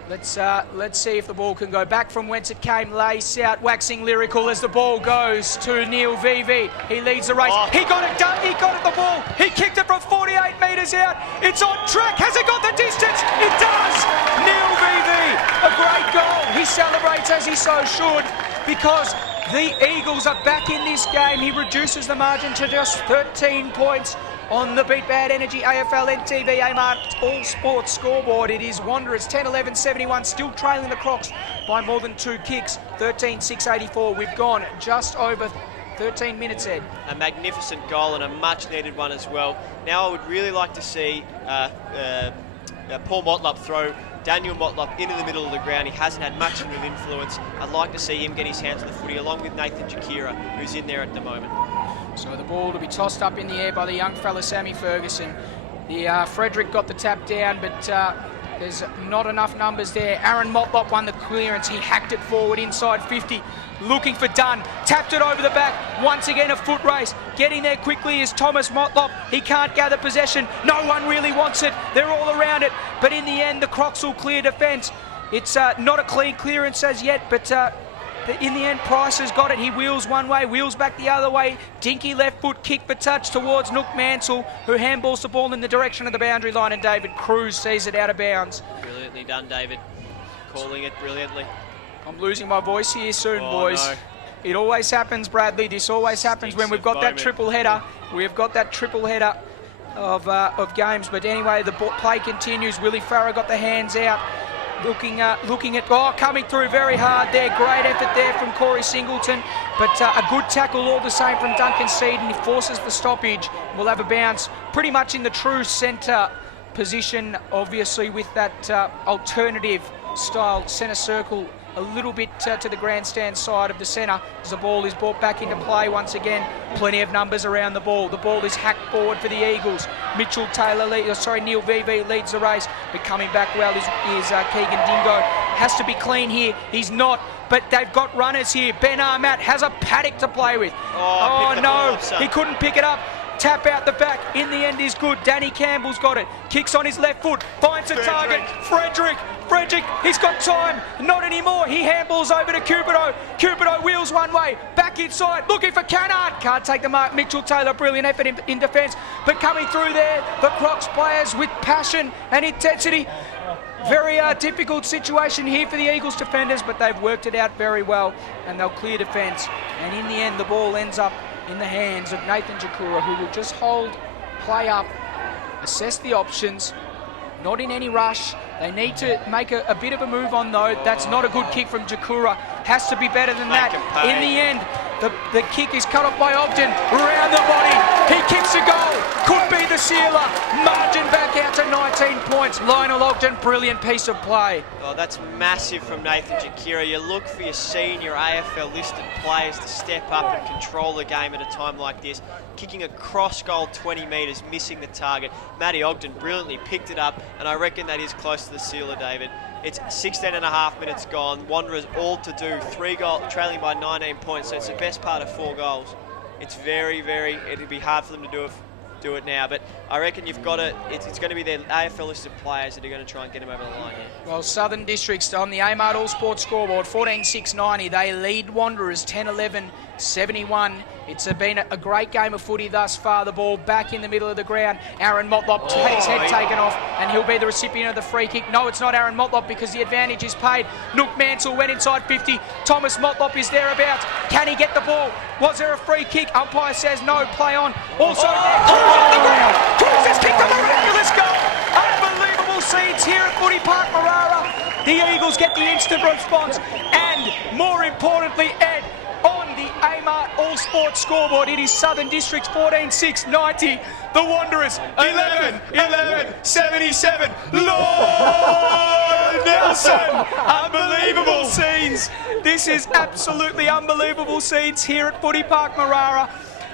Let's see if the ball can go back from whence it came. Lace out, waxing lyrical as the ball goes to Ntfl. He leads the race. He got it done. He got it the ball. He kicked it from 48 metres out. It's on track. Has it got the distance? It does. Ntfl, a great goal. He celebrates as he so should, because the Eagles are back in this game. He reduces the margin to just 13 points. On the Beat Bad Energy Aflntv Amart All Sports scoreboard, it is Wanderers 10-11-71, still trailing the Crocs by more than 2 kicks, 13-6-84. We've gone just over 13 minutes, Ed. A magnificent goal and a much-needed one as well. Now I would really like to see Paul Motlop throw Daniel Motlop into the middle of the ground. He hasn't had much of an influence. I'd like to see him get his hands on the footy, along with Nathan Jakira, who's in there at the moment. So the ball to be tossed up in the air by the young fella, Sammy Ferguson. The Frederick got the tap down, but there's not enough numbers there. Aaron Motlop won the clearance. He hacked it forward inside 50, looking for Dunn. Tapped it over the back. Once again, a foot race. Getting there quickly is Thomas Motlop. He can't gather possession. No one really wants it. They're all around it. But in the end, the Crocs will clear defence. It's not a clean clearance as yet, but in the end, Price has got it. He wheels one way, wheels back the other way. Dinky left foot kick for touch towards Nook Mansell, who handballs the ball in the direction of the boundary line, and David Cruz sees it out of bounds. Brilliantly done, David. Calling it brilliantly. I'm losing my voice here soon, boys. No. It always happens, Bradley. This always happens when we've got that triple header. We've got that triple header of games. But anyway, the play continues. Willie Farah got the hands out. Looking at, coming through very hard there. Great effort there from Corey Singleton, but a good tackle all the same from Duncan Seaton. He forces the stoppage. We'll have a bounce pretty much in the true centre position, obviously with that alternative style centre circle a little bit to the grandstand side of the centre as the ball is brought back into play once again. Plenty of numbers around the ball. The ball is hacked forward for the Eagles. Ntfl leads the race, but coming back well is Keegan Dingo. Has to be clean here. He's not, but they've got runners here. Ben Armat has a paddock to play with. Oh no, he couldn't pick it up. Tap out the back, in the end is good. Danny Campbell's got it, kicks on his left foot, finds a target. Frederick, he's got time, not anymore. He handballs over to Cupido. Cupido wheels one way, back inside, looking for Cannard. Can't take the mark. Mitchell Taylor, brilliant effort in defence, but coming through there, the Crocs players with passion and intensity. Very difficult situation here for the Eagles defenders, but they've worked it out very well, and they'll clear defence. And in the end, the ball ends up in the hands of Nathan Jakura, who will just hold, play up, assess the options, not in any rush. They need to make a bit of a move on though. That's not a good kick from Jakura. Has to be better than that. In the end, the kick is cut off by Ogden. Round the body. He kicks a goal. Could be the sealer. Margin back out to 19 points. Lionel Ogden, brilliant piece of play. Oh, that's massive from Nathan Jakira. You look for your senior AFL listed players to step up and control the game at a time like this. Kicking a cross goal 20 metres, missing the target. Matty Ogden brilliantly picked it up, and I reckon that is close to the sealer, David. It's 16 and a half minutes gone. Wanderers all to do. 3 goals, trailing by 19 points, so it's the best part of 4 goals. It's it'd be hard for them to do it now, but I reckon you've got to, it's going to be their AFL listed players that are going to try and get them over the line here. Well, Southern Districts on the Amart All Sports scoreboard, 14-6-90. They lead Wanderers 10-11-71. It's been a great game of footy thus far. The ball back in the middle of the ground. Aaron Motlop had his head taken off, and he'll be the recipient of the free kick. No, it's not Aaron Motlop because the advantage is paid. Nook Mansell went inside 50. Thomas Motlop is thereabouts. Can he get the ball? Was there a free kick? Umpire says no, play on. Also there, Cruz on the ground. Cruz has kicked a miraculous goal. Unbelievable scenes here at Footy Park Marara. The Eagles get the instant response, and more importantly, Ed, on the Amart All Sports scoreboard, it is Southern Districts 14-6-90. The Wanderers 11-77. Lord Nelson! Unbelievable scenes. This is absolutely unbelievable scenes here at Footy Park Marara.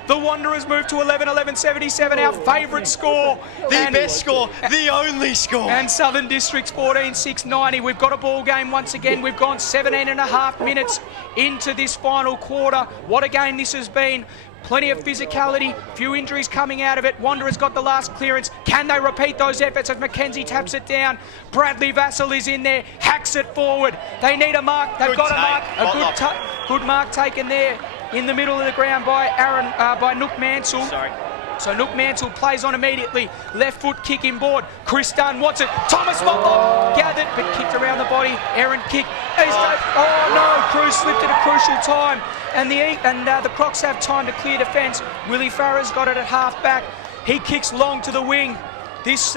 The Wanderers move to 11-11-77, our favourite score. The best score, the only score. And Southern Districts 14-6-90. We've got a ball game once again. We've gone 17.5 minutes into this final quarter. What a game this has been. Plenty of physicality, few injuries coming out of it. Wanderers got the last clearance. Can they repeat those efforts as Mackenzie taps it down? Bradley Vassell is in there, hacks it forward. They need a mark. They've got a mark. A good mark taken there in the middle of the ground by Nook Mansell. Sorry. So Nook Mansell plays on immediately. Left foot kick inboard. Chris Dunn wants it. Thomas Motlop gathered but kicked around the body. Errant kick. Oh no, Cruz slipped at a crucial time. And the Crocs have time to clear defence. Willie Farrer's got it at half back. He kicks long to the wing. This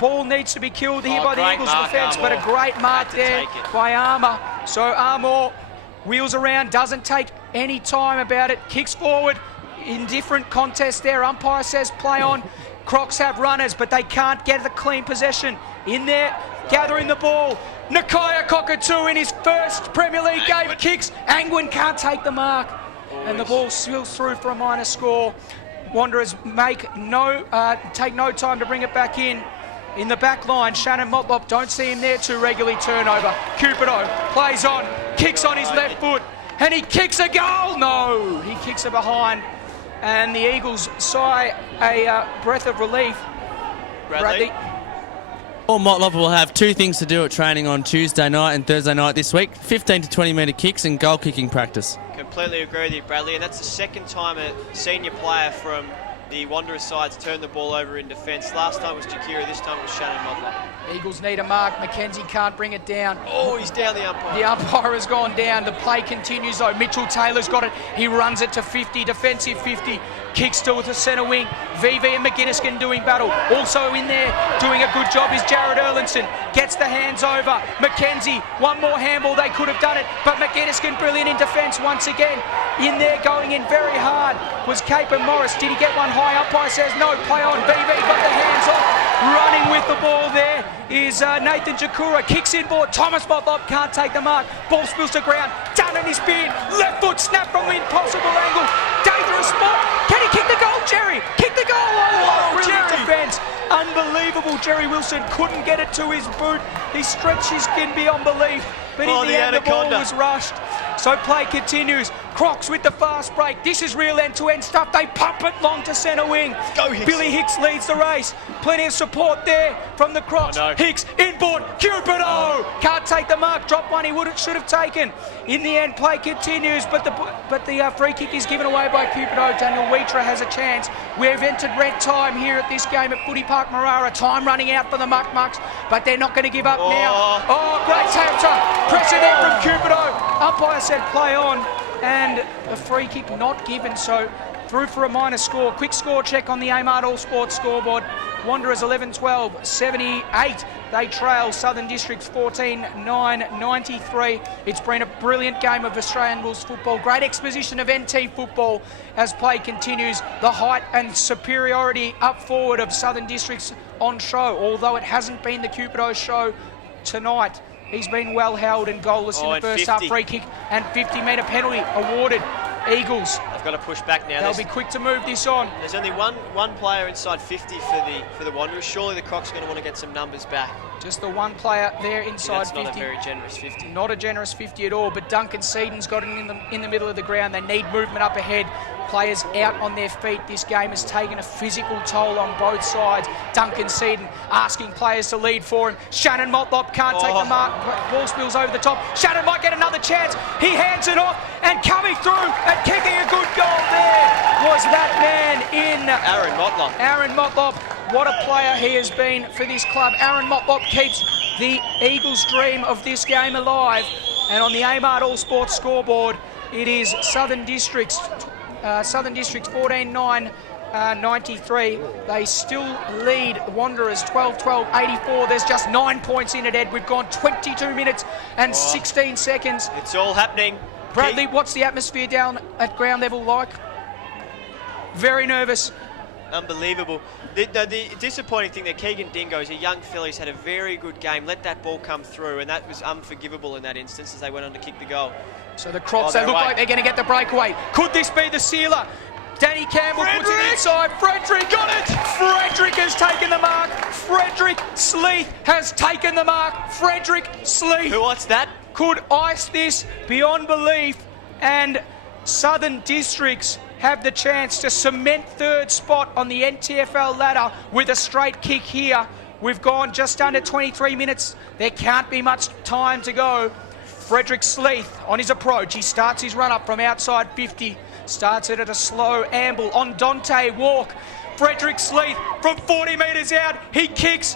ball needs to be killed here by the Eagles defence, but a great mark there by Armour. So Armour wheels around, doesn't take any time about it, kicks forward. Indifferent contest there. Umpire says play on. Crocs have runners, but they can't get the clean possession. In there, gathering the ball. Nakia Cockatoo in his first Premier League game kicks. Angwin can't take the mark. And the ball spills through for a minor score. Wanderers take no time to bring it back in. In the back line, Shannon Motlop, don't see him there too regularly. Turnover. Cupido plays on, kicks on his left foot, and he kicks a goal. No, he kicks it behind. And the Eagles sigh a breath of relief. Bradley. Well, Motlop will have two things to do at training on Tuesday night and Thursday night this week: 15 to 20 metre kicks and goal kicking practice. Completely agree with you, Bradley, and that's the second time a senior player from the Wanderers side's turned the ball over in defence. Last time was Jakira, this time it was Shannon Motlop. Eagles need a mark. Mackenzie can't bring it down. Oh, he's down the umpire. The umpire has gone down. The play continues though. Mitchell Taylor's got it. He runs it to 50, defensive 50. Kicks to the centre wing. VV and McGinniskin doing battle. Also in there doing a good job is Jared Erlinson. Gets the hands over. Mackenzie, one more handball. They could have done it, but McGinniskin brilliant in defence once again. In there going in very hard was Cape and Morris. Did he get one high? Umpire says no. Play on. VV got the hands off. Running with the ball there is Nathan Jakura. Kicks inboard. Thomas Motlop can't take the mark. Ball spills to ground. Down in his beard. Left foot snap from impossible angle. Dangerous ball. Can he kick the goal, Jerry? Kick the goal. Oh, brilliant defence. Unbelievable. Jerry Wilson couldn't get it to his boot. He stretched his skin beyond belief. But in the end, the ball was rushed. So play continues. Crocs with the fast break. This is real end-to-end stuff. They pump it long to centre wing. Go Hicks. Billy Hicks leads the race. Plenty of support there from the Crocs. Oh, no. Hicks inboard. Cupido can't take the mark. Drop one he should have taken. In the end, play continues, but the free kick is given away by Cupido. Daniel Wheatra has a chance. We've entered red time here at this game at Footy Park Marara. Time running out for the Muck-Mucks, but they're not going to give up now. Oh, great tap. Pressure there from Cupido. Umpire said play on, and a free kick not given, so through for a minor score. Quick score check on the Amart All Sports scoreboard. Wanderers 11-12, 78. They trail Southern Districts 14-9, 93. It's been a brilliant game of Australian rules football. Great exposition of NT football as play continues. The height and superiority up forward of Southern Districts on show, although it hasn't been the Cupido show tonight. He's been well held and goalless in the first half. Free kick and 50-metre penalty awarded. Eagles. They've got to push back now. They'll be quick to move this on. There's only one player inside 50 for the Wanderers. Surely the Crocs are going to want to get some numbers back. Just the one player there inside 50. Not a very generous 50. Not a generous 50 at all, but Duncan Seaton's got it in the middle of the ground. They need movement up ahead. Players out on their feet. This game has taken a physical toll on both sides. Duncan Seaton asking players to lead for him. Shannon Motlop can't take the mark. Ball spills over the top. Shannon might get another chance. He hands it off, and coming through and kicking a good goal there was that man in Aaron Motlop. Aaron Motlop. What a player he has been for this club. Aaron Motlop keeps the Eagles' dream of this game alive. And on the Amart All Sports scoreboard, it is Southern Districts 14-9, 93. They still lead Wanderers 12-12, 84. There's just 9 points in it, Ed. We've gone 22 minutes and 16 seconds. It's all happening. Bradley, what's the atmosphere down at ground level like? Very nervous. Unbelievable. The disappointing thing that Keegan Dingo's a young fella who's had a very good game, let that ball come through, and that was unforgivable in that instance as they went on to kick the goal. So the Crocs, they look like they're going to get the breakaway. Could this be the sealer? Danny Campbell puts it inside. Frederick got it. Frederick has taken the mark. Frederick Sleeth has taken the mark. Frederick Sleeth. Who wants that? Could ice this beyond belief, and Southern Districts have the chance to cement third spot on the Ntfl ladder with a straight kick here. We've gone just under 23 minutes. There can't be much time to go. Frederick Sleeth on his approach. He starts his run up from outside 50. Starts it at a slow amble on Dante Walk. Frederick Sleeth from 40 metres out. He kicks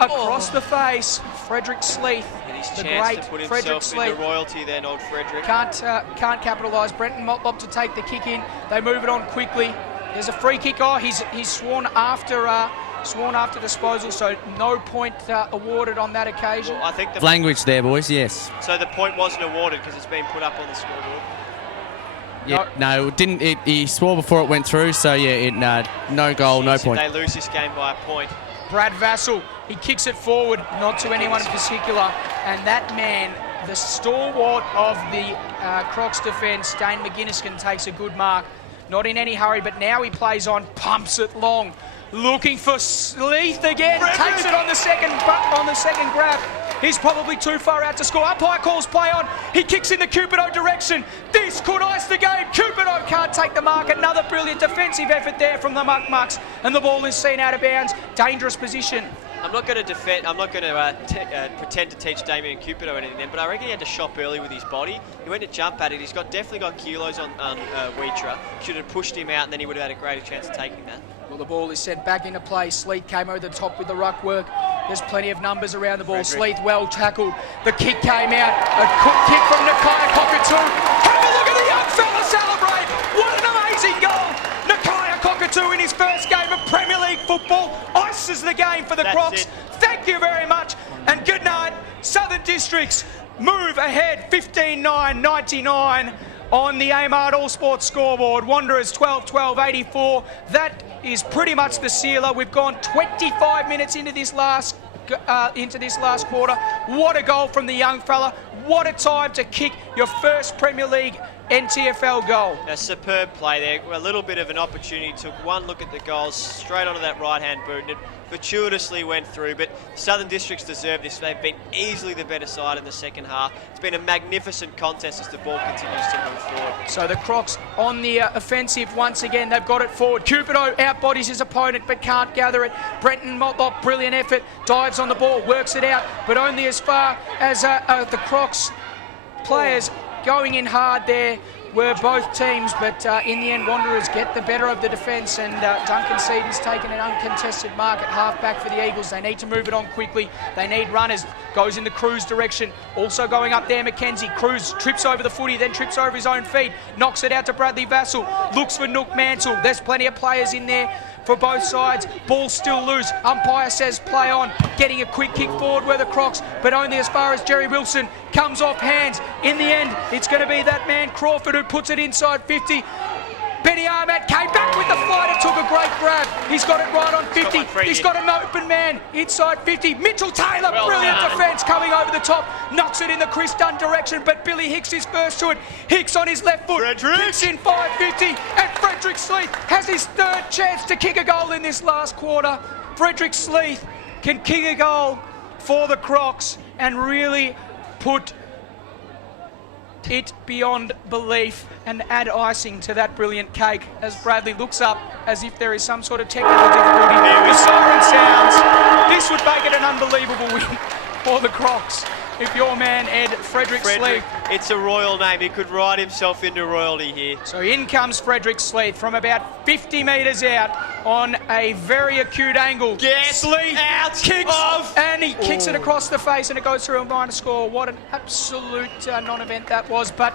across the face. Frederick Sleeth, His the chance great to put Frederick himself into Sleeth. royalty then, old Frederick. Can't capitalise. Brenton Motlop to take the kick in. They move it on quickly. There's a free kick. Oh, he's sworn after disposal, so no point awarded on that occasion. Well, I think the Language there, boys, yes. so the point wasn't awarded because it's been put up on the scoreboard. Yeah, no, it didn't. He swore before it went through, so yeah, no goal, no Jeez, point. If they lose this game by a point. Brad Vassell, he kicks it forward, not to anyone in particular, and that man, the stalwart of the Crocs defence, Dane McGinniskin, takes a good mark. Not in any hurry, but now he plays on, pumps it long, looking for Sleeth again, takes it on the second grab. He's probably too far out to score. Umpire calls play on. He kicks in the Cupido direction. This could ice the game. Cupido can't take the mark. Another brilliant defensive effort there from the Muck-Mucks. And the ball is seen out of bounds. Dangerous position. I'm not going to defend. I'm not going to pretend to teach Damien Cupido anything then, but I reckon he had to shop early with his body. He went to jump at it. He's definitely got kilos on Weitra. Should have pushed him out, and then he would have had a greater chance of taking that. Well, the ball is sent back into play. Sleeth came over the top with the ruck work. There's plenty of numbers around the ball. Sleeth well tackled. The kick came out. A kick from Nakia Cockatoo. Have a look at the young fella celebrate. What an amazing goal. Nakia Cockatoo in his first game of Premier League football ices the game for the Crocs. it. Thank you very much and good night. Southern Districts move ahead 15-9-99 on the Amart All Sports scoreboard. Wanderers 12-12-84. That is pretty much the sealer. We've gone 25 minutes into this last quarter. What a goal from the young fella. What a time to kick your first Premier League Ntfl goal. A superb play there. A little bit of an opportunity. Took one look at the goals, straight onto that right-hand boot, and it fortuitously went through. But Southern Districts deserve this. They've been easily the better side in the second half. It's been a magnificent contest as the ball continues to move forward. So the Crocs on the offensive once again. They've got it forward. Cupido outbodies his opponent but can't gather it. Brenton Motlop, brilliant effort. Dives on the ball, works it out, but only as far as the Crocs players going in hard there were both teams, but in the end Wanderers get the better of the defence, and Duncan Seaton's taken an uncontested mark at half-back for the Eagles. They need to move it on quickly. They need runners. Goes in the Cruz direction. Also going up there, Mackenzie. Cruz trips over the footy, then trips over his own feet. Knocks it out to Bradley Vassell. Looks for Nook Mansell. There's plenty of players in there for both sides. Ball still loose. Umpire says play on. Getting a quick kick forward were the Crocs, but only as far as Jerry Wilson. Comes off hands. In the end, it's going to be that man Crawford who puts it inside 50. Benny Ahmed came back with the flight and took a great grab. He's got it right on 50. He's got an open man inside 50. Mitchell Taylor, brilliant defence coming over the top. Knocks it in the Chris Dunn direction, but Billy Hicks is first to it. Hicks on his left foot. Kicks in 550, and Frederick Sleeth has his third chance to kick a goal in this last quarter. Frederick Sleeth can kick a goal for the Crocs and really put it beyond belief and add icing to that brilliant cake as Bradley looks up as if there is some sort of technical difficulty. The siren sounds. This would make it an unbelievable win for the Crocs if your man Ed Frederick Sleeth. It's a royal name. He could ride himself into royalty here. So in comes Frederick Sleeth from about 50 metres out on a very acute angle. Sleeth kicks off, and he kicks it across the face, and it goes through a minor score. What an absolute non-event that was, but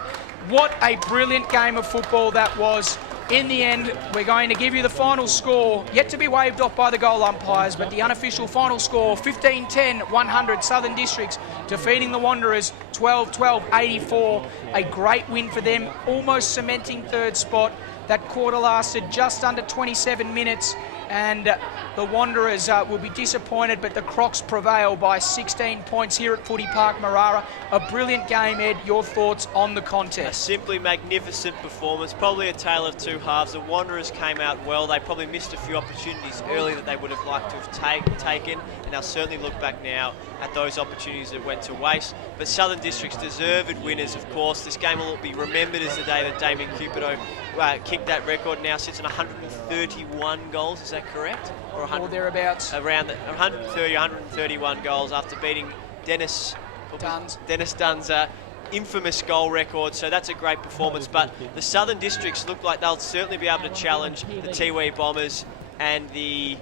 what a brilliant game of football that was. In the end, we're going to give you the final score, yet to be waved off by the goal umpires, but the unofficial final score, 15-10-100, Southern Districts defeating the Wanderers 12-12-84. A great win for them, almost cementing third spot. That quarter lasted just under 27 minutes, And the Wanderers will be disappointed, but the Crocs prevail by 16 points here at Footy Park, Marara. A brilliant game, Ed. Your thoughts on the A contest? simply magnificent performance, probably a tale of two halves. The Wanderers came out well. They probably missed a few opportunities early that they would have liked to have taken, and they'll certainly look back now at those opportunities that went to waste. But Southern District's deserved winners, of course. This game will be remembered as the day that Damien Cupido kicked that record. Now sits on 131 goals, is that correct? Or 100, Or thereabouts. around 130, 131 goals after beating Dennis Dunn's infamous goal record, so that's a great performance. But the Southern Districts look like they'll certainly be able to challenge the Tiwi Bombers and the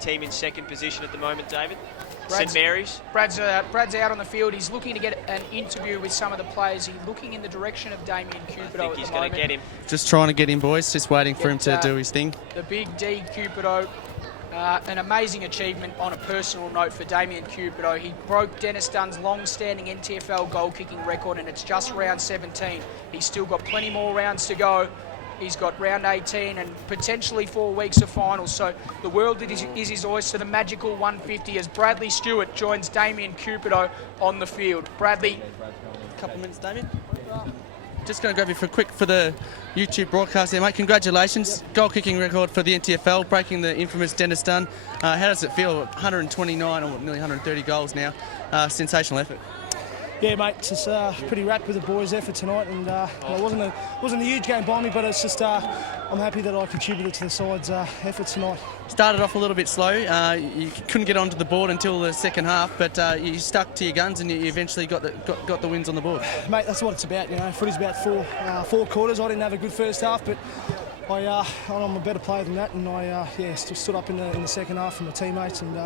team in second position at the moment, David. St Mary's. Brad's out on the field. He's looking to get an interview with some of the players. He's looking in the direction of Damien Cupido. I think he's going to get him. Just trying to get him, boys. Just waiting for him to do his thing. The big D, Cupido. An amazing achievement on a personal note for Damien Cupido. He broke Dennis Dunn's long-standing Ntfl goal-kicking record, and it's just round 17. He's still got plenty more rounds to go. He's got round 18 and potentially 4 weeks of finals. So the world is his oyster, the magical 150, as Bradley Stewart joins Damien Cupido on the field. Bradley. A couple of minutes, Damien. Just going to grab you for the YouTube broadcast there, mate. Congratulations. Goal kicking record for the Ntfl, breaking the infamous Dennis Dunn. How does it feel? 129 or nearly 130 goals now. Sensational effort. Yeah, mate, it's just pretty wrapped with the boys' effort tonight, and it wasn't a huge game by me, but it's just I'm happy that I contributed to the side's effort tonight. Started off a little bit slow. You couldn't get onto the board until the second half, but you stuck to your guns and you eventually got the wins on the board. Mate, that's what it's about. You know, footy's about four quarters. I didn't have a good first half, but I'm a better player than that, and I stood up in the second half for my teammates, and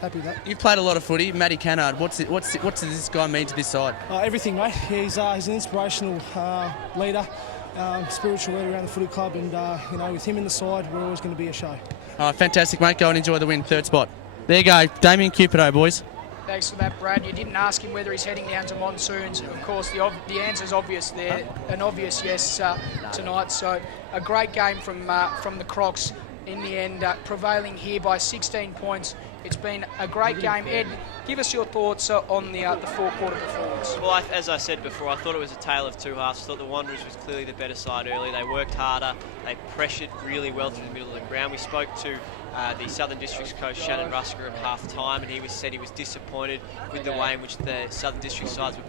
happy with that. You've played a lot of footy. Matty Cannard, what's does this guy mean to this side? Everything, mate. He's an inspirational leader, spiritual leader around the footy club, and with him in the side, we're always going to be a show. Fantastic, mate. Go and enjoy the win. Third spot. There you go. Damien Cupido, boys. Thanks for that, Brad. You didn't ask him whether he's heading down to Monsoons. Of course, the answer's obvious there. An obvious yes tonight. So a great game from the Crocs in the end, prevailing here by 16 points. It's been a great game. Ed, give us your thoughts on the four-quarter performance. Well, as I said before, I thought it was a tale of two halves. I thought the Wanderers was clearly the better side early. They worked harder. They pressured really well through the middle of the ground. We spoke to the Southern District's coach, Shannon Rusker, at half-time, and he said he was disappointed with the way in which the Southern District sides were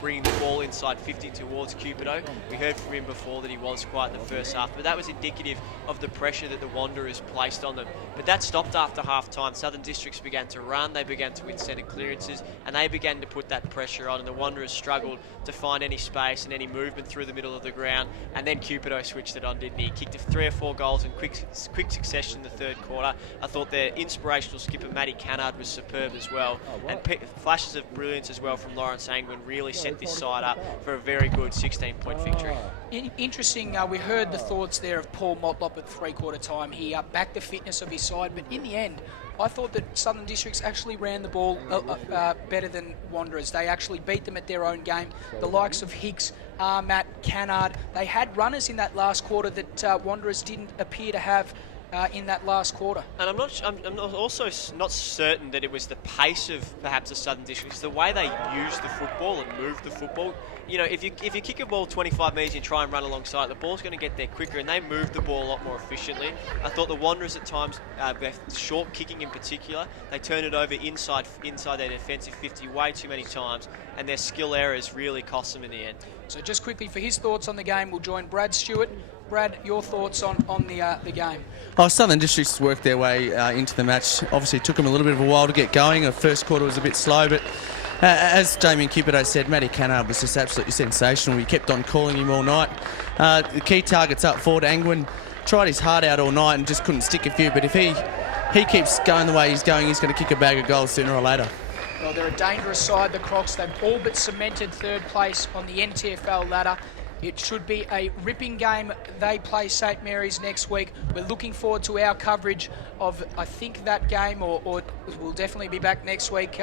bringing the ball inside 50 towards Cupido. We heard from him before that he was quiet in the first half, but that was indicative of the pressure that the Wanderers placed on them. But that stopped after half-time. Southern Districts began to run, they began to win centre clearances, and they began to put that pressure on, and the Wanderers struggled to find any space and any movement through the middle of the ground, and then Cupido switched it on, didn't he? He kicked 3 or 4 goals in quick succession in the third quarter. I thought their inspirational skipper, Matty Cannard, was superb as well, and flashes of brilliance as well from Lawrence Angwin really set this side up for a very good 16-point victory. Interesting, we heard the thoughts there of Paul Motlop at three-quarter time. He backed the fitness of his side, but in the end, I thought that Southern Districts actually ran the ball better than Wanderers. They actually beat them at their own game. The likes of Hicks, Matt, Cannard, they had runners in that last quarter that Wanderers didn't appear to have in that last quarter. And I'm also not certain that it was the pace of perhaps the Southern Districts. It's the way they used the football and moved the football. You know, if you kick a ball 25 metres and try and run alongside it, the ball's going to get there quicker, and they moved the ball a lot more efficiently. I thought the Wanderers at times, their short kicking in particular, they turned it over inside their defensive 50 way too many times, and their skill errors really cost them in the end. So just quickly, for his thoughts on the game, we'll join Brad Stewart. Brad, your thoughts on the game? Southern Districts worked their way into the match. Obviously, it took them a little bit of a while to get going. The first quarter was a bit slow, but as Damien Cupido said, Matty Cannard was just absolutely sensational. We kept on calling him all night. The key targets up forward, Angwin tried his heart out all night and just couldn't stick a few, but if he keeps going the way he's going, he's going to kick a bag of goals sooner or later. Well, they're a dangerous side, the Crocs. They've all but cemented third place on the Ntfl ladder. It should be a ripping game. They play St Mary's next week. We're looking forward to our coverage of, I think, that game, or we'll definitely be back next week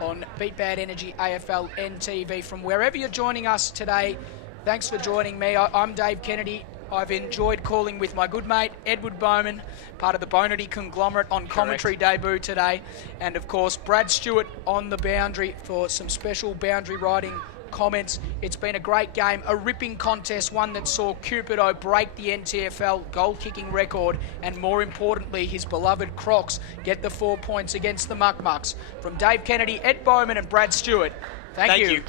on Beat Bad Energy Aflntv from wherever you're joining us today. Thanks for joining me. I'm Dave Kennedy. I've enjoyed calling with my good mate Edward Bowman, part of the Bonity conglomerate on commentary debut today. And of course, Brad Stewart on the boundary for some special boundary riding comments. It's been a great game, a ripping contest, one that saw Cupido break the Ntfl goal-kicking record, and more importantly, his beloved Crocs get the 4 points against the Muck Mucks. From Dave Kennedy, Ed Bowman and Brad Stewart, thank you.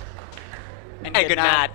And good night.